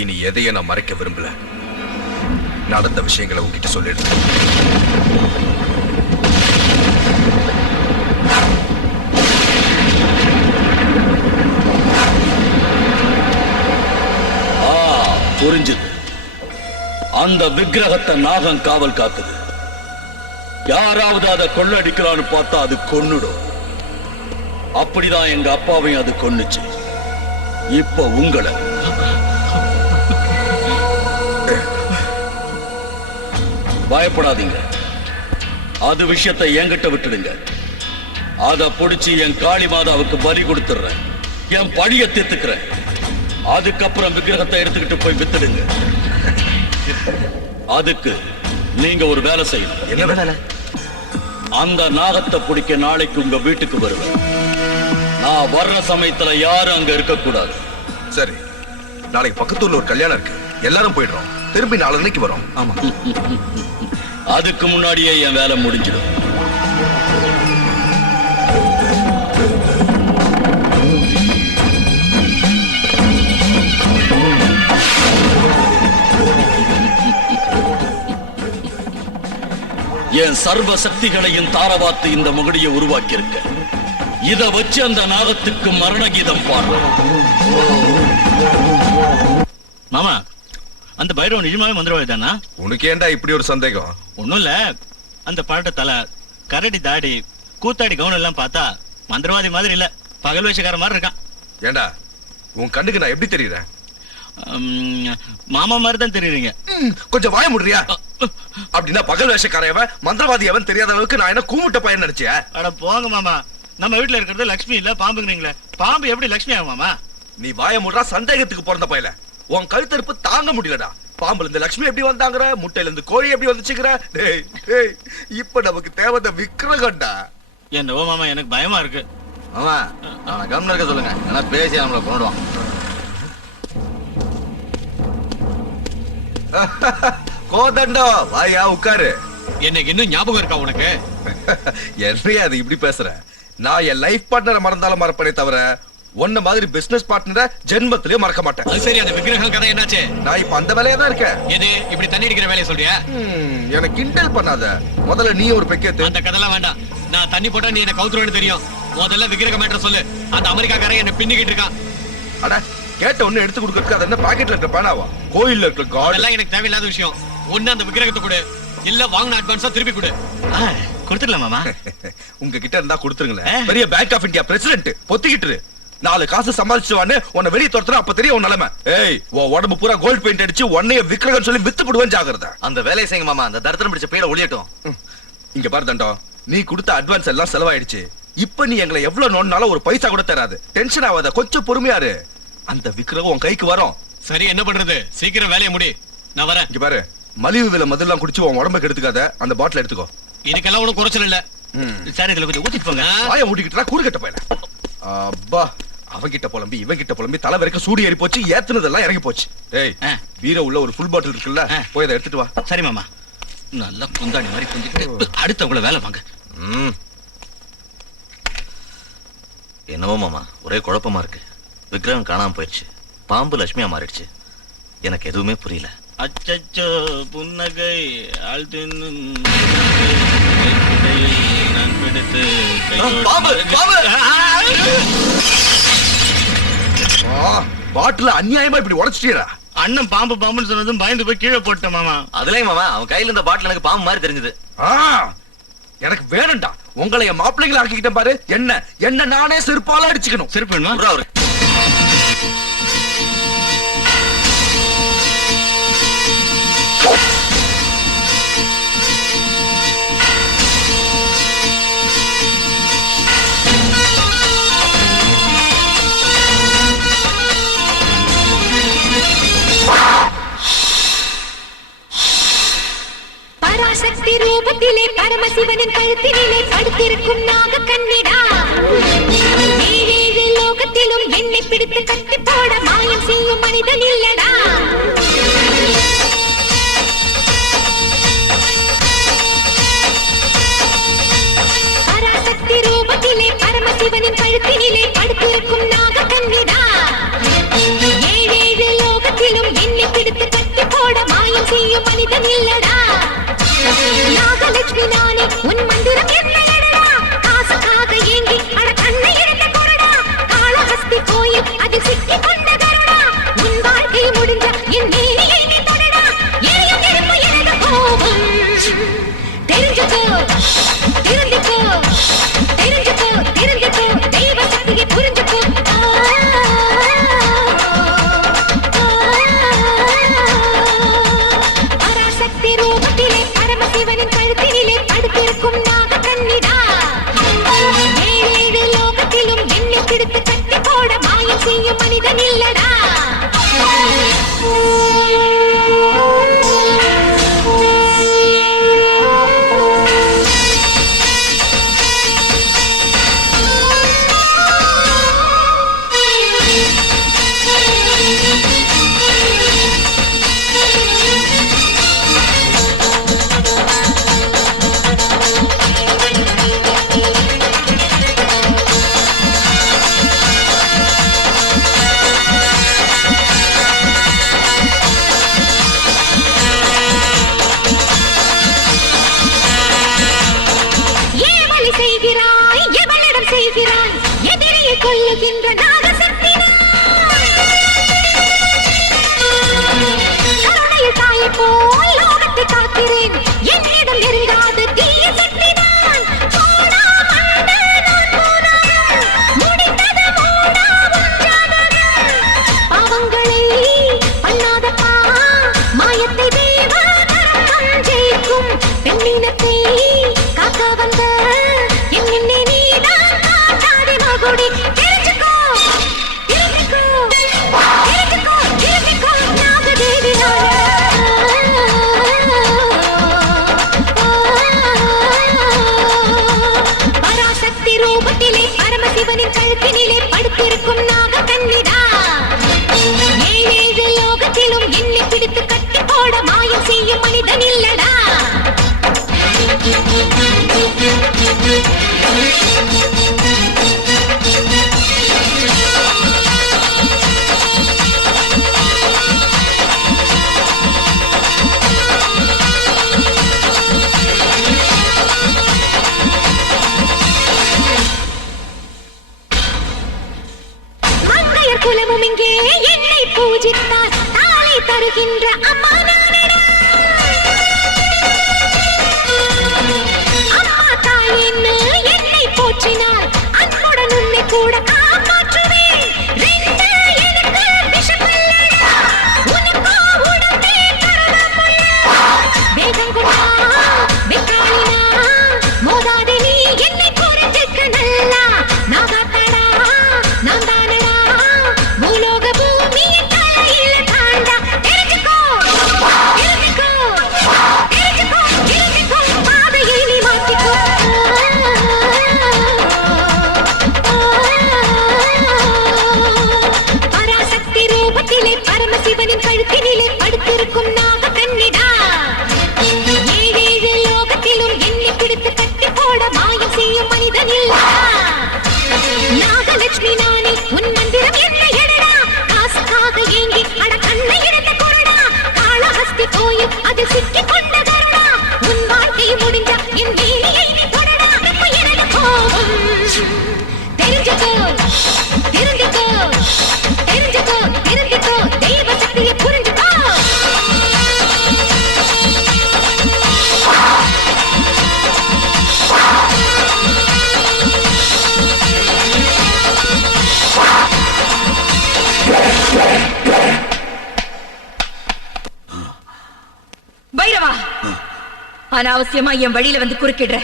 இனி எதைய நான் மறைக்க விரும்பல. நடந்த விஷயங்களை உங்ககிட்ட சொல்லிடுறேன். புரிஞ்சுது. அந்த விக்கிரகத்தை நாகம் காவல் காக்குது. யாராவது அதை கொள்ளடிக்கலான்னு பார்த்தா அது கொன்னுடும். அப்படிதான் எங்க அப்பாவையும் அது கொன்னுச்சு. இப்ப உங்களை பயப்படாதீங்க. அது விஷயத்தை என்கிட்ட விட்டுடுங்க. அத புடிச்சு என் காளி மாதாவுக்கு பலி கொடுத்துடுறேன். என் பழிய தீர்த்துக்கிறேன். அதுக்கப்புறம் விக்கிரகத்தை எடுத்துக்கிட்டு போய் வித்துடுங்க. அதுக்கு நீங்க ஒரு வேலை செய்யணும். என்ன வேலை? அந்த நாகத்தை பிடிக்க நாளைக்கு உங்க வீட்டுக்கு வருவேன். நான் வர்ற சமயத்துல யாரும் அங்க இருக்க கூடாது. சரி, நாளைக்கு பக்கத்தூர்ல ஒரு கல்யாணம் இருக்கு, எல்லாரும் போயிடுறோம். திரும்பி நாளைக்கு வரோம். ஆமா. அதுக்கு முன்னாடியே என் வேலை முடிஞ்சிடும். என் சர்வ சக்திகளையும் தாரவாத்து இந்த முகடியை உருவாக்கி இருக்க. இத வச்சு அந்த நாகத்துக்கு மரண கீதம் பாடுற. மாமா, அந்த பைரவன் நிஜமாவே மந்திரவாதி தானா? உனக்கு ஏண்டா இப்படி ஒரு சந்தேகம்? ஒண்ணும் இல்ல, அந்த பழட்ட தலை, கரடி தாடி, கூத்தாடி கவுன் எல்லாம் பார்த்தா மந்திரவாதி மாதிரி இல்ல, பகல் வேஷக்கார மாதிரி இருக்கான். ஏண்டா, உன் கண்ணுக்கு நான் எப்படி தெரியுறேன்? மாமா மாதிரி தான் தெரியுறீங்க. கொஞ்சம் வாய முடியா? அப்படின்னா பகல் வேஷக்காரவன் மந்திரவாதி அவன் தெரியாத அளவுக்கு நான் என்ன கூமுட்ட பையன் நினைச்சேன்? அட போங்க மாமா, நம்ம வீட்டுல இருக்கிறது லட்சுமி இல்ல பாம்புங்கிறீங்களே, பாம்பு எப்படி லட்சுமி ஆகும் மாமா? நீ வாய முடுறா, சந்தேகத்துக்கு பிறந்த பையல. உன் கழுத்தறுப்பு தாங்க முடியலடா. பாம்புல இருந்து லட்சுமி எப்படி வந்தாங்கற, முட்டையில இருந்து கோழி எப்படி வந்துச்சுங்கற. டேய் டேய், இப்ப நமக்கு தேவத விக்கிரகம்டா. என்னவோ மாமா, எனக்கு பயமா இருக்கு. மாமா, நான் கவனம் இருக்க சொல்லுங்க, நான் பேசி நம்மள கொண்டுடுவான். கோதண்டோ, வாயா உட்காரு. எனக்கு இன்னும் ஞாபகம் இருக்கா உனக்கு? என்னையா அது இப்படி பேசுற? நான் என் லைஃப் பார்ட்னரை மறந்தாலும் மறப்பனே தவிர உன்ன மாதிரி பிசினஸ் பார்ட்னரை ஜென்மத்திலேயே மறக்க மாட்டேன். அது சரி, அந்த விக்கிரகம் கதை என்னாச்சு? நான் இப்ப அந்த வேலையா தான் இருக்கேன். எது இப்படி தண்ணி அடிக்கிற வேலையை சொல்றியா? எனக்கு கிண்டல் பண்ணாத. முதல்ல நீ ஒரு பெக்கேத்து. அந்த கதைலாம் வேண்டாம். நான் தண்ணி போட்டா நீ என்ன கவுத்துருவேன்னு தெரியும். முதல்ல விக்கிரக மேட்டர் சொல்லு. அந்த அமெரிக்காக்காரன் என்ன பின்னிக்கிட்டு இருக்கான். அட, கேட்ட ஒண்ணு எடுத்து கொடுக்கறதுக்கு அது என்ன பாக்கெட்ல இருக்க பேனாவா? கோயில்ல இருக்க காட் எல்லாம் எனக்கு தேவையில்லாத விஷயம். ஒண்ணு அந்த விக்கிரகத்தை கொடு, இல்ல வாங்கின அட்வான்ஸா திருப்பி கொடு. கொடுத்துடலாம் மாமா. உங்ககிட்ட இருந்தா கொடுத்துருங்களேன். பெரிய பேங்க் ஆஃப் இந்தியா பிரசிடென்ட் பொத்திக்கிட்டு 4 காசு சம்பாதிச்சுவான்னு உன்னை வெளியே துரத்துறா, அப்ப தெரியும் உன் நிலைமை. ஏய், உன் உடம்பு பூரா கோல்ட் பெயிண்ட் அடிச்சு உன்னைய விக்கிரகம் சொல்லி வித்து போடுவேன், ஜாகிரதை. அந்த வேலையை செய்யுங்க மாமா, அந்த தரித்திரம் பிடிச்ச பையில ஒளியட்டும். இங்க பாரு தண்டம், நீ கொடுத்த அட்வான்ஸ் எல்லாம் செலவாயிடுச்சு. இப்ப நீ எங்களை எவ்வளவு நோண்டாலும் ஒரு பைசா கூட தராது. டென்ஷன் ஆகாத, கொஞ்சம் பொறுமையாரு. அந்த விக்கிரகம் உன் கைக்கு வரும். சரி, என்ன பண்றது? சீக்கிரம் வேலையை முடி, நான் வரேன். இங்க பாரு, மலிவு விலை மதுலாம் குடிச்சு உன் உடம்புக்கு எடுத்துக்காத. அந்த பாட்டில் எடுத்துக்கோ. இதுக்கெல்லாம் ஒன்றும் குறைச்சல் இல்ல. சரி, இதுல கொஞ்சம் ஊத்திட்டு போங்க. வாயை மூடிக்கிட்டா கூறுகட்ட பையன. அப்பா, அவங்கிட்ட புலம்பி இவங்கிட்ட புலம்பி தலை வரைக்கும் சூடி ஏறி போச்சு. ஏத்துனதெல்லாம் இறங்கி போச்சு. ஏய், பீரோ உள்ள ஒரு ஃபுல் பாட்டில் இருக்குல்ல, போய் அதை எடுத்துட்டு வா. சரி மாமா. நல்லா குந்தாணி மாதிரி குந்திக்கிட்டு அடுத்தவங்கள வேலை வாங்க. என்னவோ மாமா, ஒரே குழப்பமா இருக்கு. விக்கிரகம் காணாம போயிடுச்சு, பாம்பு லட்சுமியா மாறிடுச்சு. எனக்கு எதுவுமே புரியல. அச்சச்சோ, புன்னகை பாட்டில அநியாயமா இப்படி உடைச்சிட்டீரா? அண்ணன் பாம்பு பாம்புன்னு சொன்னதும் பயந்து போய் கீழே போட்டேன் மாமா. அதுலயும் மாமா, அவன் கையில இருந்த பாட்டில் எனக்கு பாம்பு மாதிரி தெரிஞ்சது. எனக்கு வேணும்டா. உங்களை என் மாப்பிள்ளைங்களை ஆக்கிக்கிட்டேன் பாரு. என்ன என்ன நானே செருப்பால அடிச்சுக்கணும். செருப்பு வேணுமா? பரமசிவனின் கழுத்தினிலே படுத்திருக்கும் நாக கண்ணிடா ஏழேழு லோகத்திலும் என்னை பிடித்து கட்டி போட மாயம் செய்யும் மனிதன் இல்லடா பராசக்தி ரூபத்திலே பரமசிவனின் கழுத்தினிலே படுத்திருக்கும் நாக கண்ணிடா ஏழேழு லோகத்திலும் என்னை பிடித்து கட்டி போட மாயம் செய்யும் மனிதன் இல்லடா நாகலட்சுமி நானே உன் மந்திரம் என்னடா காசுக்காக ஏங்கி அட கண்ணை எடுத்து கொடடா காளஹஸ்தி கோயில் அதில் சிக்கி கொண்ட கருடா உன் வாழ்க்கை முடிஞ்ச என் மேனியை நீ தொடடா எரியும் நெருப்பு எனது கோபம் தெரிஞ்சுக்கோ திருந்திக்கோ தெரிஞ்சுக்கோ திருந்திக்கோ தெய்வ சக்தியை புரிஞ்சுக்கோ பராசக்தி ரூபத்திலே பரமசிவனின் கழுத்தினிலே படுத்திருக்கும் நாக கண்ணிடா ஏழேழு லோகத்திலும் என்னை பிடித்து கட்டி போட மாயம் செய்யும் மனிதன் இல்லடா கொல்லுகின்ற நாகசக்தி கருணையில் தாயை போல் லோகத்தை காக்கிறேன் என்னிடம் நெருங்காத தீய சக்தி பாவங்களை பண்ணாதப்பா மாயத்தை தேவம் ஜெயிக்கும் பெண்ணினத்தை காக்க வந்த என்னை நீதான் காட்டாதே மகுடி பராசக்தி ரூபத்திலே பரமசிவனின் கழுத்தினிலே படுத்திருக்கும் நாக கண்ணிடா ஏழேழு லோகத்திலும் என்னை பிடித்து கட்டி போட மாயம் செய்யும் மனிதன் இல்லடா குலமும் இங்கே என்னை பூஜித்தார் தாளை தருகின்ற அம்மா நானடா அம்மா தாயின்னு என்னை போற்றினார் அன்புடன் உன்னை கூட காப்பாற்றுவேன் ரெண்டு எனக்கு விஷமல்லடா உனக்கோ உடம்பே கரணமுள்ள வேகம் கொண்டா வெக்காளினா மோதாதே நீ என்னை புரிஞ்சுக்க நல்லா நாகாத்தடா நான் தானடா பூலோக பூமியை தலையில தாண்டா தெரிஞ்சுக்கோ தெரிஞ்சுக்கோ தெரிஞ்சுக்கோ தெரிஞ்சுக்கோ பாதையை நீ மாற்றிக்கோ பராசக்தி ரூபத்திலே பரமசிவனின் கழுத்தினிலே படுத்திருக்கும் நாக கண்ணிடா ஏழேழு லோகத்திலும் என்னை பிடித்து கட்டி போட மாயம் செய்யும் மனிதன் இல்லடா நாகலட்சுமி நானே உன் மந்திரம் என்ன எடடா காசுக்காக ஏங்கி அட கண்ணை எடுத்து கொடடா காளஹஸ்தி கோயில் அதில் சிக்கி கொண்ட கருடா உன் வாழ்க்கை முடிஞ்ச என் மேனியை நீ தொடடா எனது கோபம் தெரிஞ்சுக்கோ திருந்திக்கோ தெரிஞ்சுக்கோ திருந்திக்கோ தெய்வ சக்தியை புரிஞ்சுக்கோ பைரவா அனாவசியமா என் வழியில வந்து குறுக்கிடுற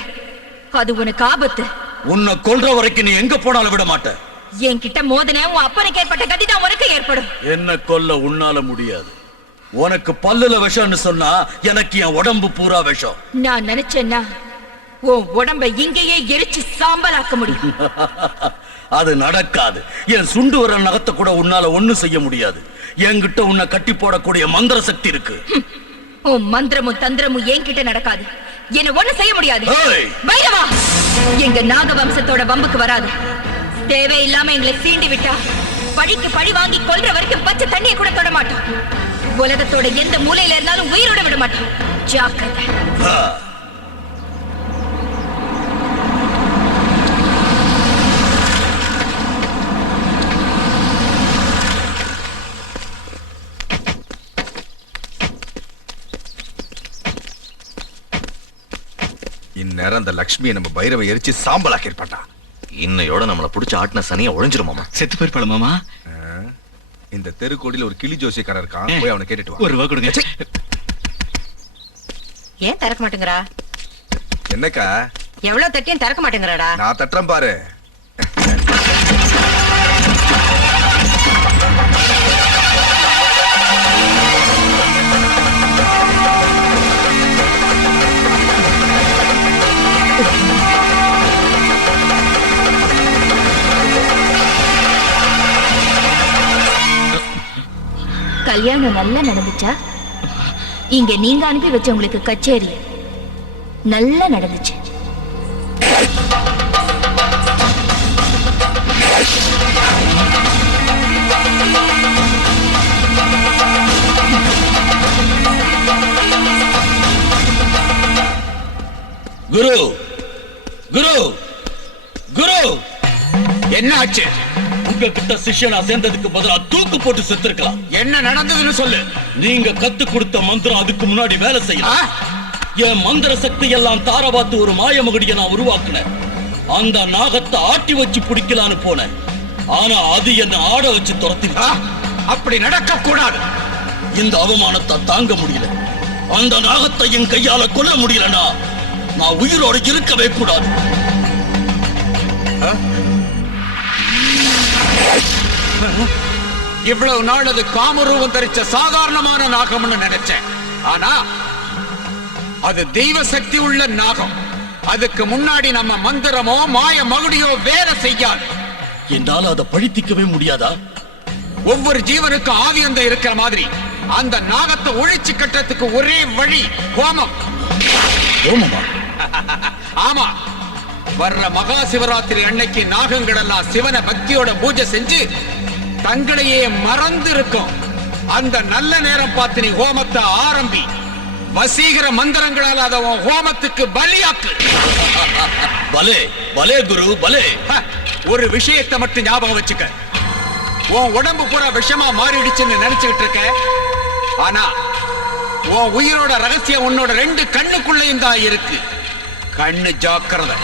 அது உனக்கு ஆபத்து உன்னை கொல்ற வரைக்கும் நீ எங்க போனாலும் விட மாட்ட என்கிட்ட மோதனே உன் அப்பனுக்கு ஏற்பட்ட கதிதான் உனக்கு ஏற்படும் என்ன கொல்ல உன்னால முடியாது உனக்கு பல்லுல விஷம்னு சொன்னா எனக்கு என் உடம்பு பூரா விஷம் நான் நினைச்சேன்னா உன் உடம்ப இங்கேயே எரிச்சு சாம்பலாக்க முடியும். அது நடக்காது. என் சுண்டு வர நகத்தை கூட உன்னால ஒண்ணும் செய்ய முடியாது. என்கிட்ட உன்னை கட்டி போடக்கூடிய மந்திர சக்தி இருக்கு. உன் மந்திரமும் தந்திரமும் என்கிட்ட நடக்காது. என்ன ஒண்ணு செய்ய முடியாது. ஏய்! பைரவா, எங்க நாக வம்சத்தோட வம்புக்கு வராது. தேவையில்லாம எங்களை சீண்டி விட்டா பழிக்கு பழி வாங்கி கொல்ற வரைக்கும் பச்சை தண்ணியை கூட தொட மாட்டோம். உலகத்தோட எந்த மூலையில இருந்தாலும் உயிரோட விட மாட்டோம். ஜாக்கிரதை. இந்நேரம் அந்த லக்ஷ்மியை நம்ம பைரவை எரிச்சு சாம்பலாக்கி இருப்பாட்டா. இன்னையோட நம்மள புடிச்ச ஆட்டின சனியை ஒழிஞ்சிரும் மாமா. செத்து போயிருப்பாள மாமா. இந்த தெருக்கோடியில ஒரு கிளி ஜோசியக்காரர் இருக்கான், போய் அவனை கேட்டுட்டு வா. ஒரு ரூபா கொடுங்க. ஏன் திறக்க மாட்டேங்கிறா? என்னக்கா எவ்வளவு தட்டியும் திறக்க மாட்டேங்கிறாடா. நான் தட்டுறேன் பாரு. கல்யாணம் நல்லா நடந்துச்சா? இங்க நீங்க அனுப்பி வச்ச உங்களுக்கு கச்சேரி நல்லா நடந்துச்சு. குரு குரு குரு, என்ன ஆச்சு? உங்ககிட்ட சிஷ்யனா சேர்ந்ததுக்கு பதிலா தூக்கு போட்டு செத்துருக்கலாம். என்ன நடந்ததுன்னு சொல்லு. நீங்க கத்து கொடுத்த மந்திரம் அதுக்கு முன்னாடி வேலை செய்யலாம். என் மந்திர சக்தி எல்லாம் தாரவாத்து ஒரு மாயமகுடியை நான் உருவாக்குனேன். அந்த நாகத்தை ஆட்டி வச்சு பிடிக்கலான்னு போனேன். ஆனா அது என்ன ஆட வச்சு துரத்தி. அப்படி நடக்க கூடாது. இந்த அவமானத்தை தாங்க முடியல. அந்த நாகத்தை என் கையால கொல்ல முடியலனா நான் உயிரோடு இருக்கவே கூடாது. இவ்வளவு நாள் அது காமரூபம் தரிச்ச சாதாரணமான நாகம்னு நினைச்சேன். ஆனா அது தெய்வ சக்தி உள்ள நாகம். அதுக்கு முன்னாடி நம்ம மந்திரமோ மாய மகுடியோ வேலை செய்யாது. என்னால அதை பழித்திக்கவே முடியாதா? ஒவ்வொரு ஜீவனுக்கும் ஆதியந்த இருக்கிற மாதிரி அந்த நாகத்தை ஒழிச்சு கட்டத்துக்கு ஒரே வழி ஹோமம். ஹோமமா? ஆமா. வர்ற மகா சிவராத்திரி அன்னைக்கு நாகங்கள் எல்லாம் சிவனை பக்தியோட பூஜை செஞ்சு தங்களையே மறந்து இருக்கும். அந்த நல்ல நேரம் பார்த்து நீ ஹோமத்தை ஆரம்பி. வசீகர மந்திரங்களால் அதை ஹோமத்துக்கு பலியாக்கு. பலே பலே குரு பலே. ஒரு விஷயத்தை மட்டும் ஞாபகம் வச்சுக்க. உன் உடம்பு பூரா விஷமா மாறிடுச்சுன்னு நினைச்சுக்கிட்டு இருக்க. ஆனா உன் உயிரோட ரகசியம் உன்னோட 2 கண்ணுக்குள்ளேயும் தான் இருக்கு. கண்ணு ஜாக்கிரதை.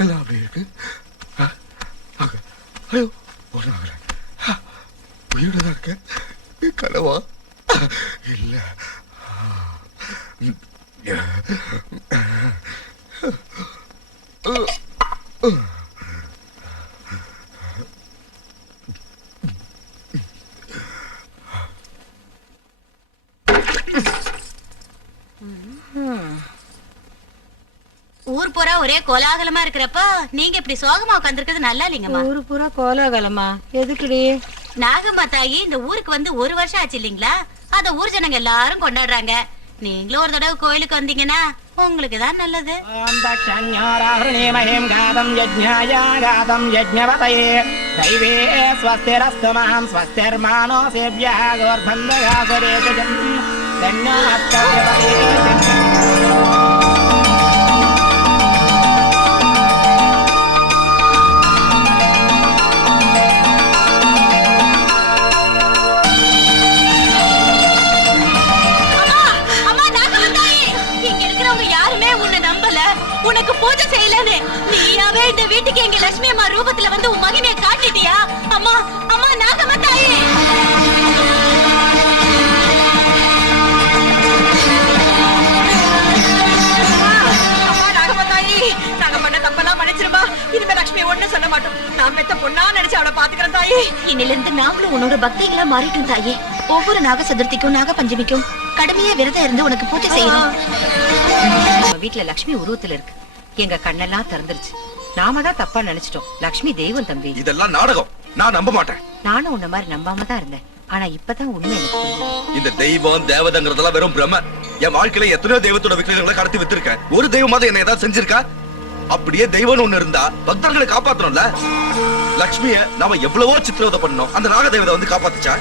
எல்லாம் அப்படி இருக்கு. ஐயோ, உயிரோட தான் இருக்க. கனவா? இல்ல. ஊர் பூரா ஒரே கோலாகலமா இருக்கிறப்ப நீங்க இப்படி சோகமா உட்காந்துருக்கிறது நல்லா இல்லைங்கம்மா. ஊரு பூரா கோலாகலமா? எதுக்குடி? நாகம்மா தாயி இந்த ஊருக்கு வந்து 1 வருஷம் ஆச்சு இல்லீங்களா? அத ஊர் ஜனங்க எல்லாரும் கொண்டாடுறாங்க. நீங்களும் ஒரு தடவை கோயிலுக்கு வந்தீங்கன்னா உங்களுக்கு தான் நல்லது. ஓம் தக்ஷண்யோராஹ்ருணீமஹீம் காதம் யஜ்ஞாய காதம் யஜ்ஞவதயே தைவே ஸ்வஸ்திரஸ்து மஹம் ஸ்வஸ்திர்மானோ சேவ்யः கோர்பந்தகாசரேஷஜம் தன்னோ அஸ்தவ்யவதே. உனக்கு பூஜை செய்யலன்னு நீயாவே இந்த வீட்டுக்கு எங்க லட்சுமி அம்மா ரூபத்துல வந்து உன் மகிமையை காட்டிட்டியா? அம்மா அம்மா நாகம்மா தாயே, அம்மா நாகம்மா தாயி, நாங்க பண்ண தப்பெல்லாம் மன்னிச்சிருமா. இனிமே லட்சுமி ஒண்ணு சொல்ல மாட்டோம். நான் பெத்த பொண்ணா நினைச்சு அவளை பாத்துக்கிறேன் தாயி. இன்னில இருந்து நாங்களும் உன்னோட பக்திகளா மாறிட்டோம் தாயே. ஒவ்வொரு நாக சதுர்த்திக்கும் நாக பஞ்சமிக்கும் கடுமையா விரதம் இருந்து உனக்கு பூஜை செய்யணும். வீட்டுல லட்சுமி உருவத்துல இருக்கு. எங்க கண்ணெல்லாம் திறந்துருச்சு. நாம தான் தப்பா நினைச்சிட்டோம். லட்சுமி தெய்வம் தம்பி. இதெல்லாம் நாடகம். நான் நம்ப மாட்டேன். நானும் உன்ன மாதிரி நம்பாம தான் இருந்தேன். ஆனா இப்பதான் உண்மை எனக்கு புரியுது. இந்த தெய்வம் தேவதங்கிறதெல்லாம் வெறும் பிரம. என் வாழ்க்கையில எத்தனையோ தெய்வத்தோட விக்கிரகங்களை கடத்தி வித்திருக்கேன். ஒரு தெய்வமாவது என்ன ஏதாவது செஞ்சிருக்கா? அப்படியே தெய்வம்னு ஒண்ணு இருந்தா பக்தர்களை காப்பாத்தணும்ல. லட்சுமிய நாம எவ்வளவோ சித்திரவதை பண்ணோம். அந்த நாக தேவதை வந்து காப்பாத்துச்சா?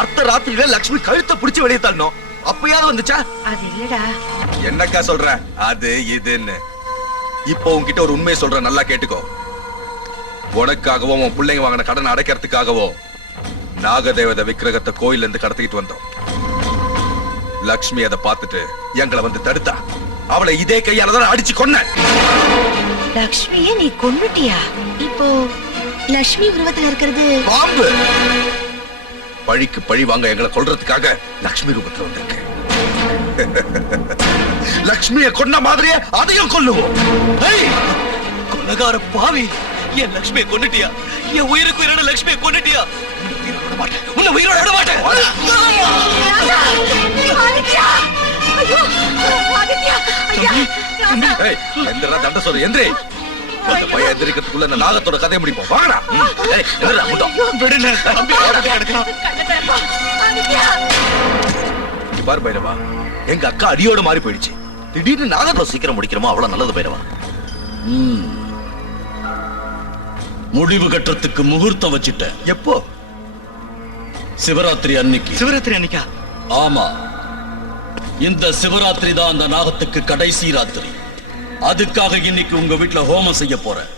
அர்த்த ராத்திரியில லட்சுமி கழுத்தை பிடிச்சு வெளியே தள்ளணும். அப்பயாவது வந்துச்சா? அது இல்லடா. என்னக்கா சொல்ற? அது இதுன்னு இப்போ உன்கிட்ட ஒரு உண்மையை சொல்ற, நல்லா கேட்டுக்கோ. உனக்காகவோ உன் பிள்ளைங்க வாங்கின கடனை அடைக்கிறதுக்காகவோ நாகதேவத விக்கிரகத்தை கோயில்ல இருந்து கடத்திக்கிட்டு வந்தோம். லக்ஷ்மி அதை பார்த்துட்டு எங்களை வந்து தடுத்தா. அவளை இதே கையால தான் அடிச்சு கொன்ன. லக்ஷ்மியை நீ கொன்னுட்டியா? இப்போ லட்சுமி உருவத்துல இருக்கிறது பாம்பு. பழிக்கு பழி வாங்க எங்களை கொல்றதுக்காக லக்ஷ்மி ரூபத்துல வந்திருக்கு. லக்ஷ்மியை கொன்ன மாதிரியே அதையும் கொல்லுவோம். கொலகார பாவி, என் லட்சுமியை கொன்னுட்டியா? என் உயிருக்கு உயிரான லட்சுமியை கொன்னுட்டியா? உன்னை உயிரோட விட மாட்டேன். எந்திரா தண்ட சொல்லு. எந்திரி. அந்த பையன் எந்திரிக்கிறதுக்குள்ள இந்த நாகத்தோட கதையை முடிப்போம். வாங்கடா. பார் பைரவா, எங்க அக்கா அடியோட மாறி போயிடுச்சு. திடீர்னு நாகத்தோட சீக்கிரம் முடிக்கிறோமோ அவ்வளவு நல்லது பைரவா. முடிவு கட்டுறதுக்கு முகூர்த்தம் வச்சிட்ட. எப்போ? சிவராத்திரி அன்னைக்கு. சிவராத்திரி அன்னைக்கா? ஆமா, இந்த சிவராத்திரி தான் அந்த நாகத்துக்கு கடைசி ராத்திரி. அதுக்காக இன்னைக்கு உங்க வீட்டுல ஹோமம் செய்ய போறேன்.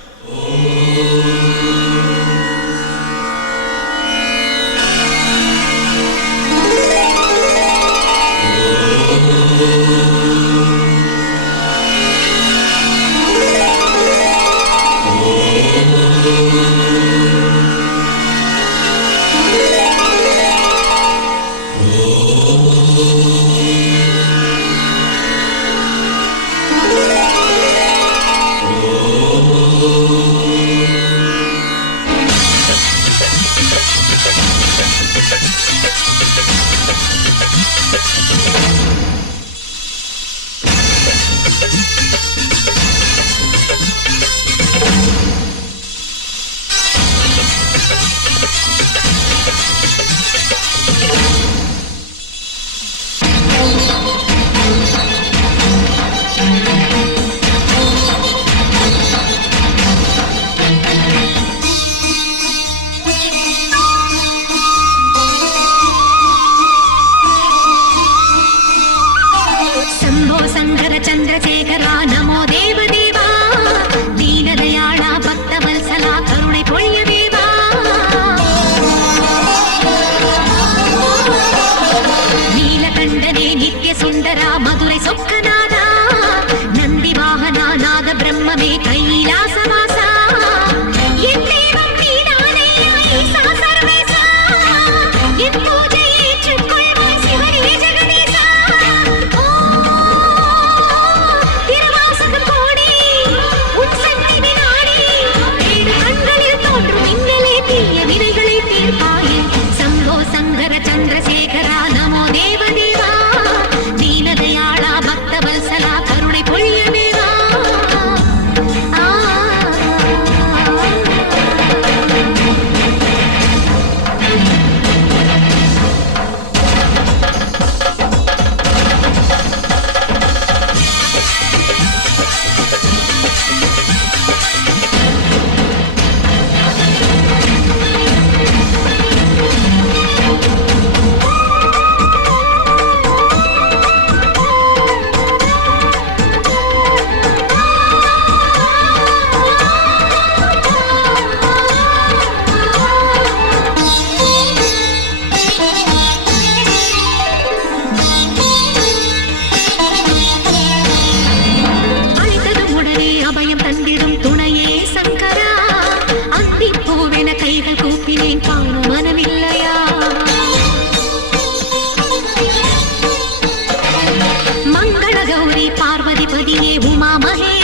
திருவா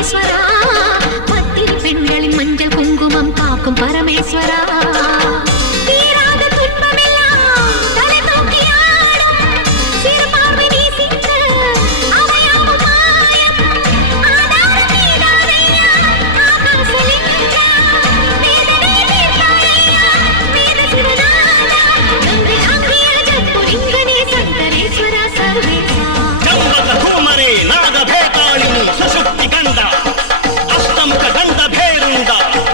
சர்வேஸ்வரா பத்திரி பெண்களின் மஞ்சள் குங்குமம் காக்கும் பரமேஸ்வரா தீராத துன்பமெல்லாம் தலை தூக்கி ஆடும் சிறு பார்வை வீசிக்க அவையாவும் மாயம் ஆதாரம் நீதானையா ஆகாசலிங்கா வேதனை தீர்த்தாரையா வேத சிவநாதா கங்கை அங்கிய ஜப்புலிங்கனே சங்கரேஸ்வரா சர்வேசா ಕೂಮರೆ ನಾಗ ಭೇತಾಳಿನಿ ಸುಸುಪ್ತಿ ಗಂಧ ಅಷ್ಟಮುಖ ಗಂಧ ಭೇರುಂಡ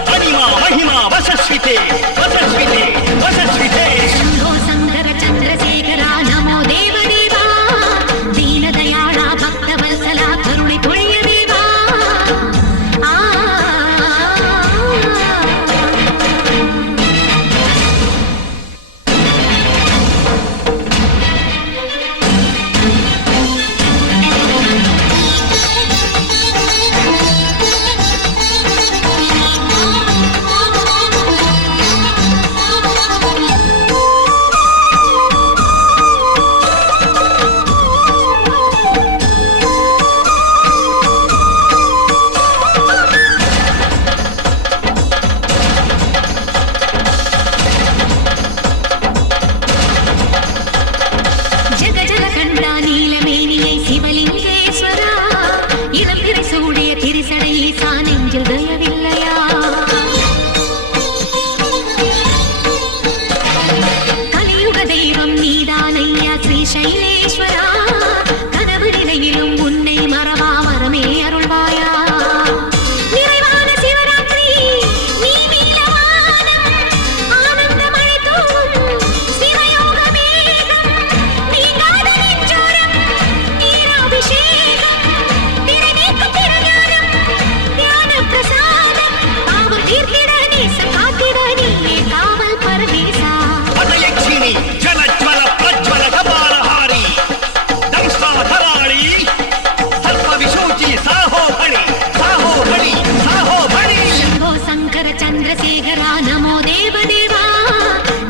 ಮಹಿಮಾ ಮಹಿಮಾ ವಸಸ್ವಿತೆ ವಸಸ್ವಿತೆ ವಸಸ್ವಿತೆ ಶಂಭೋ ಶಂಕರ ಚಂದ್ರಶೇಖರ ನಮೋ ದೇವದೇವಾ ದೀನದಯಾಳ ಭಕ್ತವತ್ಸಲ ಕರುಣೆ ಪುಣ್ಯದೇವಾ ஜக ஜக கண்டா நீலமேனியை சிவலிங்கேஸ்வரா இளம் திரை சூடிய திரிசடை ஈசா நெஞ்சில் தயவில்லையா கலியுக தெய்வம் நீதானையா ஸ்ரீசைலேஸ்வரா கனவு நிலையிலும் உன்னை மறவா வரமே அருள்வாயா நிறைவான சிவராத்திரி நீ மீளவானம் ஆனந்த மழை தூவும் சிவயோக மேகம் நீங்காத நெஞ்சோரம் நீராபிஷேகம் திரை நீக்கும் திருஞானம் தியான பிரசாதம் பாவம் தீர்த்திட நேசம் காத்திட நீயே காவல் பரமேசா ಪದಯಕ್ಷಿಣಿ ಜಲಜ್ವಲ ಪ್ರಜ್ವಲ ಕಪಾಲಹಾರಿ ದಂಸಾಧರಾಳಿ ಸರ್ಪ ವಿಶೂಚಿ ಸಾಹೋ ಬಳಿ ಸಾಹೋ ಬಳಿ ಸಾಹೋ ಬಳಿ ಶಂಭೋ ಶಂಕರ ಚಂದ್ರಶೇಖರ ನಮೋ ದೇವದೇವಾ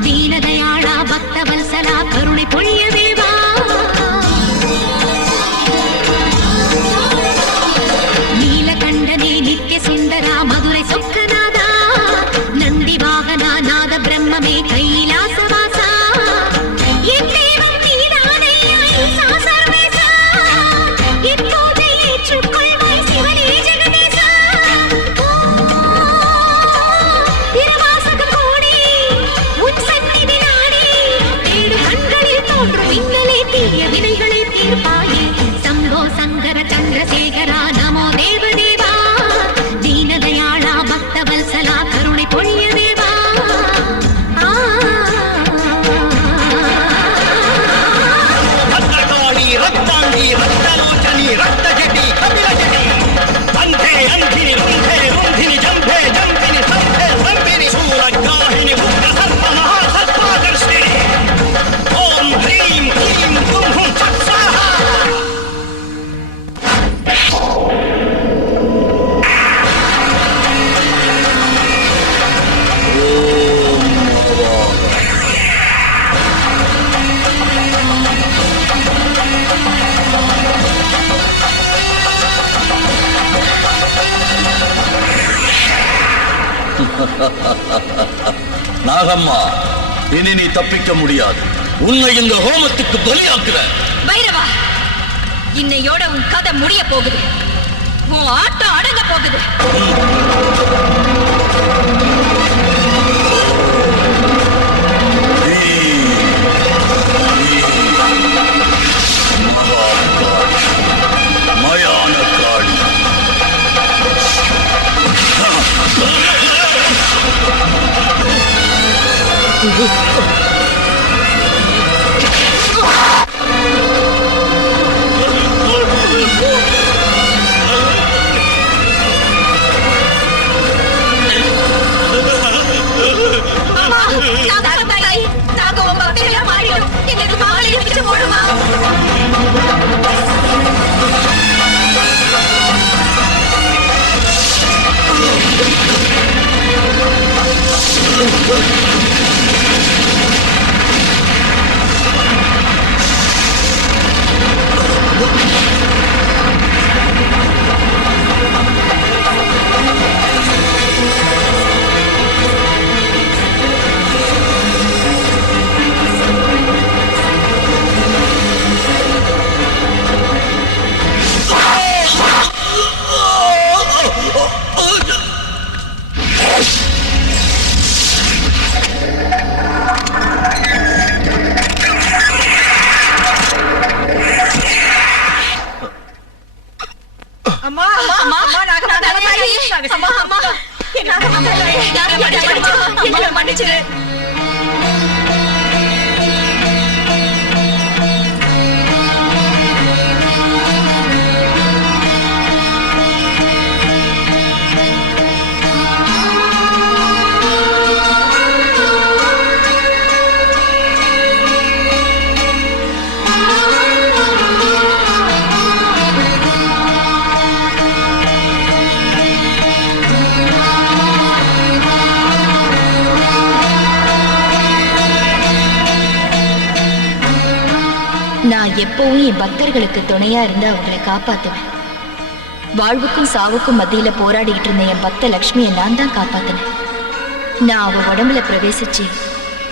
ದೀನದಯಾಳ ಭಕ್ತವತ್ಸಲ ಕರುಣೆ ಪುಣ್ಯದೇವಾ ನೀಲಕಂಠನೇ ನಿತ್ಯ ಸುಂದರ ಮಧುರೈ ಸುಖನಾದ ನಂದಿ ವಾಹನ ನಾದ ಬ್ರಹ್ಮಮೇ ಕೈಲಾಸವಾಸ என் தெய்வம் நீதானையா ஈசா சர்வேசா என் பூஜை ஏற்றுக்கொள்வாய் சிவனே ஜெகதீசா திருவாசக கோடி உன் சந்நிதி நாடி தேடு கண்களில் தோன்றும் மின்னலே தீய வினைகளை தீர்ப்பாயே சம்போ சங்கர சந்திரசேகரா நமோ தேவதேவா தீனதயாள பக்தவத்சலா கருணை பொழியதேவா ಭದ್ರಕಾಳಿ ರಕ್ತಾಂಗಿ ರಕ್ತಲೋಚನಿ ರಕ್ತಜಟಿ ಕಪಿಲಜಟಿ ಅಂಧೆ ಅಂಧಿನಿ ರುಂಧೆ ರುಂಧಿನಿ ಜಂಭೆ ಜಂಭಿನಿ ಸಂಧೆ ಸಂಭಿನಿ ಶೂಲಗ್ರಾಹಿಣಿ ಉಗ್ರ ಸರ್ಪ ಮಹಾಸರ್ಪಾಕರ್ಷಿಣಿ ಓಂ ಹ್ರೀಂ ಕ್ಲೀಂ ಹುಂ ಹುಂ ಛಟ್ ಸ್ವಾಹ நாகம்மா இனி நீ தப்பிக்க முடியாது. உன்னை இந்த ஹோமத்துக்கு பலியாக்குற. பைரவா, இன்னையோட உன் கதை முடிய போகுது. உன் ஆட்டம் அடங்க போகுது. மயான காளி நாங்க உன் பக்திகளை மாறிடும். எங்களுக்கு மாலை பிடிச்சு போடுமா? அம்மா மன்னிச்சிரு. நான் எப்பவும் என் பக்தர்களுக்கு துணையா இருந்து அவங்களை காப்பாத்துவேன். வாழ்வுக்கும் சாவுக்கும் மத்தியில போராடிக்கிட்டு இருந்த என் பக்த லக்ஷ்மியை நான் தான் காப்பாத்தினேன். நான் அவ உடம்புல பிரவேசிச்சு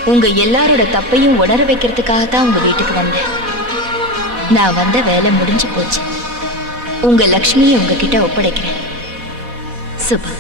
உங்க எல்லாரோட தப்பையும் உணர வைக்கிறதுக்காக தான் உங்க வீட்டுக்கு வந்தேன். நான் வந்த வேலை முடிஞ்சு போச்சு. உங்க லக்ஷ்மியை உங்ககிட்ட ஒப்படைக்கிறேன். சுபா.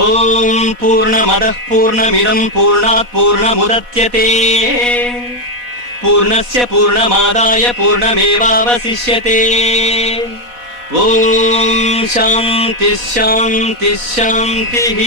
ஓம் பூர்ணமதః பூர்ணமிதம் பூர்ணாத் பூர்ணமுதச்யதே பூர்ணஸ்ய பூர்ணமாதாய பூர்ணமேவாவசிஷ்யதே. ஓம் சாந்தி சாந்தி சாந்திஹ.